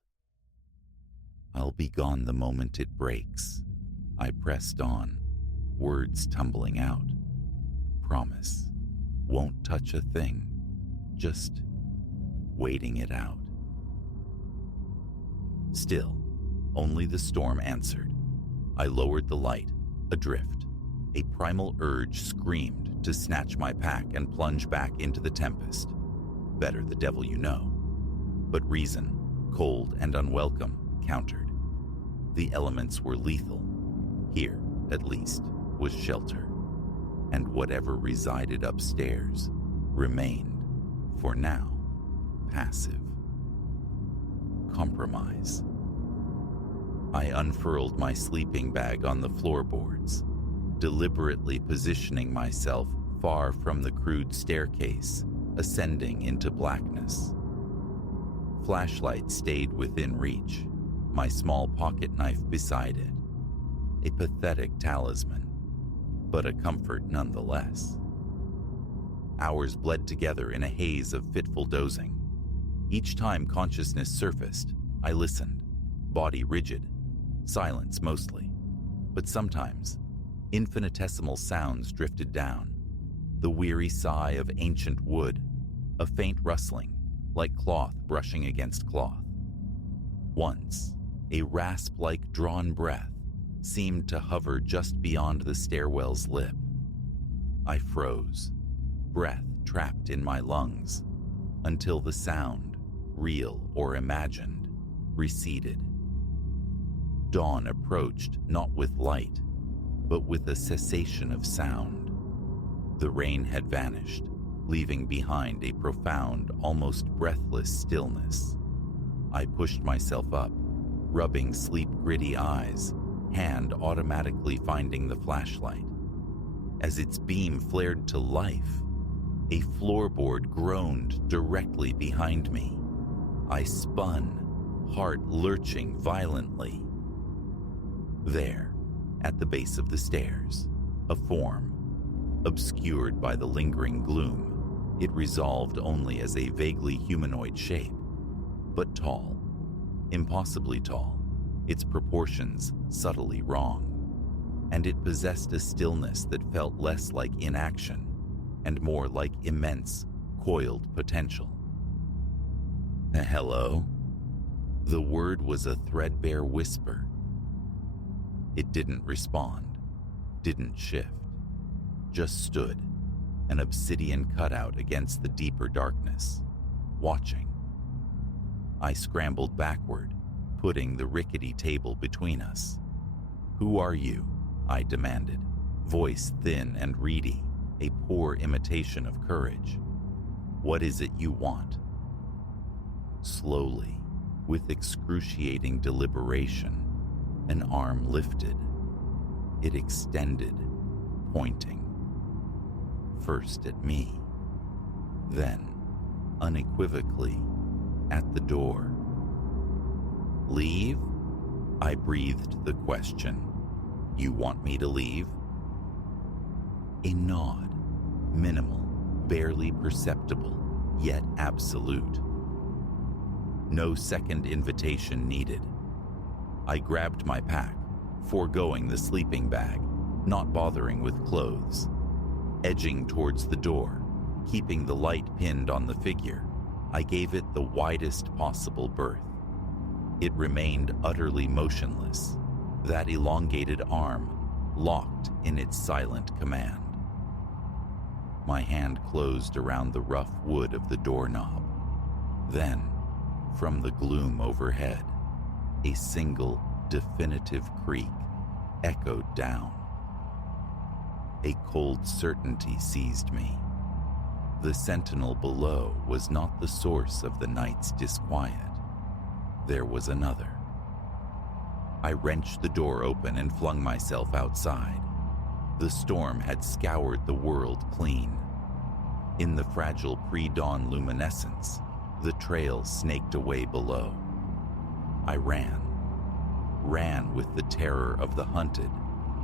I'll be gone the moment it breaks. I pressed on, words tumbling out. Promise. Won't touch a thing. Just waiting it out. Still, only the storm answered. I lowered the light, adrift. A primal urge screamed to snatch my pack and plunge back into the tempest. Better the devil you know. But reason, cold and unwelcome, countered. The elements were lethal. Here, at least, was shelter. And whatever resided upstairs remained, for now, passive. Compromise. I unfurled my sleeping bag on the floorboards, deliberately positioning myself far from the crude staircase, ascending into blackness. Flashlight stayed within reach, my small pocket knife beside it. A pathetic talisman, but a comfort nonetheless. Hours bled together in a haze of fitful dozing. Each time consciousness surfaced, I listened, body rigid, silence mostly. But sometimes, infinitesimal sounds drifted down. The weary sigh of ancient wood, a faint rustling, like cloth brushing against cloth. Once, a rasp-like drawn breath seemed to hover just beyond the stairwell's lip. I froze, breath trapped in my lungs, until the sound, real or imagined, receded. Dawn approached not with light, but with a cessation of sound. The rain had vanished, leaving behind a profound, almost breathless stillness. I pushed myself up, rubbing sleep-gritty eyes, hand automatically finding the flashlight. As its beam flared to life, a floorboard groaned directly behind me. I spun, heart lurching violently. There, at the base of the stairs, a form. Obscured by the lingering gloom, it resolved only as a vaguely humanoid shape, but tall, impossibly tall, its proportions subtly wrong, and it possessed a stillness that felt less like inaction and more like immense, coiled potential. Hello? The word was a threadbare whisper. It didn't respond, didn't shift, just stood, an obsidian cutout against the deeper darkness, watching. I scrambled backward, putting the rickety table between us. "Who are you?" I demanded, voice thin and reedy, a poor imitation of courage. "What is it you want?" Slowly, with excruciating deliberation, an arm lifted. It extended, pointing. First at me, then, unequivocally, at the door. "Leave?" I breathed the question. "You want me to leave?" A nod, minimal, barely perceptible, yet absolute. No second invitation needed. I grabbed my pack, foregoing the sleeping bag, not bothering with clothes. Edging towards the door, keeping the light pinned on the figure, I gave it the widest possible berth. It remained utterly motionless, that elongated arm locked in its silent command. My hand closed around the rough wood of the doorknob. Then, from the gloom overhead, a single, definitive creak echoed down. A cold certainty seized me. The sentinel below was not the source of the night's disquiet. There was another. I wrenched the door open and flung myself outside. The storm had scoured the world clean. In the fragile pre-dawn luminescence, the trail snaked away below. I ran with the terror of the hunted,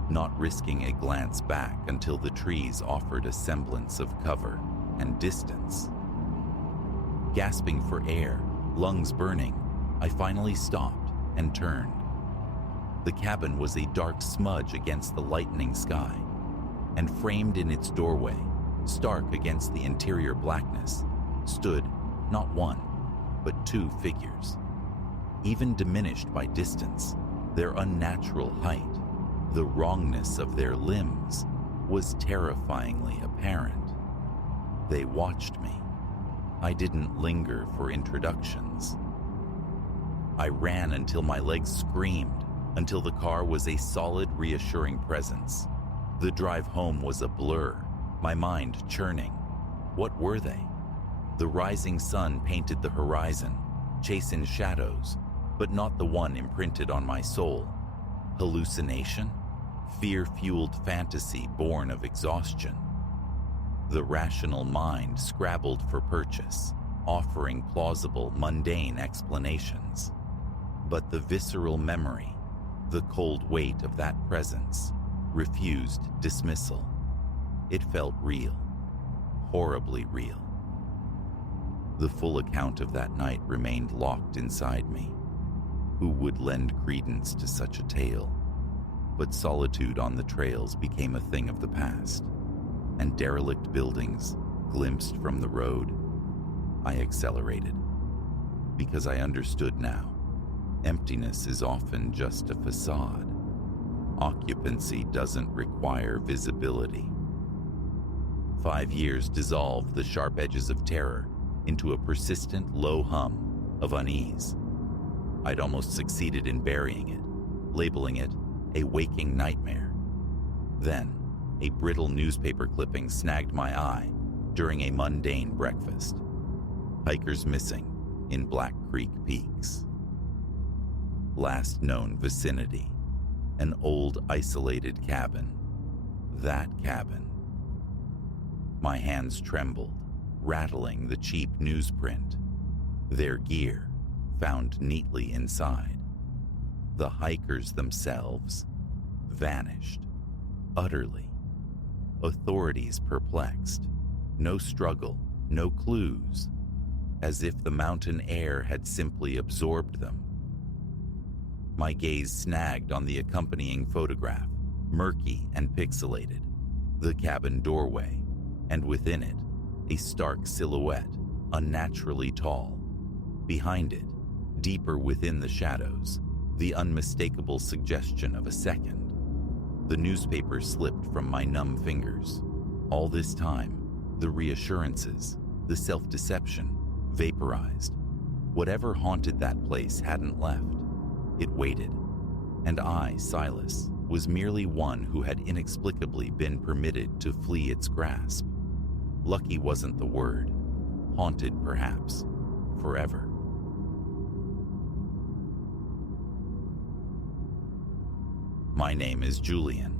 not risking a glance back until the trees offered a semblance of cover and distance. Gasping for air, lungs burning, I finally stopped and turned. The cabin was a dark smudge against the lightening sky, and framed in its doorway, stark against the interior blackness, stood not one, but two figures. Even diminished by distance, their unnatural height, the wrongness of their limbs, was terrifyingly apparent. They watched me. I didn't linger for introductions. I ran until my legs screamed, until the car was a solid, reassuring presence. The drive home was a blur, my mind churning. What were they? The rising sun painted the horizon, chasing shadows, but not the one imprinted on my soul. Hallucination? Fear-fueled fantasy born of exhaustion. The rational mind scrabbled for purchase, offering plausible, mundane explanations. But the visceral memory, the cold weight of that presence, refused dismissal. It felt real, horribly real. The full account of that night remained locked inside me. Who would lend credence to such a tale? But solitude on the trails became a thing of the past, and derelict buildings glimpsed from the road. I accelerated, because I understood now. Emptiness is often just a facade. Occupancy doesn't require visibility. 5 years dissolved the sharp edges of terror into a persistent low hum of unease. I'd almost succeeded in burying it, labeling it a waking nightmare. Then, a brittle newspaper clipping snagged my eye during a mundane breakfast. Hikers missing in Black Creek Peaks. Last known vicinity, an old isolated cabin. That cabin. My hands trembled, rattling the cheap newsprint. Their gear found neatly inside. The hikers themselves vanished, utterly. Authorities perplexed. No struggle, no clues, as if the mountain air had simply absorbed them. My gaze snagged on the accompanying photograph, murky and pixelated, the cabin doorway, and within it, a stark silhouette, unnaturally tall. Behind it, deeper within the shadows, the unmistakable suggestion of a second. The newspaper slipped from my numb fingers. All this time, the reassurances, the self-deception, vaporized. Whatever haunted that place hadn't left. It waited. And I, Silas, was merely one who had inexplicably been permitted to flee its grasp. Lucky wasn't the word. Haunted, perhaps. Forever. My name is Julian.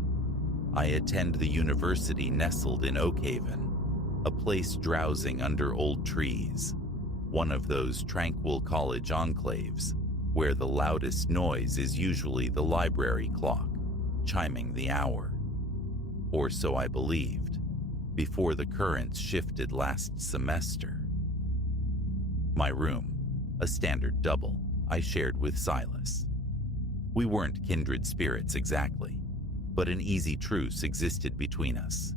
I attend the university nestled in Oakhaven, a place drowsing under old trees, one of those tranquil college enclaves where the loudest noise is usually the library clock, chiming the hour. Or so I believed, before the currents shifted last semester. My room, a standard double, I shared with Silas. We weren't kindred spirits exactly, but an easy truce existed between us.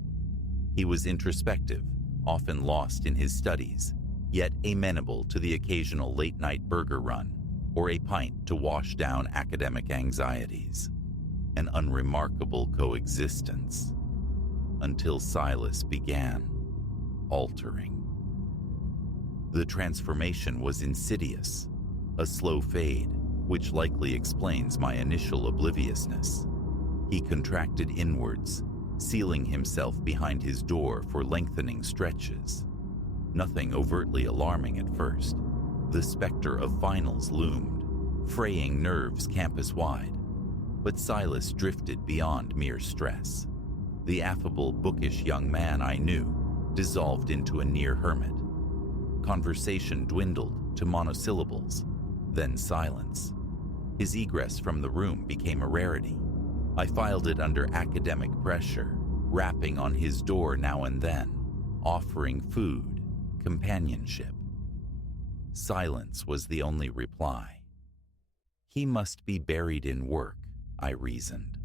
He was introspective, often lost in his studies, yet amenable to the occasional late-night burger run or a pint to wash down academic anxieties. An unremarkable coexistence, until Silas began altering. The transformation was insidious, a slow fade, which likely explains my initial obliviousness. He contracted inwards, sealing himself behind his door for lengthening stretches. Nothing overtly alarming at first. The specter of finals loomed, fraying nerves campus-wide. But Silas drifted beyond mere stress. The affable, bookish young man I knew dissolved into a near hermit. Conversation dwindled to monosyllables, then silence. His egress from the room became a rarity. I filed it under academic pressure, rapping on his door now and then, offering food, companionship. Silence was the only reply. He must be buried in work, I reasoned.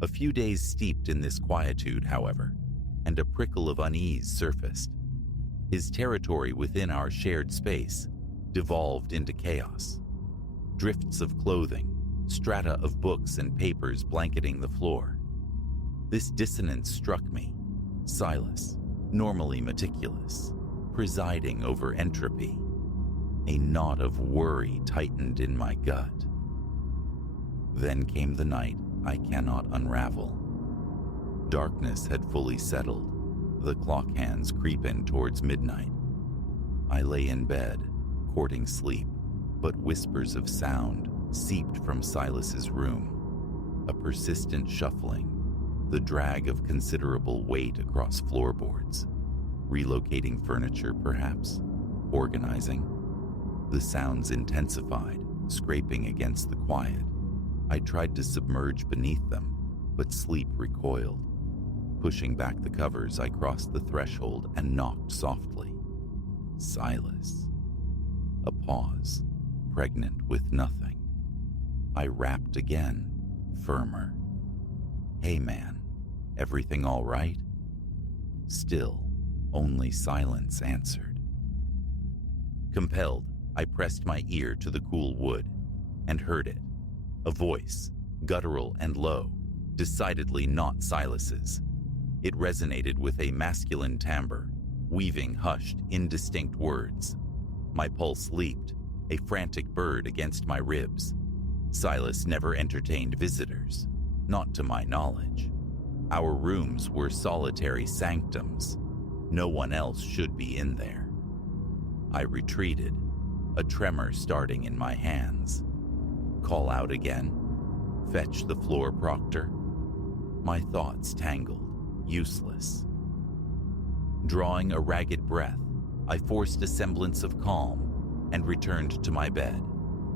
A few days steeped in this quietude, however, and a prickle of unease surfaced. His territory within our shared space devolved into chaos. Drifts of clothing, strata of books and papers blanketing the floor. This dissonance struck me. Silas, normally meticulous, presiding over entropy. A knot of worry tightened in my gut. Then came the night I cannot unravel. Darkness had fully settled, the clock hands creeping towards midnight. I lay in bed, courting sleep, but whispers of sound seeped from Silas's room. A persistent shuffling, the drag of considerable weight across floorboards. Relocating furniture, perhaps? Organizing? The sounds intensified, scraping against the quiet. I tried to submerge beneath them, but sleep recoiled. Pushing back the covers, I crossed the threshold and knocked softly. Silas. A pause, pregnant with nothing. I rapped again, firmer. Hey man, everything all right? Still, only silence answered. Compelled, I pressed my ear to the cool wood and heard it. A voice, guttural and low, decidedly not Silas's. It resonated with a masculine timbre, weaving hushed, indistinct words. My pulse leaped, a frantic bird against my ribs. Silas never entertained visitors, not to my knowledge. Our rooms were solitary sanctums. No one else should be in there. I retreated, a tremor starting in my hands. Call out again? Fetch the floor proctor? My thoughts tangled, useless. Drawing a ragged breath, I forced a semblance of calm and returned to my bed,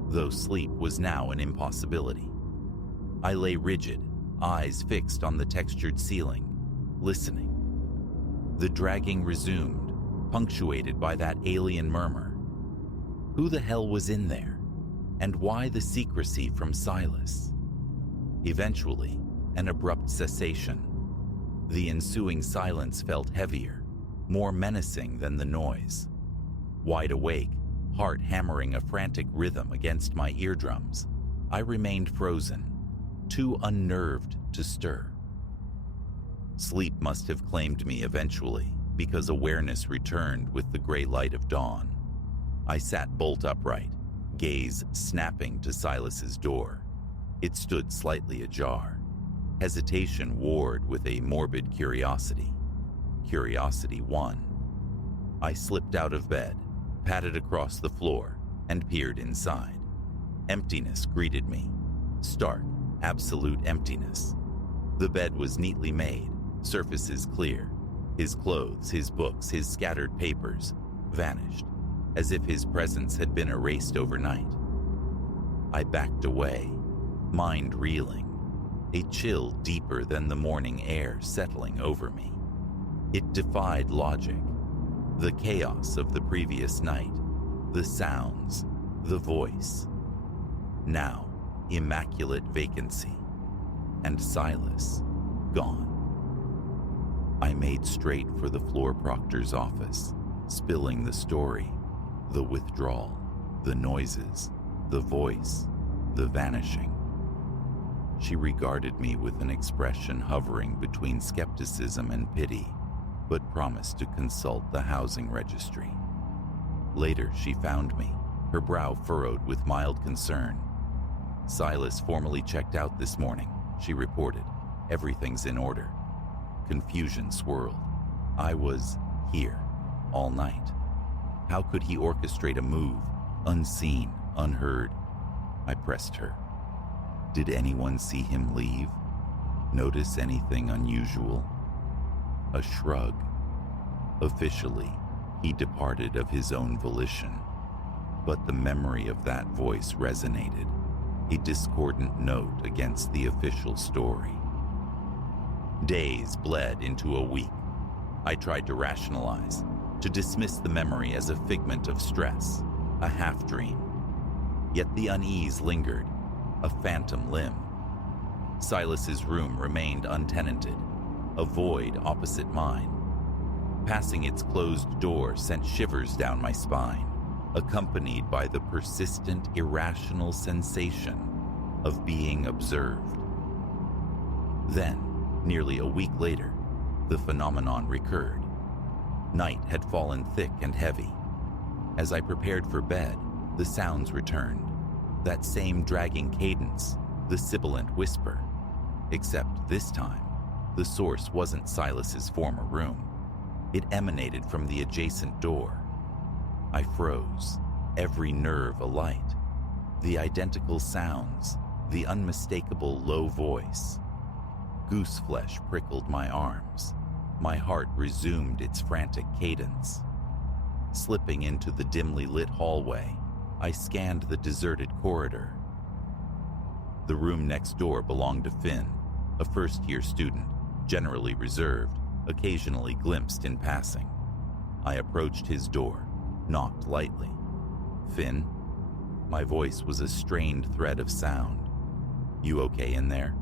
though sleep was now an impossibility. I lay rigid, eyes fixed on the textured ceiling, listening. The dragging resumed, punctuated by that alien murmur. Who the hell was in there? And why the secrecy from Silas? Eventually, an abrupt cessation. The ensuing silence felt heavier, more menacing than the noise. Wide awake, heart hammering a frantic rhythm against my eardrums, I remained frozen, too unnerved to stir. Sleep must have claimed me eventually, because awareness returned with the gray light of dawn. I sat bolt upright, gaze snapping to Silas's door. It stood slightly ajar. Hesitation warred with a morbid curiosity. Curiosity won. I slipped out of bed, padded across the floor, and peered inside. Emptiness greeted me. Stark, absolute emptiness. The bed was neatly made, surfaces clear. His clothes, his books, his scattered papers vanished, as if his presence had been erased overnight. I backed away, mind reeling, a chill deeper than the morning air settling over me. It defied logic. The chaos of the previous night, the sounds, the voice. Now, immaculate vacancy, and Silas gone. I made straight for the floor proctor's office, spilling the story, the withdrawal, the noises, the voice, the vanishing. She regarded me with an expression hovering between skepticism and pity, but promised to consult the housing registry. Later, she found me, her brow furrowed with mild concern. Silas formally checked out this morning, she reported. Everything's in order. Confusion swirled. I was here all night. How could he orchestrate a move, unseen, unheard? I pressed her. Did anyone see him leave? Notice anything unusual? A shrug. Officially, he departed of his own volition. But the memory of that voice resonated, a discordant note against the official story. Days bled into a week. I tried to rationalize, to dismiss the memory as a figment of stress, a half-dream. Yet the unease lingered, a phantom limb. Silas's room remained untenanted, a void opposite mine. Passing its closed door sent shivers down my spine, accompanied by the persistent, irrational sensation of being observed. Then, nearly a week later, the phenomenon recurred. Night had fallen thick and heavy. As I prepared for bed, the sounds returned. That same dragging cadence, the sibilant whisper. Except this time, the source wasn't Silas's former room. It emanated from the adjacent door. I froze, every nerve alight. The identical sounds, the unmistakable low voice. Gooseflesh prickled my arms. My heart resumed its frantic cadence. Slipping into the dimly lit hallway, I scanned the deserted corridor. The room next door belonged to Finn, a first-year student, generally reserved, occasionally glimpsed in passing. I approached his door, knocked lightly. "Finn?" My voice was a strained thread of sound. "You okay in there?"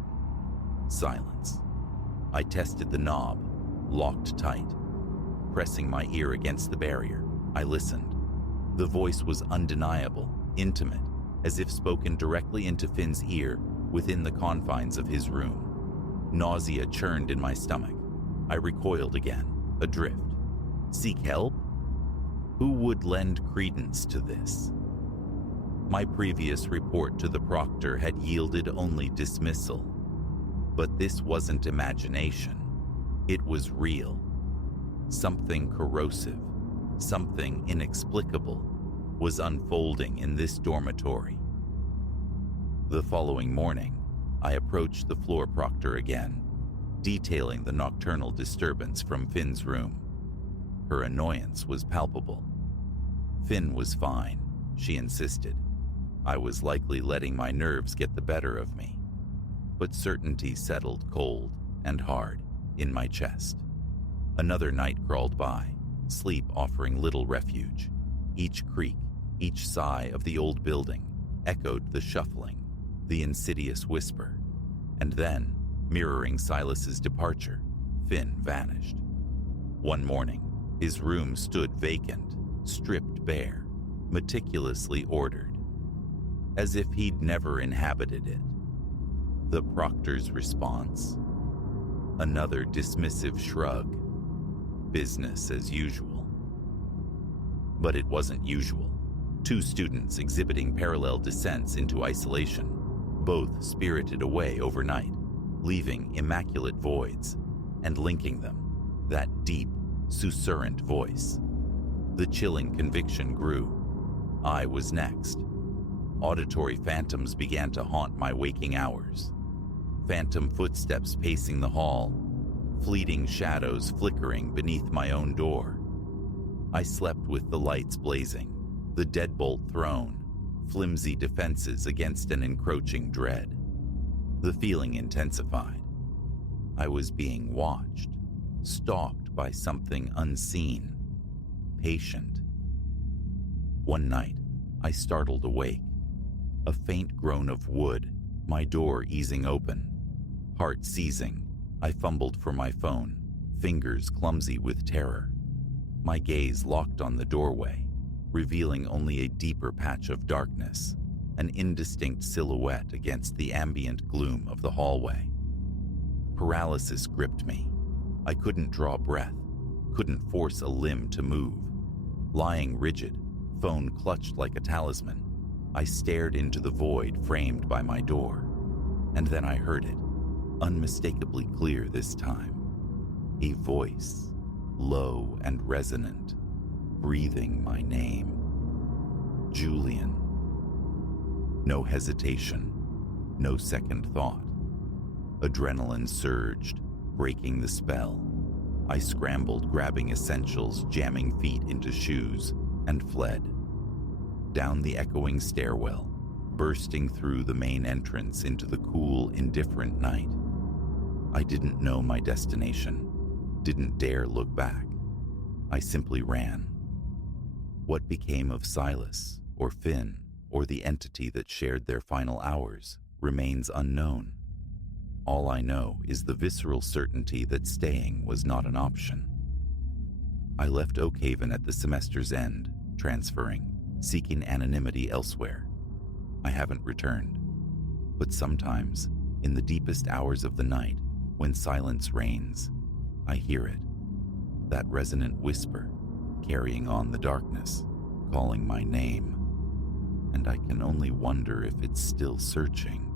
Silence. I tested the knob, locked tight. Pressing my ear against the barrier, I listened. The voice was undeniable, intimate, as if spoken directly into Finn's ear within the confines of his room. Nausea churned in my stomach. I recoiled again, adrift. Seek help? Who would lend credence to this? My previous report to the proctor had yielded only dismissal. But this wasn't imagination. It was real. Something corrosive, something inexplicable, was unfolding in this dormitory. The following morning, I approached the floor proctor again, detailing the nocturnal disturbance from Finn's room. Her annoyance was palpable. Finn was fine, she insisted. I was likely letting my nerves get the better of me. But certainty settled cold and hard in my chest. Another night crawled by, sleep offering little refuge. Each creak, each sigh of the old building echoed the shuffling, the insidious whisper. And then, mirroring Silas's departure, Finn vanished. One morning, his room stood vacant, stripped bare, meticulously ordered, as if he'd never inhabited it. The proctor's response? Another dismissive shrug. Business as usual. But it wasn't usual. Two students exhibiting parallel descents into isolation, both spirited away overnight, leaving immaculate voids, and linking them, that deep, susurrant voice. The chilling conviction grew. I was next. Auditory phantoms began to haunt my waking hours. Phantom footsteps pacing the hall, fleeting shadows flickering beneath my own door. I slept with the lights blazing, the deadbolt thrown, flimsy defenses against an encroaching dread. The feeling intensified. I was being watched, stalked by something unseen, patient. One night, I startled awake. A faint groan of wood, my door easing open. Heart seizing, I fumbled for my phone, fingers clumsy with terror. My gaze locked on the doorway, revealing only a deeper patch of darkness, an indistinct silhouette against the ambient gloom of the hallway. Paralysis gripped me. I couldn't draw breath, couldn't force a limb to move. Lying rigid, phone clutched like a talisman, I stared into the void framed by my door. And then I heard it, unmistakably clear this time. A voice, low and resonant, breathing my name. Julian. No hesitation, no second thought. Adrenaline surged, breaking the spell. I scrambled, grabbing essentials, jamming feet into shoes, and fled. down the echoing stairwell, bursting through the main entrance into the cool, indifferent night. I didn't know my destination, didn't dare look back. I simply ran. What became of Silas, or Finn, or the entity that shared their final hours remains unknown. All I know is the visceral certainty that staying was not an option. I left Oakhaven at the semester's end, transferring, seeking anonymity elsewhere. I haven't returned. But sometimes, in the deepest hours of the night, when silence reigns, I hear it. That resonant whisper, carrying on the darkness, calling my name. And I can only wonder if it's still searching.